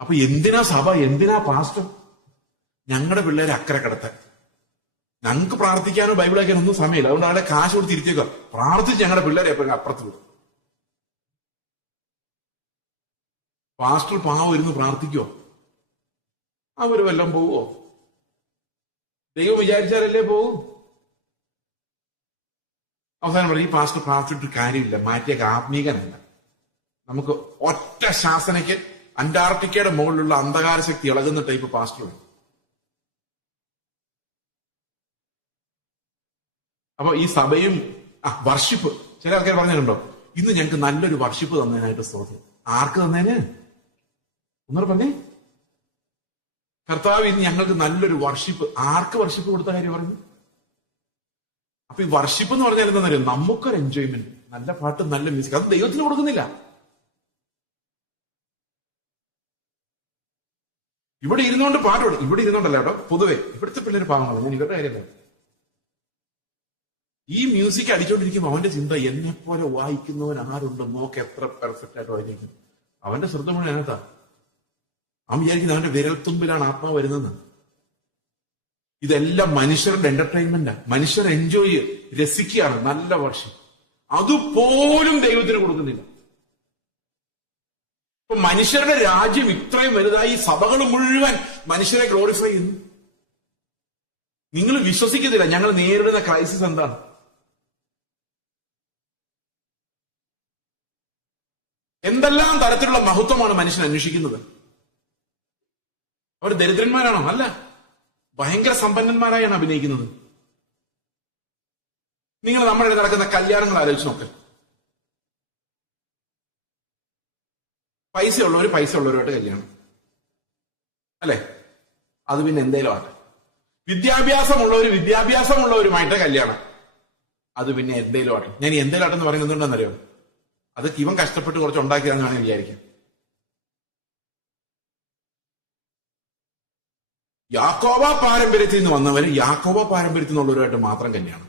അപ്പൊ എന്തിനാ സഭ, എന്തിനാ പാസ്റ്റർ? ഞങ്ങളുടെ പിള്ളേരെ അക്കരെ കിടത്താൻ. ഞങ്ങൾക്ക് പ്രാർത്ഥിക്കാനോ ബൈബിൾ വായിക്കാനോ ഒന്നും സമയമില്ല. അതുകൊണ്ട് അവിടെ കാശ് കൊടുത്ത് തിരിച്ചേക്കുക. പ്രാർത്ഥിച്ച് ഞങ്ങളുടെ പിള്ളേരെ എപ്പോഴും അപ്പുറത്ത് വിടും. പാസ്റ്റർ പാവം ഇരുന്ന് പ്രാർത്ഥിക്കുവോ? അവര് വല്ലതും പോവോ? ദൈവം വിചാരിച്ചാലല്ലേ പോവും. അവസാനം പറയും, ഈ പാസ്റ്റർ പ്രാർത്ഥിച്ചിട്ട് കാര്യമില്ല, മാറ്റിയൊക്കെ ആത്മീകനല്ല. നമുക്ക് ഒറ്റ ശാസനയ്ക്ക് അന്റാർട്ടിക്കയുടെ മുകളിലുള്ള അന്ധകാര ശക്തി ഇളകുന്ന ടൈപ്പ് പാസ്റ്റർ വേണം. അപ്പൊ ഈ സഭയും വർഷിപ്പ്, ചില ആൾക്കാർ പറഞ്ഞിട്ടുണ്ടോ, ഇന്ന് ഞങ്ങൾക്ക് നല്ലൊരു വർഷിപ്പ് തന്നതിനായിട്ട് സ്തോത്രം. ആർക്ക് തന്നേന്? ഒന്നുകൂടെ പറഞ്ഞേ. കർത്താവ് ഇന്ന് ഞങ്ങൾക്ക് നല്ലൊരു വർഷിപ്പ്. ആർക്ക് വർഷിപ്പ് കൊടുത്ത കാര്യം പറഞ്ഞു? അപ്പൊ ഈ വർഷിപ്പ് എന്ന് പറഞ്ഞാൽ എന്താണെന്നറിയോ? നമുക്കൊരു എൻജോയ്മെന്റ്, നല്ല പാട്ട്, നല്ല മ്യൂസിക്. അത് ദൈവത്തിന് കൊടുക്കുന്നില്ല. ഇവിടെ ഇരുന്നുകൊണ്ട് പാട്ട് പാടും. ഇവിടെ ഇരുന്നുകൊണ്ടല്ല കേട്ടോ, പൊതുവെ ഇവിടുത്തെ പിള്ളേര് പാവങ്ങളാണ്. ഞാൻ ഇവരുടെ കാര്യമല്ല. ഈ മ്യൂസിക് അടിച്ചോണ്ടിരിക്കുമ്പോൾ അവന്റെ ചിന്ത, എന്നെ പോലെ വായിക്കുന്നവൻ ആരുണ്ട്, നോക്ക് എത്ര പെർഫെക്റ്റ് ആയിട്ട് വായിക്കും. അവന്റെ ശ്രദ്ധ മുഴുവൻ അതിനകത്താ. അവൻ വിചാരിക്കുന്നത് അവന്റെ വിരൽത്തുമ്പിലാണ് ആത്മാവ് വരുന്നത്. ഇതെല്ലാം മനുഷ്യരുടെ എന്റർടൈൻമെന്റാ. മനുഷ്യർ എൻജോയ് രസിക്കുകയാണ്. നല്ല വർഷം അതുപോലും ദൈവത്തിന് കൊടുക്കുന്നില്ല. ഇപ്പൊ മനുഷ്യരുടെ രാജ്യം ഇത്രയും വലുതായി, സഭകൾ മുഴുവൻ മനുഷ്യരെ ഗ്ലോറിഫൈ ചെയ്യുന്നു. നിങ്ങൾ വിശ്വസിക്കുന്നില്ല ഞങ്ങൾ നേരിടുന്ന ക്രൈസിസ് എന്താണ്. എന്തെല്ലാം തരത്തിലുള്ള മഹത്വമാണ് മനുഷ്യൻ അന്വേഷിക്കുന്നത്. അവർ ദരിദ്രന്മാരാണോ? അല്ല, ഭയങ്കര സമ്പന്നന്മാരായാണ് അഭിനയിക്കുന്നത്. നിങ്ങൾ നമ്മുടെ നടക്കുന്ന കല്യാണങ്ങൾ ആലോചിച്ച് നോക്ക്. പൈസ ഉള്ളവരുമായിട്ട് കല്യാണം അല്ലെ? അത് പിന്നെ എന്തേലും ആട്ടെ. വിദ്യാഭ്യാസമുള്ളവരുമായിട്ട് കല്യാണം, അത് പിന്നെ എന്തേലും ആട്ടെ. ഞാൻ ഈ എന്തേലും ആട്ടെന്ന് പറയുന്നത് എന്തുകൊണ്ടാണെന്നറിയോ? അത് ഇവൻ കഷ്ടപ്പെട്ട് കുറച്ച് ഉണ്ടാക്കിയതാണെന്ന് വേണമെങ്കിൽ വിചാരിക്കാം. യാക്കോബ പാരമ്പര്യത്തിൽ നിന്ന് വന്നവര് യാക്കോബ പാരമ്പര്യത്തിൽ നിന്നുള്ളവരുമായിട്ട് മാത്രം കല്യാണം.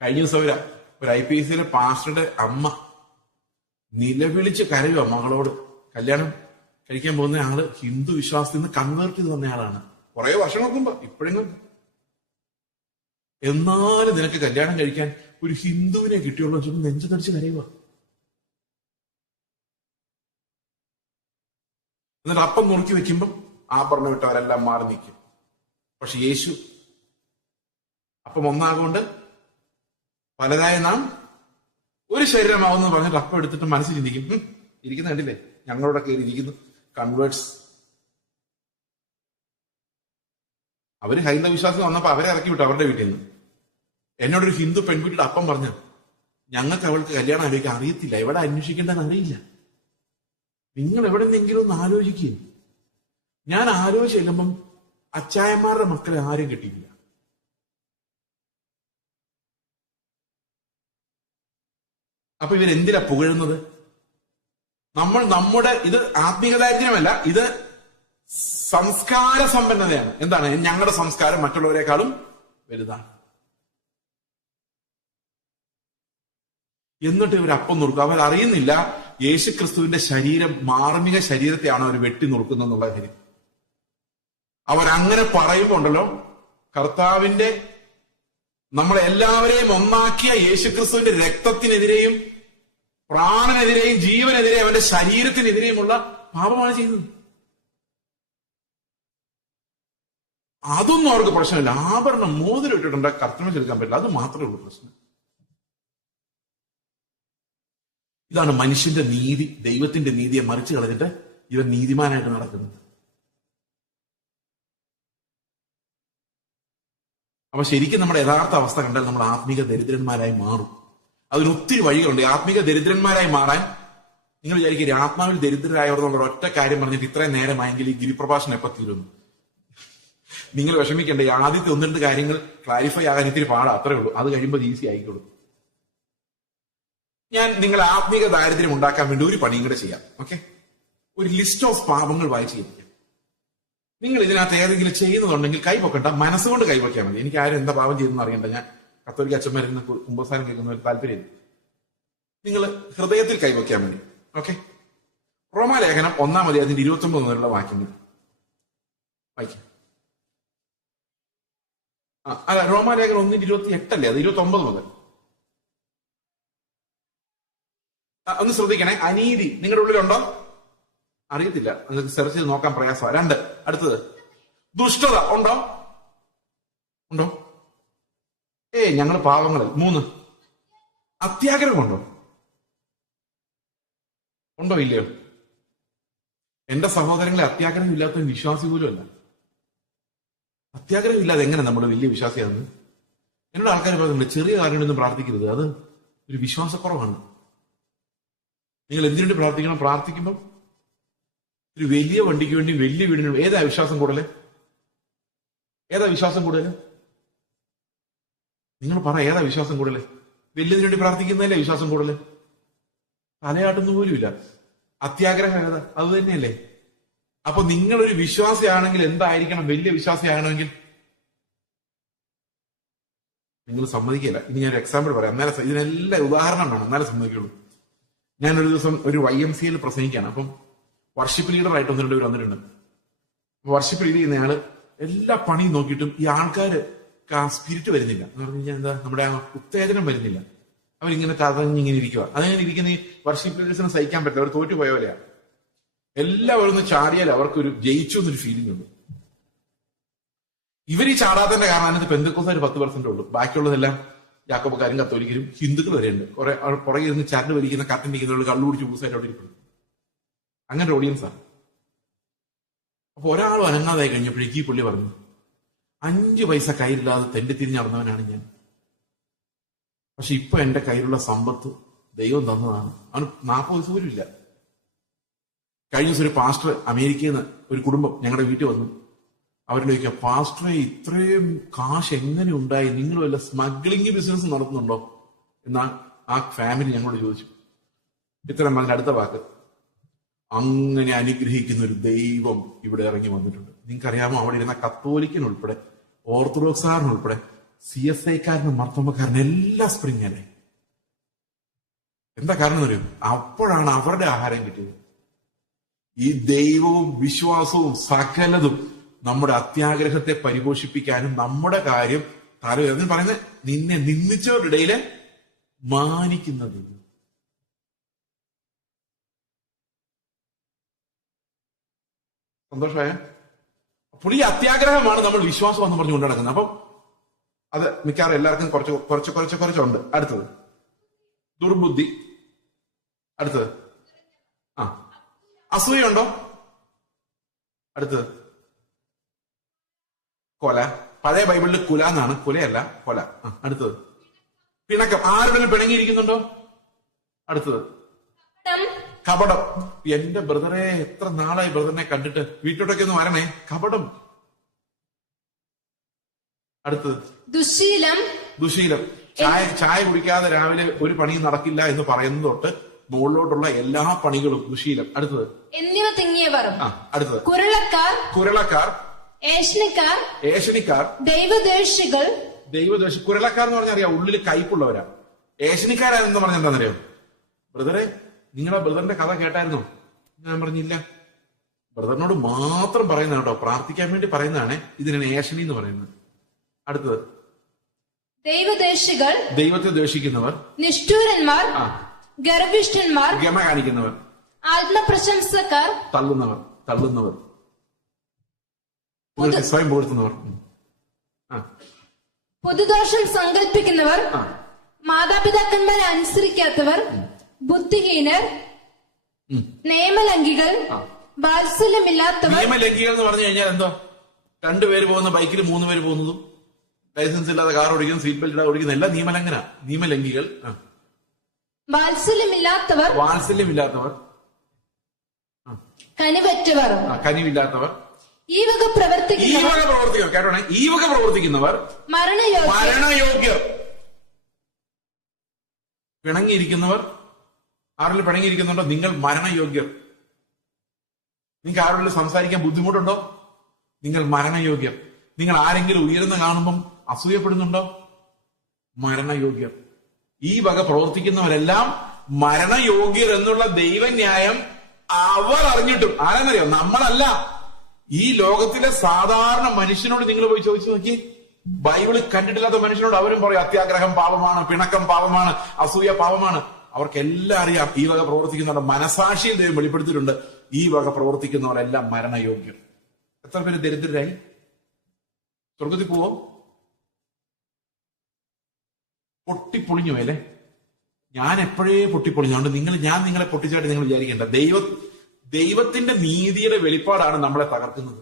കഴിഞ്ഞ ദിവസം ഒരു IPSC പാസ്റ്ററുടെ അമ്മ നിലവിളിച്ച് കരയുക മകളോട്. കല്യാണം കഴിക്കാൻ പോകുന്ന ആള് ഹിന്ദു വിശ്വാസത്തിൽ നിന്ന് കൺവേർട്ട് ചെയ്ത് തന്നയാളാണ്. കുറെ വർഷങ്ങൾക്ക് മുമ്പ്. ഇപ്പോഴെങ്കിലും എന്നാലും നിനക്ക് കല്യാണം കഴിക്കാൻ ഒരു ഹിന്ദുവിനെ കിട്ടിയുള്ളൂ വെച്ചിട്ട് നെഞ്ചു തടിച്ച് കരയുക. എന്നിട്ട് അപ്പം നുറുക്കി വെക്കുമ്പം ആ പറഞ്ഞു വിട്ടവരെല്ലാം മാറി നിൽക്കും. പക്ഷെ യേശു അപ്പം ഒന്നാകൊണ്ട് പലതായ നാം ഒരു ശരീരമാവുമെന്ന് പറഞ്ഞിട്ട് അപ്പം എടുത്തിട്ട് മനസ്സിൽ ചിന്തിക്കും, ഇരിക്കുന്ന കണ്ടില്ലേ ഞങ്ങളോട് കയറി ഇരിക്കുന്നു കൺവേർട്സ്. അവര് ഹൈന്ദവ വിശ്വാസം വന്നപ്പോ അവരെ ഇറക്കി വിട്ടു അവരുടെ വീട്ടിൽ നിന്ന്. എന്നോടൊരു ഹിന്ദു പെൺകുട്ടിയുടെ അപ്പം പറഞ്ഞു, ഞങ്ങൾക്ക് അവൾക്ക് കല്യാണം ആലോചിക്കാൻ അറിയത്തില്ല, എവിടെ അന്വേഷിക്കേണ്ടെന്ന് അറിയില്ല. നിങ്ങൾ എവിടെന്നെങ്കിലും ഒന്ന് ആലോചിക്കുക. ഞാൻ ആലോചിച്ച് ചെല്ലുമ്പം അച്ചായന്മാരുടെ മക്കളെ ആരും കിട്ടിയില്ല. അപ്പൊ ഇവരെന്തിനാ പുകഴുന്നത്? നമ്മുടെ ഇത് ആത്മീയദാരിദ്ര്യമല്ല, ഇത് സംസ്കാര സമ്പന്നതയാണ്. എന്താണ്? ഞങ്ങളുടെ സംസ്കാരം മറ്റുള്ളവരെക്കാളും വലുതാണ്. എന്നിട്ട് ഇവർ അപ്പം നുറുക്കും. അവർ അറിയുന്നില്ല യേശുക്രിസ്തുവിന്റെ ശരീരം, മാർമിക ശരീരത്തെയാണ് അവർ വെട്ടി നുറുക്കുന്നതെന്നുള്ള കാര്യം. അവരങ്ങനെ പറയുമ്പോൾ ഉണ്ടല്ലോ, കർത്താവിന്റെ, നമ്മളെല്ലാവരെയും ഒന്നാക്കിയ യേശുക്രിസ്തുവിന്റെ രക്തത്തിനെതിരെയും പ്രാണനെതിരെയും ജീവനെതിരെയും അവന്റെ ശരീരത്തിനെതിരെയുമുള്ള പാപമാണ് ചെയ്യുന്നത്. അതൊന്നും അവർക്ക് പ്രശ്നമില്ല. ആഭരണം, മോതിരം ഇട്ടിട്ടുണ്ട്, കർത്തവ്യം ചെലുത്താൻ പറ്റില്ല. അത് മാത്രമേ ഉള്ളൂ പ്രശ്നം. ഇതാണ് മനുഷ്യന്റെ നീതി, ദൈവത്തിന്റെ നീതിയെ മറിച്ച് കളഞ്ഞിട്ട് ഇവൻ നീതിമാനായിട്ട് നടക്കുന്നത്. അപ്പൊ ശരിക്കും നമ്മുടെ യഥാർത്ഥ അവസ്ഥ കണ്ടാൽ നമ്മൾ ആത്മീക ദരിദ്രന്മാരായി മാറും. അതിന് ഒത്തിരി വഴികളുണ്ട്. ആത്മീക ദരിദ്രന്മാരായി മാറാൻ നിങ്ങൾ വിചാരിക്കും ആത്മാവിൽ ദരിദ്രരായവർ എന്നുള്ള ഒറ്റ കാര്യം പറഞ്ഞിട്ട് ഇത്രയും നേരമായെങ്കിൽ ഈ ഗിരിപ്രഭാഷണം എപ്പോൾ തീരുന്നു? നിങ്ങൾ വിഷമിക്കേണ്ട. ഈ ആദ്യത്തെ 1-2 കാര്യങ്ങൾ ക്ലാരിഫൈ ആകാൻ ഇത്തിരി പാടാ, അത്രേ ഉള്ളൂ. അത് കഴിയുമ്പോൾ ഈസി ആയിക്കോളും. ഞാൻ നിങ്ങൾ ആത്മീക ദാരിദ്ര്യം ഉണ്ടാക്കാൻ വേണ്ടി ഒരു പണിയും കൂടെ ചെയ്യാം. ഓക്കെ, ഒരു ലിസ്റ്റ് ഓഫ് പാപങ്ങൾ വായിച്ചു കഴിഞ്ഞാൽ നിങ്ങൾ ഇതിനകത്ത് ഏതെങ്കിലും ചെയ്യുന്നതുണ്ടെങ്കിൽ കൈപൊക്കണ്ട, മനസ്സുകൊണ്ട് കൈവയ്ക്കാൻ മതി. എനിക്ക് ആരും എന്താ പാപം ചെയ്തെന്ന് അറിയണ്ട. ഞാൻ കത്തോലിക്ക അച്ഛന്മാരുന്ന കുമ്പസാരം കേൾക്കുന്നവർ താല്പര്യം. നിങ്ങൾ ഹൃദയത്തിൽ കൈവയ്ക്കാൻ വേണ്ടി. ഓക്കെ, റോമാലേഖനം 1-ാം അധ്യായത്തിന്റെ 29 മുതലുള്ള വാക്യങ്ങൾ വായിക്കാം. അല്ല, റോമാലേഖനം 1:28 അല്ലേ? അത് 29 മുതൽ. ഒന്ന് ശ്രദ്ധിക്കണേ. അനീതി നിങ്ങളുടെ ഉള്ളിലുണ്ടോ? അറിയത്തില്ല, നിങ്ങൾക്ക് സെർച്ച് ചെയ്ത് നോക്കാൻ പ്രയാസമാണ്. 2, അടുത്തത് ദുഷ്ടത ഉണ്ടോ? ഉണ്ടോ? ഞങ്ങൾ പാവങ്ങളിൽ. 3, അത്യാഗ്രഹം ഉണ്ടോ? ഉണ്ടോ? ഇല്ലയോ? എന്റെ സഹോദരങ്ങളെ, അത്യാഗ്രഹം ഇല്ലാത്ത വിശ്വാസി പോലും അല്ല. അത്യാഗ്രഹം ഇല്ലാതെ എങ്ങനെ നമ്മൾ വലിയ വിശ്വാസിയാകുന്നു? എന്നോട് ആൾക്കാർ പറയുന്നുണ്ട് ചെറിയ കാര്യങ്ങളൊന്നും പ്രാർത്ഥിക്കരുത്, അത് ഒരു വിശ്വാസക്കുറവാണ്. നിങ്ങൾ എന്തിനു വേണ്ടി പ്രാർത്ഥിക്കണം? പ്രാർത്ഥിക്കുമ്പോൾ ഒരു വലിയ വണ്ടിക്ക് വേണ്ടി, വലിയ വീടിന് വേണ്ടി. ഏതാ വിശ്വാസം കൂടുതൽ? ഏതാ വിശ്വാസം കൂടുതൽ? നിങ്ങൾ പറ, ഏതാ വിശ്വാസം കൂടുതൽ? വലിയതിനു വേണ്ടി പ്രാർത്ഥിക്കുന്നതല്ലേ വിശ്വാസം കൂടുതൽ? തലയാട്ടുന്ന പോലും ഇല്ല. അത്യാഗ്രഹം ഏതാ? അത് തന്നെയല്ലേ? അപ്പൊ നിങ്ങളൊരു വിശ്വാസിയാണെങ്കിൽ എന്തായിരിക്കണം? വലിയ വിശ്വാസിയാകണമെങ്കിൽ നിങ്ങൾ സമ്മതിക്കില്ല. ഇനി ഞാനൊരു എക്സാമ്പിൾ പറയാം, എന്നാലും ഇതിനെല്ലാം ഉദാഹരണം വേണം, എന്നാലും സമ്മതിക്കുള്ളൂ. ഞാനൊരു ദിവസം ഒരു YMCAയിൽ പ്രസംഗിക്കുകയാണ്. അപ്പം വർഷിപ്പ് ലീഡറായിട്ട് 1-2 പേര് വന്നിട്ടുണ്ട്. വർഷിപ്പ് ലീഡ് ചെയ്യുന്നയാള് എല്ലാ പണിയും നോക്കിയിട്ടും ഈ ആൾക്കാര് സ്പിരിറ്റ് വരുന്നില്ല എന്ന് പറഞ്ഞു കഴിഞ്ഞാൽ എന്താ, നമ്മുടെ ആ ഉത്തേജനം വരുന്നില്ല. അവരിങ്ങനെ തതഞ്ഞിങ്ങനെ ഇരിക്കുക. അതങ്ങനെ ഇരിക്കുന്ന ഈ വർഷിപ്പ് ലീഡേഴ്സിനെ സഹിക്കാൻ പറ്റില്ല. അവർ തോറ്റുപോയ പോലെയാണ്. എല്ലാവരും ഒന്ന് ചാടിയാൽ അവർക്കൊരു ജയിച്ചു എന്നൊരു ഫീലിംഗ് ഉണ്ട്. ഇവർ ഈ ചാടാത്തതിന്റെ കാരണം അതിനകത്ത് പെന്തക്കോസ്തുകാർ 10% ഉള്ളൂ. ബാക്കിയുള്ളതെല്ലാം യാക്കോബക്കാരും കത്തോലിക്കരും ഹിന്ദുക്കൾ വരെയുണ്ട്. കുറെ പുറകെ ഇരുന്ന് ചരട് വലിക്കുന്ന, കട്ടൻ ഇരിക്കുന്നവർ കള്ളു കുടിച്ച് പൂസായിട്ട് അവിടെ ഇരിക്കുന്നു. അങ്ങനെ ഓഡിയൻസാണ്. അപ്പൊ ഒരാളും അനങ്ങാതായി കഴിഞ്ഞപ്പോഴേക്ക് ഈ പുള്ളി പറഞ്ഞു, 5 പൈസ കയ്യിലില്ലാതെ തെണ്ടിത്തിരിഞ്ഞ് നടന്നവനാണ് ഞാൻ. പക്ഷെ ഇപ്പൊ എന്റെ കയ്യിലുള്ള സമ്പത്ത് ദൈവം തന്നതാണ്. അവന് 40 പൈസ പോലും ഇല്ല. കഴിഞ്ഞ ദിവസം ഒരു പാസ്റ്റർ അമേരിക്കയിൽ നിന്ന് ഒരു കുടുംബം ഞങ്ങളുടെ വീട്ടിൽ വന്നു. അവരുടെ ചോദിക്കുക, പാസ്റ്ററെ ഇത്രയും കാശ് എങ്ങനെ ഉണ്ടായി? നിങ്ങൾ വല്ല സ്മഗ്ലിംഗ് ബിസിനസ് നടത്തുന്നുണ്ടോ എന്നാ ആ ഫാമിലി ഞങ്ങളോട് ചോദിച്ചു. ഇത്രയും പറഞ്ഞ അടുത്ത വാക്ക്, അങ്ങനെ അനുഗ്രഹിക്കുന്ന ഒരു ദൈവം ഇവിടെ ഇറങ്ങി വന്നിട്ടുണ്ട്. നിങ്ങൾക്കറിയാമോ, അവിടെ ഇരുന്ന കത്തോലിക്കൻ ഉൾപ്പെടെ, ഓർത്തഡോക്സുകാരനുൾപ്പെടെ, CSIക്കാരനും മർത്തോമക്കാരനും എല്ലാം സ്പ്രിങ്ങല്ലേ. എന്താ കാരണം അറിയും? അപ്പോഴാണ് അവരുടെ ആഹാരം കിട്ടിയത്. ഈ ദൈവവും വിശ്വാസവും സകലതും നമ്മുടെ അത്യാഗ്രഹത്തെ പരിപോഷിപ്പിക്കാനും നമ്മുടെ കാര്യം അതിന് പറയുന്നത് നിന്നെ നിന്ദിച്ചവരുടെ ഇടയില് മാനിക്കുന്നത്. സന്തോഷമായ അപ്പോൾ ഈ അത്യാഗ്രഹമാണ് നമ്മൾ വിശ്വാസം എന്ന് പറഞ്ഞു കൊണ്ട് നടക്കുന്നത്. അപ്പം അത് മിക്കവാറും എല്ലാവർക്കും കുറച്ചുണ്ട്. അടുത്തത് ദുർബുദ്ധി. അടുത്തത് അസൂയുണ്ടോ? അടുത്തത് കൊല. പഴയ ബൈബിളിൽ കുല എന്നാണ്, കുലയല്ല കൊല. അടുത്തത് പിണക്കം. ആരുടെ പിണങ്ങിയിരിക്കുന്നുണ്ടോ? അടുത്തത് കപടം. എന്റെ ബ്രദറെ, എത്ര നാളായി ബ്രദറിനെ കണ്ടിട്ട്, വീട്ടിലോട്ടൊക്കെ ഒന്ന് വരണേ. കപടം. അടുത്തത് ദുശീലം. ചായ കുടിക്കാതെ രാവിലെ ഒരു പണിയും നടക്കില്ല എന്ന് പറയുന്നത് തൊട്ട് മുകളിലോട്ടുള്ള എല്ലാ പണികളും ദുശീലം. അടുത്തത് എന്നിവ തിങ്ങിയവർ. അടുത്തത് കുരളക്കാർ, ഏഷണിക്കാർ, ദൈവദ്വേഷികൾ. കുരളക്കാർ എന്ന് പറഞ്ഞാൽ അറിയാം, ഉള്ളിൽ കയ്പുള്ളവരാ. ഏഷണിക്കാരെന്ന് പറഞ്ഞ എന്താണെന്നറിയോ? ബ്രദറെ, നിങ്ങളെ ബ്രദറിന്റെ കഥ കേട്ടായിരുന്നോ? ഞാൻ പറഞ്ഞില്ല. ബ്രദറിനോട് മാത്രം പറയുന്ന കേട്ടോ, പ്രാർത്ഥിക്കാൻ വേണ്ടി പറയുന്നതാണ്. ഇതിനാണ് ഏഷണി എന്ന് പറയുന്നത്. അടുത്തത്, ദൈവദ്വേഷികൾ, ദൈവത്തെ ദ്വേഷിക്കുന്നവർ, നിഷ്ഠൂരന്മാർ, ഗർവിഷ്ഠന്മാർ, ഗമ കാണിക്കുന്നവർ, ആത്മപ്രശംസക്കാർ, തള്ളുന്നവർ, സ്വയം പുകഴ്ത്തുന്നവർ, പൊതുദോഷം സങ്കല്പിക്കുന്നവർ, മാതാപിതാക്കന്മാരെ അനുസരിക്കാത്തവർ, ബുദ്ധിഹീനർ, നിയമലംഘികൾ, വാത്സല്യമില്ലാത്തവർ. നിയമലംഘികൾ എന്ന് പറഞ്ഞു കഴിഞ്ഞാൽ എന്തോ? 2 പേര് പോകുന്ന ബൈക്കിൽ 3 പേര് പോകുന്നതും, ലൈസൻസ് ഇല്ലാതെ കാർ ഓടിക്കുന്ന, സീറ്റ് ബെൽറ്റ് ഇടാതെ ഓടിക്കുന്ന എല്ലാം നിയമലംഘന. നിയമലംഘികൾ. വാത്സല്യമില്ലാത്തവർ, കനിവില്ലാത്തവർ, ഈ വക പ്രവർത്തിക്കുന്നവർ, കേട്ടോണേ, ഈ വക പ്രവർത്തിക്കുന്നവർ മരണയോഗ്യർ. പിണങ്ങിയിരിക്കുന്നവർ, ആരെങ്കിലും പിണങ്ങിയിരിക്കുന്നുണ്ടോ? നിങ്ങൾ മരണയോഗ്യർ. നിങ്ങൾക്ക് ആരോടും സംസാരിക്കാൻ ബുദ്ധിമുട്ടുണ്ടോ? നിങ്ങൾ മരണയോഗ്യർ. നിങ്ങൾ ആരെങ്കിലും ഉയർന്ന് കാണുമ്പം അസൂയപ്പെടുന്നുണ്ടോ? മരണയോഗ്യർ. ഈ വക പ്രവർത്തിക്കുന്നവരെല്ലാം മരണയോഗ്യർ എന്നുള്ള ദൈവന്യായം അവർ അറിഞ്ഞിട്ടും, ആരെന്നറിയോ? നമ്മളല്ല. ഈ ലോകത്തിലെ സാധാരണ മനുഷ്യനോട് നിങ്ങൾ പോയി ചോദിച്ചു നോക്കി. ബൈബിള് കണ്ടിട്ടില്ലാത്ത മനുഷ്യനോട് അവരും പറയും അത്യാഗ്രഹം പാപമാണ്, പിണക്കം പാപമാണ്, അസൂയ പാപമാണ്. അവർക്കെല്ലാം അറിയാം ഈ വക പ്രവർത്തിക്കുന്നവരുടെ മനസാക്ഷിയിൽ ദൈവം വെളിപ്പെടുത്തിയിട്ടുണ്ട്. ഈ വക പ്രവർത്തിക്കുന്നവരെല്ലാം മരണയോഗ്യർ. എത്ര പേര് ദരിദ്രരായി? സ്വർഗത്തിൽ പോവോ? പൊട്ടിപ്പൊളിഞ്ഞു അല്ലേ? ഞാൻ എപ്പോഴേ പൊട്ടിപ്പൊളിഞ്ഞുകൊണ്ട് ഞാൻ നിങ്ങളെ പൊട്ടിച്ചായിട്ട് നിങ്ങൾ വിചാരിക്കേണ്ട. ദൈവത്തിന്റെ നീതിയുടെ വെളിപ്പാടാണ് നമ്മളെ തകർക്കുന്നത്.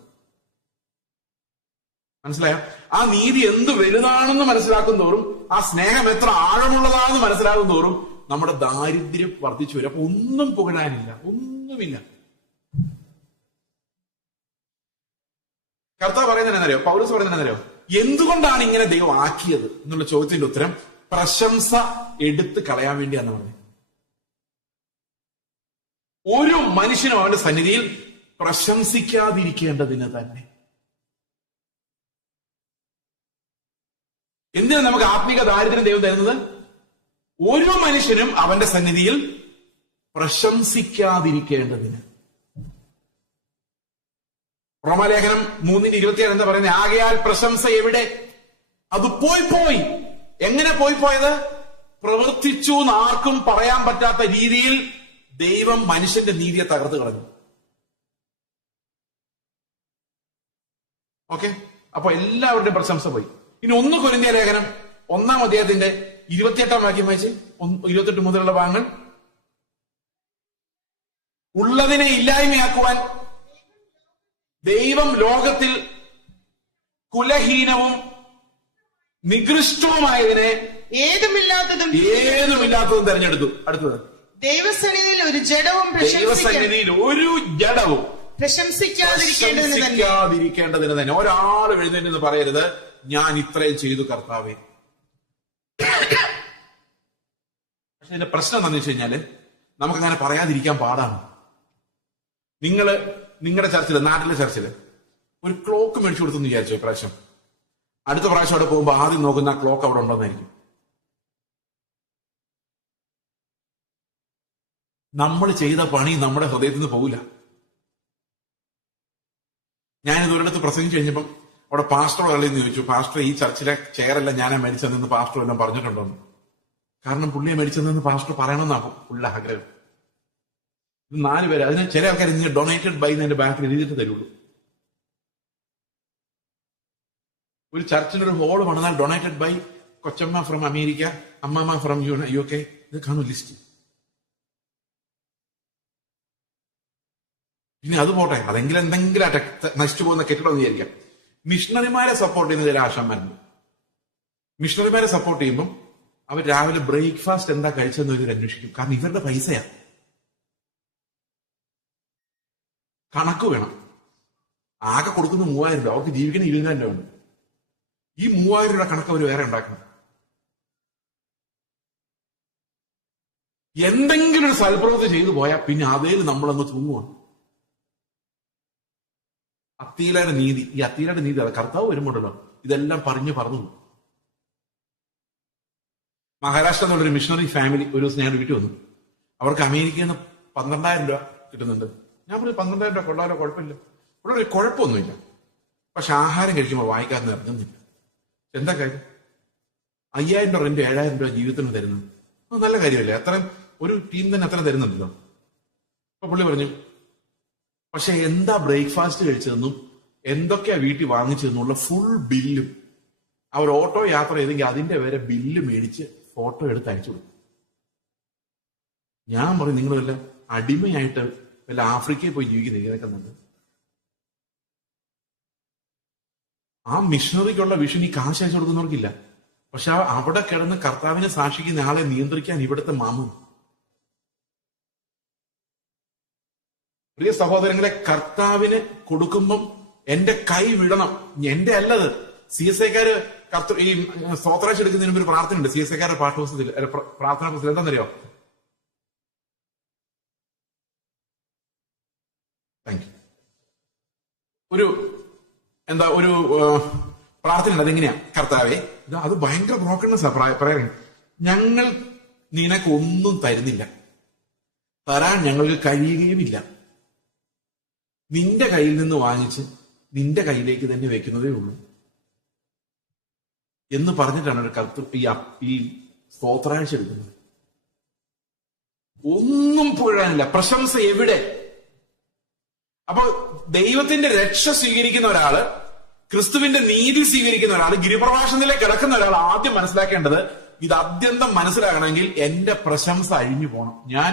മനസ്സിലായോ? ആ നീതി എന്ത് വലുതാണെന്ന് മനസ്സിലാക്കും തോറും, ആ സ്നേഹം എത്ര ആഴമുള്ളതാണെന്ന് മനസ്സിലാകും തോറും നമ്മുടെ ദാരിദ്ര്യം വർദ്ധിച്ചു വരും. അപ്പൊ ഒന്നും പുകഴാനില്ല, ഒന്നുമില്ല. കർത്താവ് പറയുന്നത് എന്നറിയോ? പൗലോസ് പറയുന്നത് എന്നറിയോ? എന്തുകൊണ്ടാണ് ഇങ്ങനെ ദൈവം ആക്കിയത് എന്നുള്ള ചോദ്യത്തിന്റെ ഉത്തരം പ്രശംസ എടുത്ത് കളയാൻ വേണ്ടിയാന്ന് പറഞ്ഞു. ഒരു മനുഷ്യനും അവന്റെ സന്നിധിയിൽ പ്രശംസിക്കാതിരിക്കേണ്ടതിന് തന്നെ. എന്തിനാണ് നമുക്ക് ആത്മീക ദാരിദ്ര്യം ദൈവം തരുന്നത്? ഒരു മനുഷ്യനും അവന്റെ സന്നിധിയിൽ പ്രശംസിക്കാതിരിക്കേണ്ടതിന്. റോമാലേഖനം 3:27 എന്താ പറയുന്നത്? ആകയാൽ പ്രശംസ എവിടെ? അത് പോയി. എങ്ങനെ പോയത്? പ്രവർത്തിച്ചു എന്ന് ആർക്കും പറയാൻ പറ്റാത്ത രീതിയിൽ ദൈവം മനുഷ്യന്റെ നീതിയെ തകർത്ത് കളഞ്ഞു. ഓക്കെ, അപ്പൊ എല്ലാവരുടെയും പ്രശംസ പോയി. ഇനി 1 കൊരിന്ത്യ ലേഖനം 1-ാം അധ്യായത്തിന്റെ 28-ാം വാക്യം വായിച്ച്, 28 മുതലുള്ള ഭാഗങ്ങൾ. ഉള്ളതിനെ ഇല്ലായ്മയാക്കുവാൻ ദൈവം ലോകത്തിൽ കുലഹീനവും നികൃഷ്ടവുമായതിനെ ഏതുമില്ലാത്തതും തെരഞ്ഞെടുത്തു. അടുത്തത്, ദൈവസന്നിധിയിൽ ഒരു ജഡവും പ്രശംസിക്കാതിരിക്കേണ്ടതിന് തന്നെ. ഒരാൾ എഴുന്നേറ്റ് പറയരുത് ഞാൻ ഇത്രയും ചെയ്തു കർത്താവേ. പക്ഷെ ഇതിന്റെ പ്രശ്നം എന്താണെന്ന് വെച്ച് കഴിഞ്ഞാല് നമുക്കങ്ങനെ പറയാതിരിക്കാൻ പാടാണ്. നിങ്ങളുടെ ചർച്ചില്, നാട്ടിലെ ചർച്ചില് ഒരു ക്ലോക്ക് മേടിച്ചു കൊടുത്തെന്ന് വിചാരിച്ചു. പ്രാവശ്യം അടുത്ത പ്രാവശ്യം അവിടെ പോകുമ്പോൾ ആദ്യം നോക്കുന്ന ആ ക്ലോക്ക് അവിടെ ഉണ്ടോന്നായിരിക്കും. നമ്മൾ ചെയ്ത പണി നമ്മുടെ ഹൃദയത്തിൽ നിന്ന് പോകില്ല. ഞാനിത് ഒരിടത്ത് പ്രസംഗിച്ചു കഴിഞ്ഞപ്പം അവിടെ പാസ്റ്റർ കളിയെന്ന് ചോദിച്ചു, പാസ്റ്റർ ഈ ചർച്ചിലെ ചെയറെല്ലാം ഞാനാ മേടിച്ചതെന്ന് പാസ്റ്റർ എല്ലാം പറഞ്ഞിട്ടുണ്ടോന്ന്. കാരണം പുള്ളിയെ മേടിച്ചതെന്ന് പാസ്റ്റർ പറയണമെന്നാണ് പുള്ള ആഗ്രഹം. 4 പേര്, അതിന് ചില ആൾക്കാർ ഇങ്ങനെ ഡൊണേറ്റഡ് ബൈ എന്നതിന്റെ ബാക്കിൽ എഴുതിയിട്ട് തരുള്ളൂ. ഒരു ചർച്ചിന്റെ ഒരു ഹോള് പണിതാൽ ഡൊണേറ്റഡ് ബൈ കൊച്ചമ്മ ഫ്രം അമേരിക്ക, അമ്മമ്മ ഫ്രം UK, ഇത് കാണും ലിസ്റ്റ്. പിന്നെ അത് പോട്ടെ, അതെങ്കിലും എന്തെങ്കിലും നശിച്ചു പോകുന്ന കെട്ടിടം വിചാരിക്കാം. മിഷണറിമാരെ സപ്പോർട്ട് ചെയ്യുന്ന ചില ആശാന്മാരുണ്ട്. മിഷണറിമാരെ സപ്പോർട്ട് ചെയ്യുമ്പോൾ അവർ രാവിലെ ബ്രേക്ക്ഫാസ്റ്റ് എന്താ കഴിച്ചെന്ന് ഇവർ അന്വേഷിക്കും. കാരണം ഇവരുടെ പൈസയാ, കണക്ക് വേണം. ആകെ കൊടുക്കുന്ന 3000 രൂപ, അവർക്ക് ജീവിക്കുന്ന 20,000 രൂപ ഉണ്ട്. ഈ 3000 രൂപ കണക്ക് അവർ വേറെ ഉണ്ടാക്കണം. എന്തെങ്കിലും ഒരു സൽപ്രവൃത്തി ചെയ്തു പോയാൽ പിന്നെ അതേൽ നമ്മളങ്ങ് തൂങ്ങുവാണ്. അത്തീലയുടെ നീതി, ഈ അത്തീലയുടെ നീതി കർത്താവ് വരുമ്പോഴല്ലോ ഇതെല്ലാം പറഞ്ഞു. മഹാരാഷ്ട്ര എന്നുള്ളൊരു മിഷണറി ഫാമിലി ഒരു ദിവസം ഞാൻ വീട്ടിൽ വന്നു. അവർക്ക് അമേരിക്കയിൽ നിന്ന് 12,000 രൂപ കിട്ടുന്നുണ്ട്. ഞാൻ പറഞ്ഞു 12,000 രൂപ കൊള്ളാലോ, കുഴപ്പമില്ല. ഇവിടെ ഒരു കുഴപ്പമൊന്നുമില്ല. പക്ഷെ ആഹാരം കഴിക്കുമ്പോൾ വായിക്കാതെ ഇറങ്ങുന്നില്ല. എന്താ കാര്യം? 5,000 രൂപ റെന്റ് 7,000 രൂപ ജീവിതത്തിന് തരുന്നത് അത് നല്ല കാര്യമല്ലേ? അത്രയും ഒരു ടീം തന്നെ അത്ര തരുന്നുണ്ടല്ലോ. അപ്പൊ പുള്ളി പറഞ്ഞു, പക്ഷെ എന്താ ബ്രേക്ക്ഫാസ്റ്റ് കഴിച്ചതെന്നും എന്തൊക്കെയാ വീട്ടിൽ വാങ്ങിച്ചതെന്നുള്ള ഫുൾ ബില്ലും അവർ ഓട്ടോ യാത്ര ചെയ്തെങ്കിൽ അതിന്റെ വരെ ബില്ല് മേടിച്ച് ഫോട്ടോ എടുത്ത് അയച്ചു കൊടുക്കും. ഞാൻ പറയും, നിങ്ങൾ വല്ല അടിമയായിട്ട് വല്ല ആഫ്രിക്കയിൽ പോയി ജീവിക്കുന്നത് ഇതൊക്കെ നല്ലത്. ആ മിഷണറിക്കുള്ള വിഷൻ ഈ കാശ് അയച്ചു കൊടുക്കുന്നവർക്കില്ല. പക്ഷെ അവിടെ കിടന്ന് കർത്താവിനെ സാക്ഷിക്കുന്ന ആളെ നിയന്ത്രിക്കാൻ ഇവിടുത്തെ മാമു. പ്രിയ സഹോദരങ്ങളെ, കർത്താവിന് കൊടുക്കുമ്പം എന്റെ കൈ വിടണം. എന്റെ അല്ലത്. CSIക്കാര് ഈ സ്തോത്രാഴ്ച എടുക്കുന്നതിന് മുമ്പ് ഒരു പ്രാർത്ഥന ഉണ്ട്. CSIക്കാരുടെ പാഠപുസ്തകത്തിൽ പ്രാർത്ഥനാ പുസ്തകം എന്താണെന്നറിയോ? Thank you. ഒരു പ്രാർത്ഥന ഉണ്ട്. അതെങ്ങനെയാ? കർത്താവേ, അത് ഭയങ്കര ബ്രോക്കൺനെസ്സാ പറയാൻ. ഞങ്ങൾ നിനക്കൊന്നും തരുന്നില്ല, തരാൻ ഞങ്ങൾക്ക് കഴിയുകയുമില്ല. നിന്റെ കയ്യിൽ നിന്ന് വാങ്ങിച്ച് നിന്റെ കയ്യിലേക്ക് തന്നെ വെക്കുന്നതേ ഉള്ളൂ എന്ന് പറഞ്ഞിട്ടാണ് ഒരു ഈ സ്തോത്രാഴ്ച എടുക്കുന്നത്. ഒന്നും പുകഴാനില്ല. പ്രശംസ എവിടെ? അപ്പൊ ദൈവത്തിന്റെ രക്ഷ സ്വീകരിക്കുന്ന ഒരാള്, ക്രിസ്തുവിന്റെ നീതി സ്വീകരിക്കുന്ന ഒരാൾ, ഗിരിപ്രഭാഷണത്തിലേക്ക് കിടക്കുന്ന ഒരാൾ ആദ്യം മനസ്സിലാക്കേണ്ടത്, ഇത് അത്യന്തം മനസ്സിലാകണമെങ്കിൽ എന്റെ പ്രശംസ അഴിഞ്ഞു പോകണം. ഞാൻ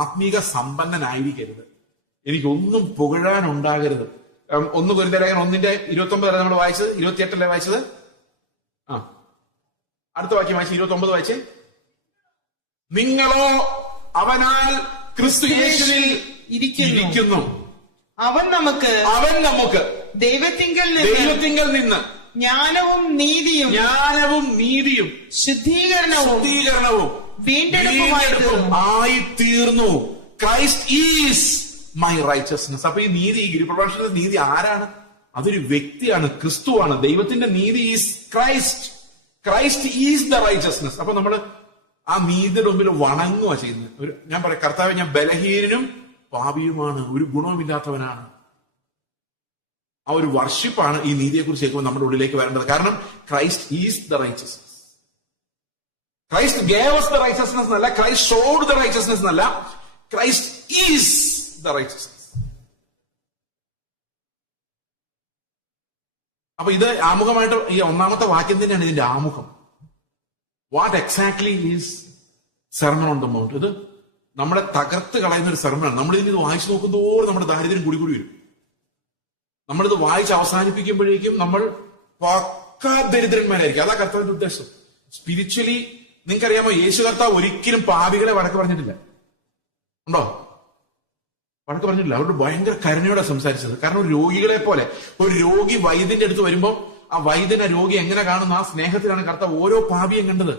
ആത്മീക സമ്പന്നനായിരിക്കരുത്. എനിക്കൊന്നും പുകഴാനുണ്ടാകരുത്. 1 കൊരിന്ത്യർ 1:29 നമ്മൾ വായിച്ചത്. 28 വായിച്ചത്. അടുത്ത വാക്യം വായിച്ച് 29 വായിച്ച്. നിങ്ങളോ അവനാൽ ക്രിസ്തു യേശുവിൽ ഇരിക്കുന്നു. അവൻ നമുക്ക് ദൈവത്തിങ്കൽ നിന്ന് ജ്ഞാനവും നീതിയും ശുദ്ധീകരണവും വീണ്ടെടുപ്പും ആയി തീർന്നു. Christ is my righteousness. അപ്പൊ ഈ നീതി, ഈ ഗിരിപ്രഭാഷണത്തിന്റെ നീതി ആരാണ്? അതൊരു വ്യക്തിയാണ്, ക്രിസ്തുവാണ്. ദൈവത്തിന്റെ നീതി is Christ. Christ is the righteousness. അപ്പൊ നമ്മൾ ആ നീതിയുടെ മുമ്പിൽ വണങ്ങുക ചെയ്യുന്നത്. ഞാൻ പറയാം, കർത്താവേ, ഞാൻ ബലഹീനനും പാപിയുമാണ്, ഒരു ഗുണവുമില്ലാത്തവനാണ്. ആ ഒരു വർഷിപ്പാണ് ഈ നീതിയെക്കുറിച്ച് കേൾക്കുമ്പോൾ നമ്മുടെ ഉള്ളിലേക്ക് വരേണ്ടത്. കാരണം Christ is the righteousness. Christ gave us the righteousness എന്നല്ല, ക്രൈസ്റ്റ് ഷോഡ് ദ റൈച്ചസ്നെസ് എന്നല്ല, ക്രൈസ്റ്റ് ഈസ് ദ റൈച്ചസ്നെസ്. അപ്പൊ ഇത് ആമുഖമായിട്ട് ഈ 1ാമത്തെ വാക്യം തന്നെയാണ് ഇതിന്റെ ആമുഖം. What exactly is sermon on the mount? ഇത് നമ്മളെ തകർത്ത് കളയുന്ന ഒരു സെർമണാണ്. നമ്മളിതിന് ഇത് വായിച്ചു നോക്കുന്തോറും നമ്മുടെ ദാരിദ്ര്യം കൂടി വരും. നമ്മളിത് വായിച്ച് അവസാനിപ്പിക്കുമ്പോഴേക്കും നമ്മൾ പക്കാ ദരിദ്രന്മാരായിരിക്കും. അതാ കർത്താവിന്റെ ഉദ്ദേശം. സ്പിരിച്വലി നിങ്ങൾക്കറിയാമോ, യേശു കർത്താവ് ഒരിക്കലും പാപികളെ വഴക്ക് പറഞ്ഞിട്ടില്ല. ഉണ്ടോ? വഴക്ക് പറഞ്ഞിട്ടില്ല. അവരോട് ഭയങ്കര കരുണയോടെ സംസാരിച്ചത്. കാരണം ഒരു രോഗികളെ പോലെ, ഒരു രോഗി വൈദ്യന്റെ അടുത്ത് വരുമ്പോൾ ആ വൈദ്യനെ രോഗി എങ്ങനെ കാണുന്ന ആ സ്നേഹത്തിലാണ് കർത്താവ് ഓരോ പാപിയും കണ്ടത്.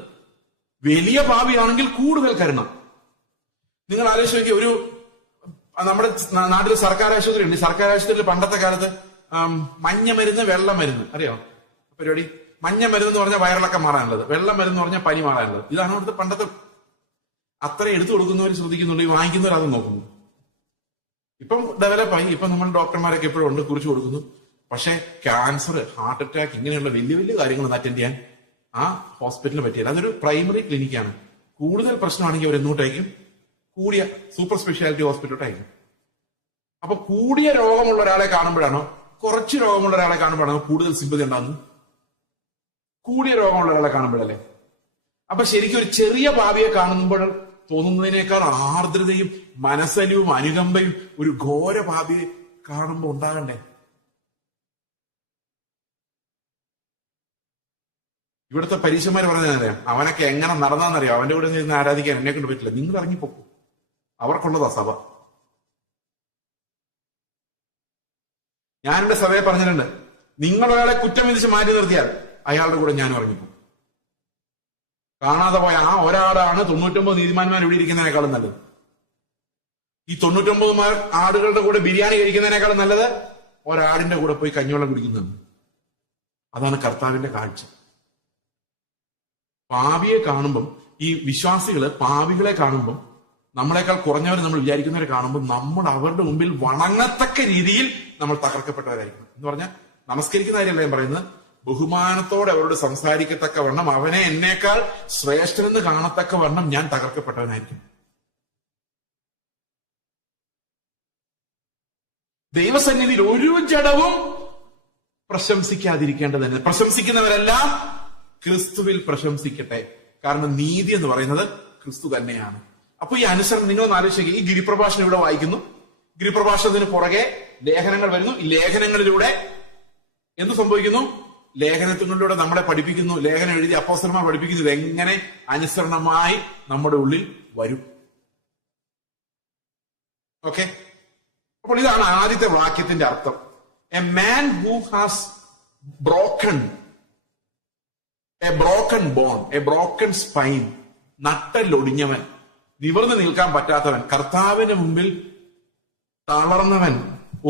വലിയ പാപിയാണെങ്കിൽ കൂടുതൽ കരുണ. നിങ്ങൾ ആലോചിച്ച് നോക്കി, ഒരു നമ്മുടെ നാട്ടിൽ സർക്കാർ ആശുപത്രി ഉണ്ട്. സർക്കാർ ആശുപത്രിയിൽ പണ്ടത്തെ കാലത്ത് മഞ്ഞ മരുന്ന്, വെള്ള മരുന്ന്, അറിയോ പരിപാടി? മഞ്ഞ മരുന്ന് എന്ന് പറഞ്ഞാൽ വയറിളക്കം മാറാനുള്ളത്, വെള്ള മരുന്ന് എന്ന് പറഞ്ഞാൽ പനി മാറാനുള്ളത്. ഇതാണ് അവിടുത്തെ പണ്ടത്തെ. അത്ര എടുത്തു കൊടുക്കുന്നവർ ശ്രദ്ധിക്കുന്നുണ്ട്, ഈ വാങ്ങിക്കുന്നവർ അത് നോക്കുന്നു. ഇപ്പം ഡെവലപ്പായി. ഇപ്പൊ നമ്മൾ ഡോക്ടർമാരൊക്കെ എപ്പോഴും ഉണ്ട്, കുറിച്ച് കൊടുക്കുന്നു. പക്ഷെ ക്യാൻസർ, ഹാർട്ട് അറ്റാക്ക്, ഇങ്ങനെയുള്ള വലിയ വലിയ കാര്യങ്ങൾ അറ്റൻഡ് ചെയ്യാൻ ആ ഹോസ്പിറ്റലിന് പറ്റിയില്ല. അതൊരു പ്രൈമറി ക്ലിനിക്കാണ്. കൂടുതൽ പ്രശ്നമാണെങ്കിൽ അവർ എന്നോട്ടേക്കും കൂടിയ സൂപ്പർ സ്പെഷ്യാലിറ്റി ഹോസ്പിറ്റലോട്ടയക്കും. അപ്പൊ കൂടിയ രോഗമുള്ള ഒരാളെ കാണുമ്പോഴാണോ, കുറച്ച് രോഗമുള്ള ഒരാളെ കാണുമ്പോഴാണോ കൂടുതൽ സിമ്പതി ഉണ്ടാകുന്നത്? കൂടിയ രോഗമുള്ള ഒരാളെ കാണുമ്പോഴല്ലേ. അപ്പൊ ശരിക്കും ഒരു ചെറിയ പാപിയെ കാണുമ്പോൾ തോന്നുന്നതിനേക്കാൾ ആർദ്രതയും മനസ്സലിവും അനുകമ്പയും ഒരു ഘോര പാപിയെ കാണുമ്പോൾ ഉണ്ടാകണ്ടേ? ഇവിടുത്തെ പരീക്ഷന്മാർ പറഞ്ഞതറിയാം, അവനൊക്കെ എങ്ങനെ നടന്നാന്നറിയാം, അവന്റെ കൂടെ നിന്ന് ആരാധിക്കാൻ എന്നെ കൊണ്ട് പറ്റില്ല. നിങ്ങൾ ഇറങ്ങിപ്പോക്കും. അവർക്കുള്ളതാ സഭ. ഞാനെന്റെ സഭയെ പറഞ്ഞിട്ടുണ്ട്, നിങ്ങളൊരാളെ കുറ്റം വിധിച്ച് മാറ്റി നിർത്തിയാൽ അയാളുടെ കൂടെ ഞാനും ഇറങ്ങിപ്പോകും. കാണാതെ പോയ ആ ഒരാടാണ് 99 നീതിമാന്മാർ ഇവിടെ ഇരിക്കുന്നതിനേക്കാളും നല്ലത്. ഈ 99 ആടുകളുടെ കൂടെ ബിരിയാണി കഴിക്കുന്നതിനേക്കാളും നല്ലത് ഒരാടിന്റെ കൂടെ പോയി കഞ്ഞിവെള്ളം കുടിക്കുന്നതാണ്. അതാണ് കർത്താവിന്റെ കാഴ്ച. പാപിയെ കാണുമ്പം ഈ വിശ്വാസികള് പാപികളെ കാണുമ്പോൾ, നമ്മളെക്കാൾ കുറഞ്ഞവരെ നമ്മൾ വിചാരിക്കുന്നവരെ കാണുമ്പോൾ നമ്മൾ അവരുടെ മുമ്പിൽ വണങ്ങത്തക്ക രീതിയിൽ നമ്മൾ തകർക്കപ്പെട്ടവരായിരിക്കും. എന്ന് പറഞ്ഞാൽ നമസ്കരിക്കുന്ന കാര്യമല്ല ഞാൻ പറയുന്നത്, ബഹുമാനത്തോടെ അവരോട് സംസാരിക്കത്തക്ക വണ്ണം, അവനെ എന്നേക്കാൾ ശ്രേഷ്ഠനെന്ന് കാണത്തക്ക വണ്ണം ഞാൻ തകർക്കപ്പെട്ടവനായിരിക്കും. ദൈവസന്നിധിയിൽ ഒരു ജഡവും പ്രശംസിക്കാതിരിക്കേണ്ടതന്നെ. പ്രശംസിക്കുന്നവരെല്ലാം ക്രിസ്തുവിൽ പ്രശംസിക്കട്ടെ. കാരണം നീതി എന്ന് പറയുന്നത് ക്രിസ്തു തന്നെയാണ്. അപ്പൊ ഈ അനുസരണം നിങ്ങളൊന്ന് ആലോചിക്കുക. ഈ ഗിരിപ്രഭാഷണം ഇവിടെ വായിക്കുന്നു, ഗിരിപ്രഭാഷണത്തിന് പുറകെ ലേഖനങ്ങൾ വരുന്നു. ഈ ലേഖനങ്ങളിലൂടെ എന്ത് സംഭവിക്കുന്നു? ലേഖനത്തിലൂടെ നമ്മളെ പഠിപ്പിക്കുന്നു, ലേഖനം എഴുതി അപ്പോസ്തലന്മാർ പഠിപ്പിക്കുന്നു ഇതെങ്ങനെ അനുസരണമായി നമ്മുടെ ഉള്ളിൽ വരും. ഓക്കെ, അപ്പോൾ ഇതാണ് ആദ്യത്തെ വാക്യത്തിന്റെ അർത്ഥം. A man who has broken bone, a broken spine, നട്ടലൊടിഞ്ഞവൻ, നിവർന്നു നിൽക്കാൻ പറ്റാത്തവൻ, കർത്താവിന് മുമ്പിൽ തളർന്നവൻ,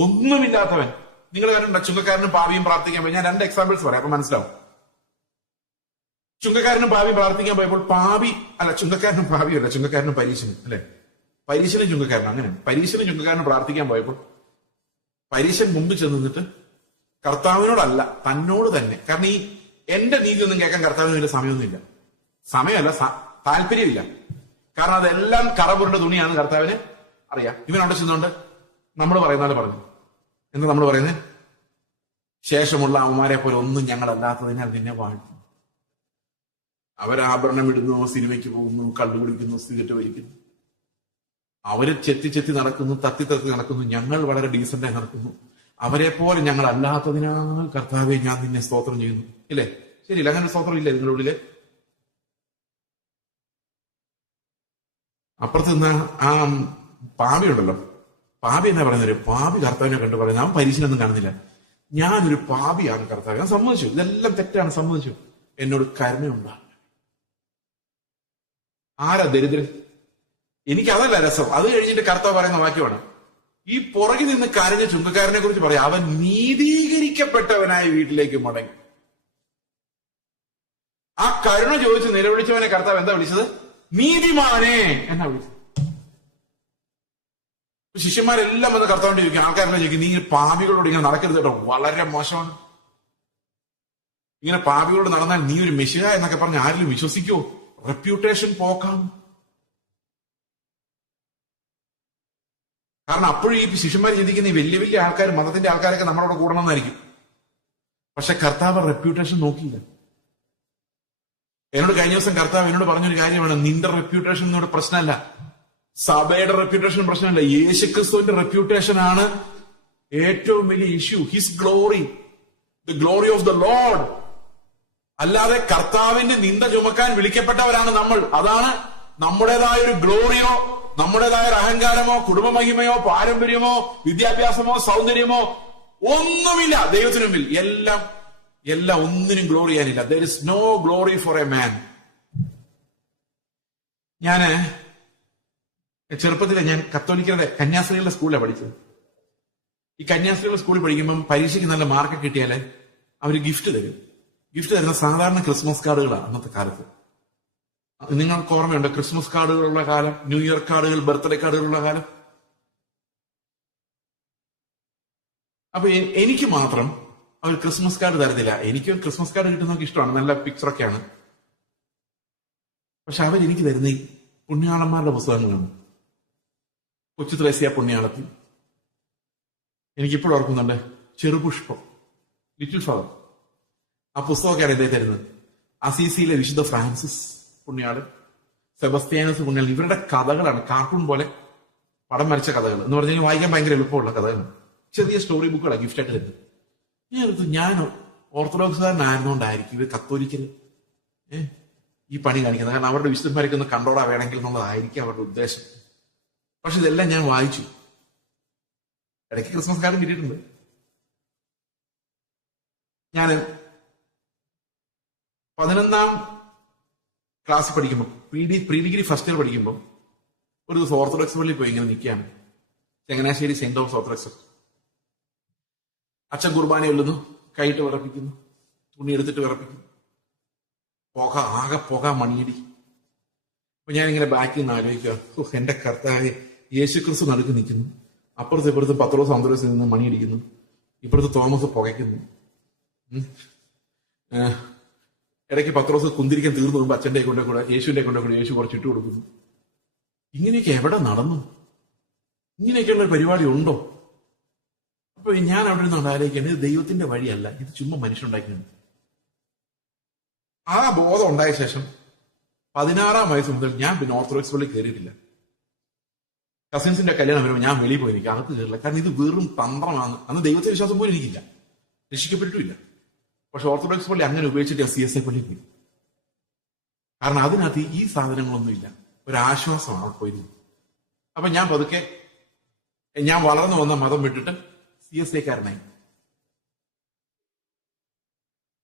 ഒന്നുമില്ലാത്തവൻ. നിങ്ങൾ കണ്ടിട്ടുണ്ടോ ചുങ്കക്കാരനും പാപിയും പ്രാർത്ഥിക്കാൻ പോയി? ഞാൻ 2 എക്സാമ്പിൾസ് പറയാം, അപ്പൊ മനസ്സിലാവും. ചുങ്കക്കാരനും പാപിയും പ്രാർത്ഥിക്കാൻ പോയപ്പോൾ ചുങ്കക്കാരനും പാപിയല്ല, ചുങ്കക്കാരനും പരീശനും, അല്ലെ? പരീശനും ചുങ്കക്കാരനും, അങ്ങനെ പരീശനും ചുങ്കക്കാരനും പ്രാർത്ഥിക്കാൻ പോയപ്പോൾ പരീശൻ മുമ്പ് ചെന്നിട്ട് കർത്താവിനോടല്ല, തന്നോട് തന്നെ. കാരണം ഈ എന്റെ നീതി ഒന്നും കേൾക്കാൻ കർത്താവിന് വലിയ സമയമൊന്നുമില്ല, താല്പര്യമില്ല. കാരണം അതെല്ലാം കറപുരണ്ട തുണിയാണ് കർത്താവിന് അറിയാം. ഇവനവിടെ ചെന്നുകൊണ്ട് നമ്മൾ പറയുന്ന പോലെ പറഞ്ഞു. എന്താ നമ്മൾ പറയുന്നത്? ശേഷമുള്ള അവന്മാരെ പോലെ ഒന്നും ഞങ്ങളല്ലാത്തതിനാൽ നിന്നെ വാഴ്ത്തും. അവരാഭരണം ഇടുന്നു, സിനിമയ്ക്ക് പോകുന്നു, കള്ളുകുടിക്കുന്നു, സിഗരറ്റ് വലിക്കുന്നു, അവര് ചെത്തി നടക്കുന്നു, തത്തി നടക്കുന്നു. ഞങ്ങൾ വളരെ ഡീസന്റായി നടക്കുന്നു. അവരെ പോലെ ഞങ്ങൾ അല്ലാത്തതിനാൽ കർത്താവെ ഞാൻ നിന്നെ സ്തോത്രം ചെയ്യുന്നു. ഇല്ലേ? ശരിയില്ല, അങ്ങനെ സ്തോത്രം ഇല്ലേ നിങ്ങളുടെ ഉള്ളില്? അപ്പുറത്ത് നിന്ന് ആ പാപി ഉണ്ടല്ലോ, പാപി എന്നാ പറയുന്നത്? പാപി കർത്താവിനെ കണ്ടു പറയുന്നത്, അവൻ പരീക്ഷനൊന്നും കാണുന്നില്ല. ഞാനൊരു പാപിയാണ് കർത്താവ്, ഞാൻ സമ്മതിച്ചു, ഇതെല്ലാം തെറ്റാണ്, സമ്മതിച്ചു, എന്നോട് കരുണയുണ്ടാകും. ആരാ ദരിദ്രൻ? എനിക്കതല്ല രസം. അത് കഴിഞ്ഞിട്ട് കർത്താവ് പറയുന്ന വാക്യമാണ്, ഈ പുറകിൽ നിന്ന് കരഞ്ഞ ചുങ്കക്കാരനെ കുറിച്ച് പറയാം, അവൻ നീതീകരിക്കപ്പെട്ടവനായി വീട്ടിലേക്ക് മടങ്ങി. ആ കരുണ ചോദിച്ച് നിലവിളിച്ചവനെ കർത്താവ് എന്താ വിളിച്ചത്? നീതിമാനെ എന്നാ വിളിച്ചത്. ശിഷ്യന്മാരെല്ലാം വന്ന് കർത്താവിന്റെ ചോദിക്കും, ആൾക്കാരെല്ലാം ചോദിക്കും, നീ പാപികളോട് ഇങ്ങനെ നടക്കരുത് കേട്ടോ, വളരെ മോശമാണ്. ഇങ്ങനെ പാപികളോട് നടന്നാൽ നീ ഒരു മെശിഹ എന്നൊക്കെ പറഞ്ഞ് ആരെങ്കിലും വിശ്വസിക്കുമോ? റെപ്യൂട്ടേഷൻ പോക്കാം. കാരണം അപ്പോഴും ഈ ശിഷ്യന്മാർ ചിന്തിക്കുന്ന ഈ വലിയ വലിയ ആൾക്കാർ, മതത്തിന്റെ ആൾക്കാരൊക്കെ നമ്മളോട് കൂടണമെന്നായിരിക്കും. പക്ഷെ കർത്താവ് റെപ്യൂട്ടേഷൻ നോക്കിയില്ല. എന്നോട് കഴിഞ്ഞ ദിവസം കർത്താവ് എന്നോട് പറഞ്ഞൊരു കാര്യമാണ്, നിന്റെ റെപ്യൂട്ടേഷൻ എന്നോട് പ്രശ്നമല്ല, സഭയുടെ റെപ്യൂട്ടേഷൻ പ്രശ്നമല്ല, യേശുക്രിസ്തുവിന്റെ റെപ്യൂട്ടേഷൻ ആണ് ഏറ്റവും വലിയ issue. His glory, the glory of the Lord. അല്ലാതെ കർത്താവിന്റെ നിന്ദ ചുമക്കാൻ വിളിക്കപ്പെട്ടവരാണ് നമ്മൾ. അതാണ് നമ്മുടേതായ ഒരു ഗ്ലോറിയോ, നമ്മുടേതായ ഒരു അഹങ്കാരമോ, കുടുംബമഹിമയോ, പാരമ്പര്യമോ, വിദ്യാഭ്യാസമോ, സൗന്ദര്യമോ ഒന്നുമില്ല ദൈവത്തിനു മുമ്പിൽ. എല്ലാം ഒന്നിനും ഗ്ലോറി ചെയ്യാനില്ല. There is no glory for a man. ഞാന് ചെറുപ്പത്തിലെ ഞാൻ കത്തോലിക്കരുടെ കന്യാസ്ത്രീകളുടെ സ്കൂളിലാണ് പഠിച്ചത്. ഈ കന്യാസ്ത്രീകളുടെ സ്കൂളിൽ പഠിക്കുമ്പം പരീക്ഷയ്ക്ക് നല്ല മാർക്ക് കിട്ടിയാല് അവര് ഗിഫ്റ്റ് തരും. ഗിഫ്റ്റ് തരുന്ന സാധാരണ ക്രിസ്മസ് കാർഡുകളാണ് അന്നത്തെ കാലത്ത്. നിങ്ങൾക്ക് ഓർമ്മയുണ്ട് ക്രിസ്മസ് കാർഡുകളുള്ള കാലം, ന്യൂ ഇയർ കാർഡുകൾ, ബർത്ത്ഡേ കാർഡുകളുള്ള കാലം? അപ്പൊ എനിക്ക് മാത്രം അവർ ക്രിസ്മസ് കാർഡ് തരുന്നില്ല. എനിക്ക് ക്രിസ്മസ് കാർഡ് കിട്ടുന്നതൊക്കെ ഇഷ്ടമാണ്, നല്ല പിക്ചറൊക്കെയാണ്. പക്ഷെ അവരെനിക്ക് തരുന്ന ഈ പുണ്യാളന്മാരുടെ പുസ്തകങ്ങളാണ്. കൊച്ചു ത്രേസ്യ പുണ്യാളത്തിൽ എനിക്കിപ്പോഴും ഓർക്കുന്നുണ്ട്, ചെറുപുഷ്പം, ലിറ്റിൽ ഫ്ലവർ, ആ പുസ്തകമൊക്കെയാണ് ഇതേ തരുന്നത്. അസീസിയിലെ വിശുദ്ധ ഫ്രാൻസിസ് പുണ്യാളൻ, സെബസ്ത്യാനോസ് പുണ്യാളൻ, ഇവരുടെ കഥകളാണ് കാർട്ടൂൺ പോലെ പടം വരച്ച കഥകൾ. എന്ന് പറഞ്ഞാൽ വായിക്കാൻ ഭയങ്കര എളുപ്പമുള്ള കഥകളാണ്. ചെറിയ സ്റ്റോറി ബുക്കുകളാണ് ഗിഫ്റ്റായിട്ട് തരുന്നത്. ഞാൻ ഓർത്തഡോക്സുകാരനായിരുന്നോണ്ടായിരിക്കും ഇവർ കത്തോലിക്കല് ഈ പണി കാണിക്കുന്നത്. കാരണം അവരുടെ വിശുദ്ധന്മാരൊക്കെ ഒന്ന് കണ്ടോടാ വേണമെങ്കിൽ എന്നുള്ളതായിരിക്കും അവരുടെ ഉദ്ദേശം. പക്ഷെ ഇതെല്ലാം ഞാൻ വായിച്ചു. ഇടയ്ക്ക് ക്രിസ്മസ് കാർഡും കിട്ടിയിട്ടുണ്ട്. ഞാൻ 11ാം ക്ലാസ് പഠിക്കുമ്പോൾ, പ്രീ ഡിഗ്രി ഫസ്റ്റ് ഇയർ പഠിക്കുമ്പോൾ ഒരു ദിവസം ഓർത്തഡോക്സ് പള്ളിയിൽ പോയി ഇങ്ങനെ നിൽക്കുകയാണ്. Changanassery saint Thomas orthodox. അച്ഛൻ കുർബാന ചൊല്ലുന്നു, കൈയിട്ട് വിറപ്പിക്കുന്നു, തുണി എടുത്തിട്ട് വിറപ്പിക്കുന്നു, ആകെ പുക, മണിയടി. അപ്പൊ ഞാനിങ്ങനെ ബാക്കിൽ നിന്ന് ആലോചിക്കുക, എന്റെ കർത്താവേ, യേശുക്രിസ്തു നടുക്ക് നിൽക്കുന്നു, അപ്പുറത്ത് ഇപ്പുറത്ത് പത്രോസ് അന്ത്രോസിൽ നിന്ന് മണിയടിക്കുന്നു, ഇപ്പുറത്ത് തോമസ് പുകയ്ക്കുന്നു, ഇടയ്ക്ക് പത്രോസ് കുന്തിരിക്കാൻ തീർന്നു പോകുമ്പോൾ അച്ഛൻ്റെ കൊണ്ടേ കൂടെ യേശുവിന്റെ കൊണ്ടേ കൂടെ യേശു കുറച്ചിട്ട് കൊടുക്കുന്നു. ഇങ്ങനെയൊക്കെ എവിടെ നടന്നു? ഇങ്ങനെയൊക്കെയുള്ള ഒരു പരിപാടി ഉണ്ടോ? അപ്പൊ ഞാൻ അവിടെ നിന്ന് ആലോചിക്കുകയാണ്, ഇത് ദൈവത്തിന്റെ വഴിയല്ല, ഇത് ചുമ്മാ മനുഷ്യനുണ്ടാക്കിയാണ്. ആ ബോധം ഉണ്ടായ ശേഷം 16 വയസ്സ് മുതൽ ഞാൻ പിന്നെ ഓർത്തഡോക്സ് പള്ളി കയറിയിട്ടില്ല. കസിൻസിന്റെ കല്യാണം വരുമ്പോൾ ഞാൻ വെളിയിൽ പോയി എനിക്ക് അകത്ത് കയറില്ല. കാരണം ഇത് വെറും തന്ത്രമാണ്. അന്ന് ദൈവത്തെ വിശ്വാസം പോലും എനിക്കില്ല, രക്ഷിക്കപ്പെട്ടിട്ടില്ല. പക്ഷെ ഓർത്തഡോക്സ് പള്ളി അങ്ങനെ ഉപയോഗിച്ചിട്ട് ഞാൻ CSI പള്ളിയിൽ പോയി. കാരണം അതിനകത്ത് ഈ സാധനങ്ങളൊന്നുമില്ല, ഒരാശ്വാസമാണ് അവിടെ പോയിരുന്നത്. അപ്പൊ ഞാൻ പതുക്കെ ഞാൻ വളർന്നു വന്ന മതം വിട്ടിട്ട് CSIക്കാരനായി.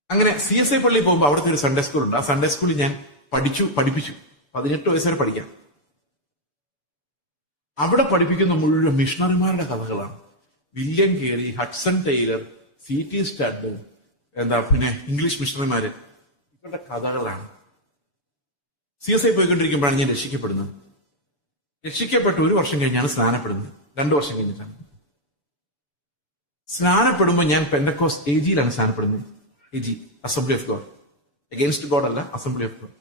അങ്ങനെ CSI പള്ളിയിൽ പോകുമ്പോൾ അവിടുത്തെ ഒരു സൺഡേ സ്കൂൾ ഉണ്ട്. ആ സൺഡേ സ്കൂളിൽ ഞാൻ പഠിപ്പിച്ചു 18 വയസ്സ് വരെ പഠിക്കാം. അവിടെ പഠിപ്പിക്കുന്ന മുഴുവൻ മിഷണറിമാരുടെ കഥകളാണ്. William Carey, Hudson Taylor, CT Studd, പിന്നെ ഇംഗ്ലീഷ് മിഷണറിമാര്, ഇവരുടെ കഥകളാണ്. CSI പോയിക്കൊണ്ടിരിക്കുമ്പോഴാണ് ഞാൻ രക്ഷിക്കപ്പെടുന്നത്. രക്ഷിക്കപ്പെട്ട് 1 വർഷം കഴിഞ്ഞാണ് സ്നാനപ്പെടുന്നത്. 2 വർഷം കഴിഞ്ഞിട്ടാണ് സ്നാനപ്പെടുമ്പോൾ ഞാൻ പെന്തക്കോസ്റ്റ് AGയിലാണ് സ്നാനപ്പെടുന്നത്. AG, assembly of God. Against God അല്ല, അസംബ്ലി ഓഫ് ഗോഡ്.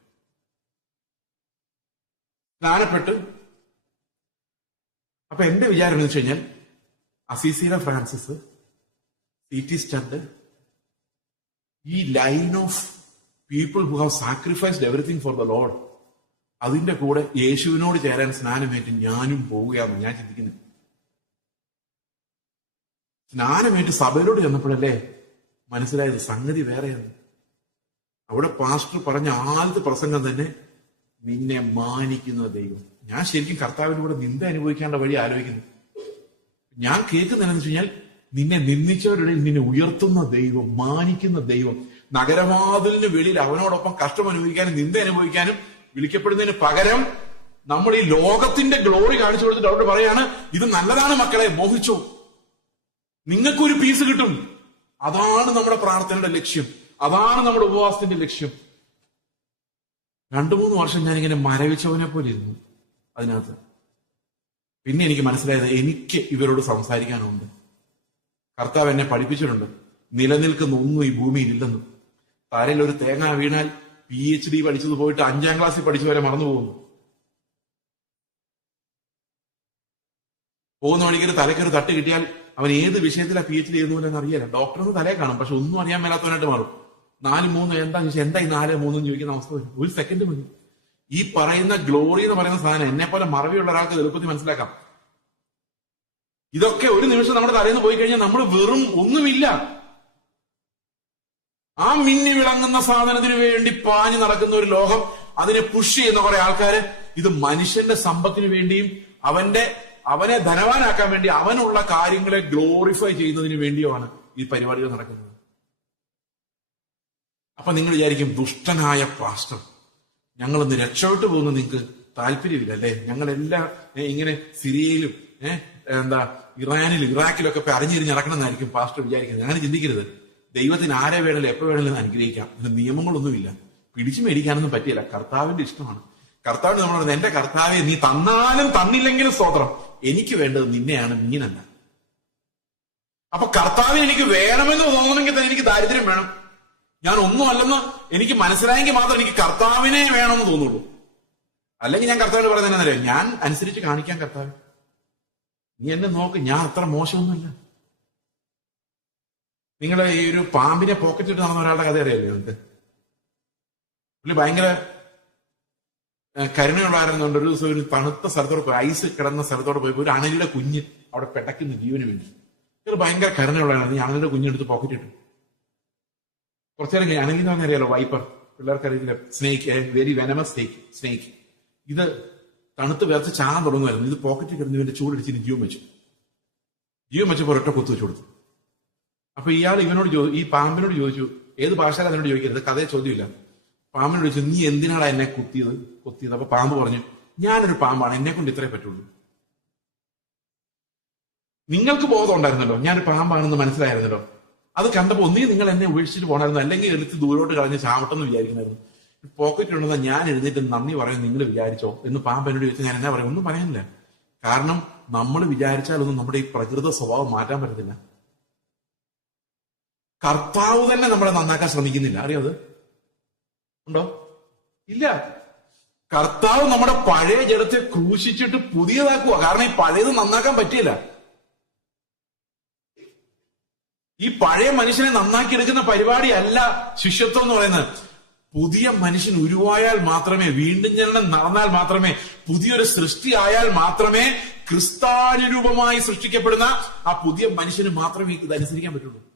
സ്നാനപ്പെട്ട് അപ്പൊ എന്റെ വിചാരം എന്ന് വെച്ച് കഴിഞ്ഞാൽ അസീസിയിലെ ഫ്രാൻസിസ്, CT സ്റ്റഡ്, ഈ line of people who have sacrificed everything for the lord, അതിന്റെ കൂടെ യേശുവിനോട് ചേരാൻ സ്നാനമേറ്റ് ഞാനും പോവുകയാണെന്ന് ഞാൻ ചിന്തിക്കുന്നത്. സ്നാനമേറ്റ് സഭയിലോട് ചെന്നപ്പോഴല്ലേ മനസ്സിലായത് സംഗതി വേറെയാണ്. അവിടെ പാസ്റ്റർ പറഞ്ഞ ആദ്യത്തെ പ്രസംഗം തന്നെ നിന്നെ മാനിക്കുന്ന ദൈവം. ഞാൻ ശരിക്കും കർത്താവിനൂടെ നിന്ദ അനുഭവിക്കേണ്ട വഴി ആലോചിക്കുന്നു. ഞാൻ കേൾക്കുന്നതെന്ന് വെച്ച് കഴിഞ്ഞാൽ നിന്നെ നിന്ദിച്ചവരുടെ നിന്നെ ഉയർത്തുന്ന ദൈവം, മാനിക്കുന്ന ദൈവം. നഗരവാതിലിന് വെളിയിൽ അവനോടൊപ്പം കഷ്ടം അനുഭവിക്കാനും നിന്ദ അനുഭവിക്കാനും വിളിക്കപ്പെടുന്നതിന് പകരം നമ്മൾ ഈ ലോകത്തിന്റെ ഗ്ലോറി കാണിച്ചു കൊടുത്തിട്ട് അവരോട് പറയാണ്, ഇത് നല്ലതാണ് മക്കളെ, മോഹിച്ചോ, നിങ്ങൾക്കൊരു പീസ് കിട്ടും. അതാണ് നമ്മുടെ പ്രാർത്ഥനയുടെ ലക്ഷ്യം, അതാണ് നമ്മുടെ ഉപവാസത്തിന്റെ ലക്ഷ്യം. 2-3 വർഷം ഞാനിങ്ങനെ മരവിച്ചവനെ പോലെ ഇരുന്നു അതിനകത്ത്. പിന്നെ എനിക്ക് മനസ്സിലായത് എനിക്ക് ഇവരോട് സംസാരിക്കാനുണ്ട്. കർത്താവ് എന്നെ പഠിപ്പിച്ചിട്ടുണ്ട്, നിലനിൽക്കുന്ന ഒന്നും ഈ ഭൂമിയിൽ ഇല്ലെന്നും. തലയിൽ ഒരു തേങ്ങ വീണാൽ PhD പഠിച്ചത് പോയിട്ട് 5ാം ക്ലാസ്സിൽ പഠിച്ചവരെ മറന്നു പോകുന്ന വഴിക്കൊരു തലക്കൊരു തട്ട് കിട്ടിയാൽ അവൻ ഏത് വിഷയത്തിലാണ് PhD ചെയ്യുന്നവരെന്ന് അറിയില്ല. ഡോക്ടറിന് തലയെ കാണും, പക്ഷെ ഒന്നും അറിയാൻ മേലാത്തവനായിട്ട് മാറും. 4-3 എന്താ ഈ 4-3 ചോദിക്കുന്ന അവസ്ഥ വരും. 1 സെക്കൻഡ് മതി. ഈ പറയുന്ന ഗ്ലോറി എന്ന് പറയുന്ന സാധനം എന്നെ പോലെ മറവിയുള്ള ഒരാൾക്ക് എളുപ്പത്തിൽ മനസ്സിലാക്കാം. ഇതൊക്കെ ഒരു നിമിഷം നമ്മുടെ തലേന്ന് പോയി കഴിഞ്ഞാൽ നമ്മൾ വെറും ഒന്നുമില്ല. ആ മിന്നി വിളങ്ങുന്ന സാധനത്തിന് വേണ്ടി പാഞ്ഞു നടക്കുന്ന ഒരു ലോകം, അതിനെ പുഷ് ചെയ്യുന്ന കുറെ ആൾക്കാര്, ഇത് മനുഷ്യന്റെ സമ്പത്തിന് വേണ്ടിയും അവനെ ധനവാനാക്കാൻ വേണ്ടി അവനുള്ള കാര്യങ്ങളെ ഗ്ലോറിഫൈ ചെയ്യുന്നതിന് വേണ്ടിയുമാണ് ഈ പരിപാടികൾ നടക്കുന്നത്. അപ്പൊ നിങ്ങൾ വിചാരിക്കും, ദുഷ്ടനായ പാസ്റ്റർ, ഞങ്ങളൊന്ന് രക്ഷപ്പെട്ടു പോകുന്ന നിങ്ങൾക്ക് താല്പര്യമില്ല അല്ലേ? ഞങ്ങളെല്ലാം ഇങ്ങനെ സിറിയയിലും ഇറാനിലും ഇറാഖിലൊക്കെ അറിഞ്ഞിരിഞ്ഞ് നടക്കണമെന്നായിരിക്കും പാസ്റ്റർ വിചാരിക്കുന്നത്. അങ്ങനെ ചിന്തിക്കരുത്. ദൈവത്തിന് ആരെ വേണമല്ലോ എപ്പോ വേണമെങ്കിലും അനുഗ്രഹിക്കാം. അതിന് നിയമങ്ങളൊന്നുമില്ല, പിടിച്ചു മേടിക്കാനൊന്നും പറ്റിയല്ല. കർത്താവിന്റെ ഇഷ്ടമാണ്. കർത്താവിന് നമ്മൾ പറയുന്നത്, എന്റെ കർത്താവെ നീ തന്നാലും തന്നില്ലെങ്കിലും സ്തോത്രം, എനിക്ക് വേണ്ടത് നിന്നെയാണ്, മീനല്ല. അപ്പൊ കർത്താവിന് എനിക്ക് വേണമെന്ന് തോന്നണമെങ്കിൽ തന്നെ എനിക്ക് ദാരിദ്ര്യം വേണം. ഞാൻ ഒന്നും അല്ലെന്ന് എനിക്ക് മനസ്സിലായെങ്കിൽ മാത്രം എനിക്ക് കർത്താവിനെ വേണമെന്ന് തോന്നുള്ളൂ. അല്ലെങ്കിൽ ഞാൻ കർത്താവിന് പറയുന്നതല്ലേ, ഞാൻ അനുസരിച്ച് കാണിക്കാൻ കർത്താവ്, നീ എന്നെ നോക്ക്, ഞാൻ അത്ര മോശമൊന്നുമില്ല. നിങ്ങളെ ഈ ഒരു പാമ്പിനെ പോക്കറ്റിട്ട് നടന്ന ഒരാളുടെ കഥ അറിയാലോ നിങ്ങൾക്ക്? പുള്ളി ഭയങ്കര കരുണയുള്ളവരുന്നുണ്ട്. ഒരു ദിവസം ഒരു തണുത്ത സ്ഥലത്തോടെ പോയി, ഐസ് കിടന്ന സ്ഥലത്തോടെ പോയപ്പോ ഒരു അണലിയുടെ കുഞ്ഞ് അവിടെ പെട്ടയ്ക്കുന്നു ജീവന് വേണ്ടി. ഇവർ ഭയങ്കര കരുണയുള്ളവരാണ്. ഈ അണലിയുടെ കുഞ്ഞെടുത്ത് പോക്കറ്റിട്ടു. കുറച്ചേരം കഴിഞ്ഞ്, അണലി എന്ന് പറഞ്ഞാൽ അറിയാലോ, വൈപ്പർ, പിള്ളേർക്ക് അറിയില്ല, സ്നേക്ക്, വെരി വെനമസ് സ്നേക്ക്. ഇത് തണുത്ത് വിറച്ച് ചാകാൻ തുടങ്ങുമായിരുന്നു. ഇത് പോക്കറ്റിൽ കിടന്ന് ഇവന്റെ ചൂടടിച്ച് ജീവൻ വെച്ചപ്പോൾ ഒരൊറ്റ കുത്തു വെച്ചു കൊടുത്തു. അപ്പൊ ഇയാൾ ഈ പാമ്പിനോട് ചോദിച്ചു, ഏത് ഭാഷയിൽ അതിനോട് ചോദിക്കരുത്, കഥയെ ചോദ്യമില്ല. പാമ്പിനോട് ചോദിച്ചു, നീ എന്തിനാണ് എന്നെ കുത്തിയത്? അപ്പൊ പാമ്പ് പറഞ്ഞു, ഞാനൊരു പാമ്പാണ്, എന്നെ കൊണ്ട് ഇത്രേ പറ്റുള്ളൂ. നിങ്ങൾക്ക് ബോധം ഉണ്ടായിരുന്നല്ലോ, ഞാനൊരു പാമ്പാണെന്ന് മനസ്സിലായിരുന്നല്ലോ. അത് കണ്ടപ്പോ ഒന്നീ നിങ്ങൾ എന്നെ ഉപേക്ഷിച്ചിട്ട് പോകണമായിരുന്നു, അല്ലെങ്കിൽ എടുത്ത് ദൂരോട്ട് കളഞ്ഞ് ചാവട്ടെന്ന് വിചാരിക്കണമായിരുന്നു. പോക്കറ്റ് ഉണ്ടെന്ന് ഞാൻ എഴുന്നേറ്റ് നന്ദി പറയും നിങ്ങൾ വിചാരിച്ചോ എന്ന് പാമ്പ് എന്നോട് ചോദിച്ചാൽ ഞാൻ എന്നാ പറയും? ഒന്നും പറയാനില്ല. കാരണം നമ്മൾ വിചാരിച്ചാലൊന്നും നമ്മുടെ ഈ പ്രകൃത സ്വഭാവം മാറ്റാൻ പറ്റത്തില്ല. കർത്താവ് തന്നെ നമ്മളെ നന്നാക്കാൻ ശ്രമിക്കുന്നില്ല. അറിയാത് ഉണ്ടോ? ഇല്ല. കർത്താവ് നമ്മുടെ പഴയ ജഡത്തെ ക്രൂശിച്ചിട്ട് പുതിയതാക്കുക. കാരണം ഈ പഴയത് നന്നാക്കാൻ പറ്റിയില്ല. ഈ പഴയ മനുഷ്യനെ നന്നാക്കിയെടുക്കുന്ന പരിപാടിയല്ല ശിഷ്യത്വം എന്ന് പറയുന്നത്. പുതിയ മനുഷ്യൻ ഉരുവായാൽ മാത്രമേ, വീണ്ടും ജനനം നടന്നാൽ മാത്രമേ, പുതിയൊരു സൃഷ്ടി ആയാൽ മാത്രമേ ക്രിസ്താനുരൂപമായി സൃഷ്ടിക്കപ്പെടുന്ന ആ പുതിയ മനുഷ്യന് മാത്രമേ ഇത് അനുസരിക്കാൻ പറ്റുള്ളൂ.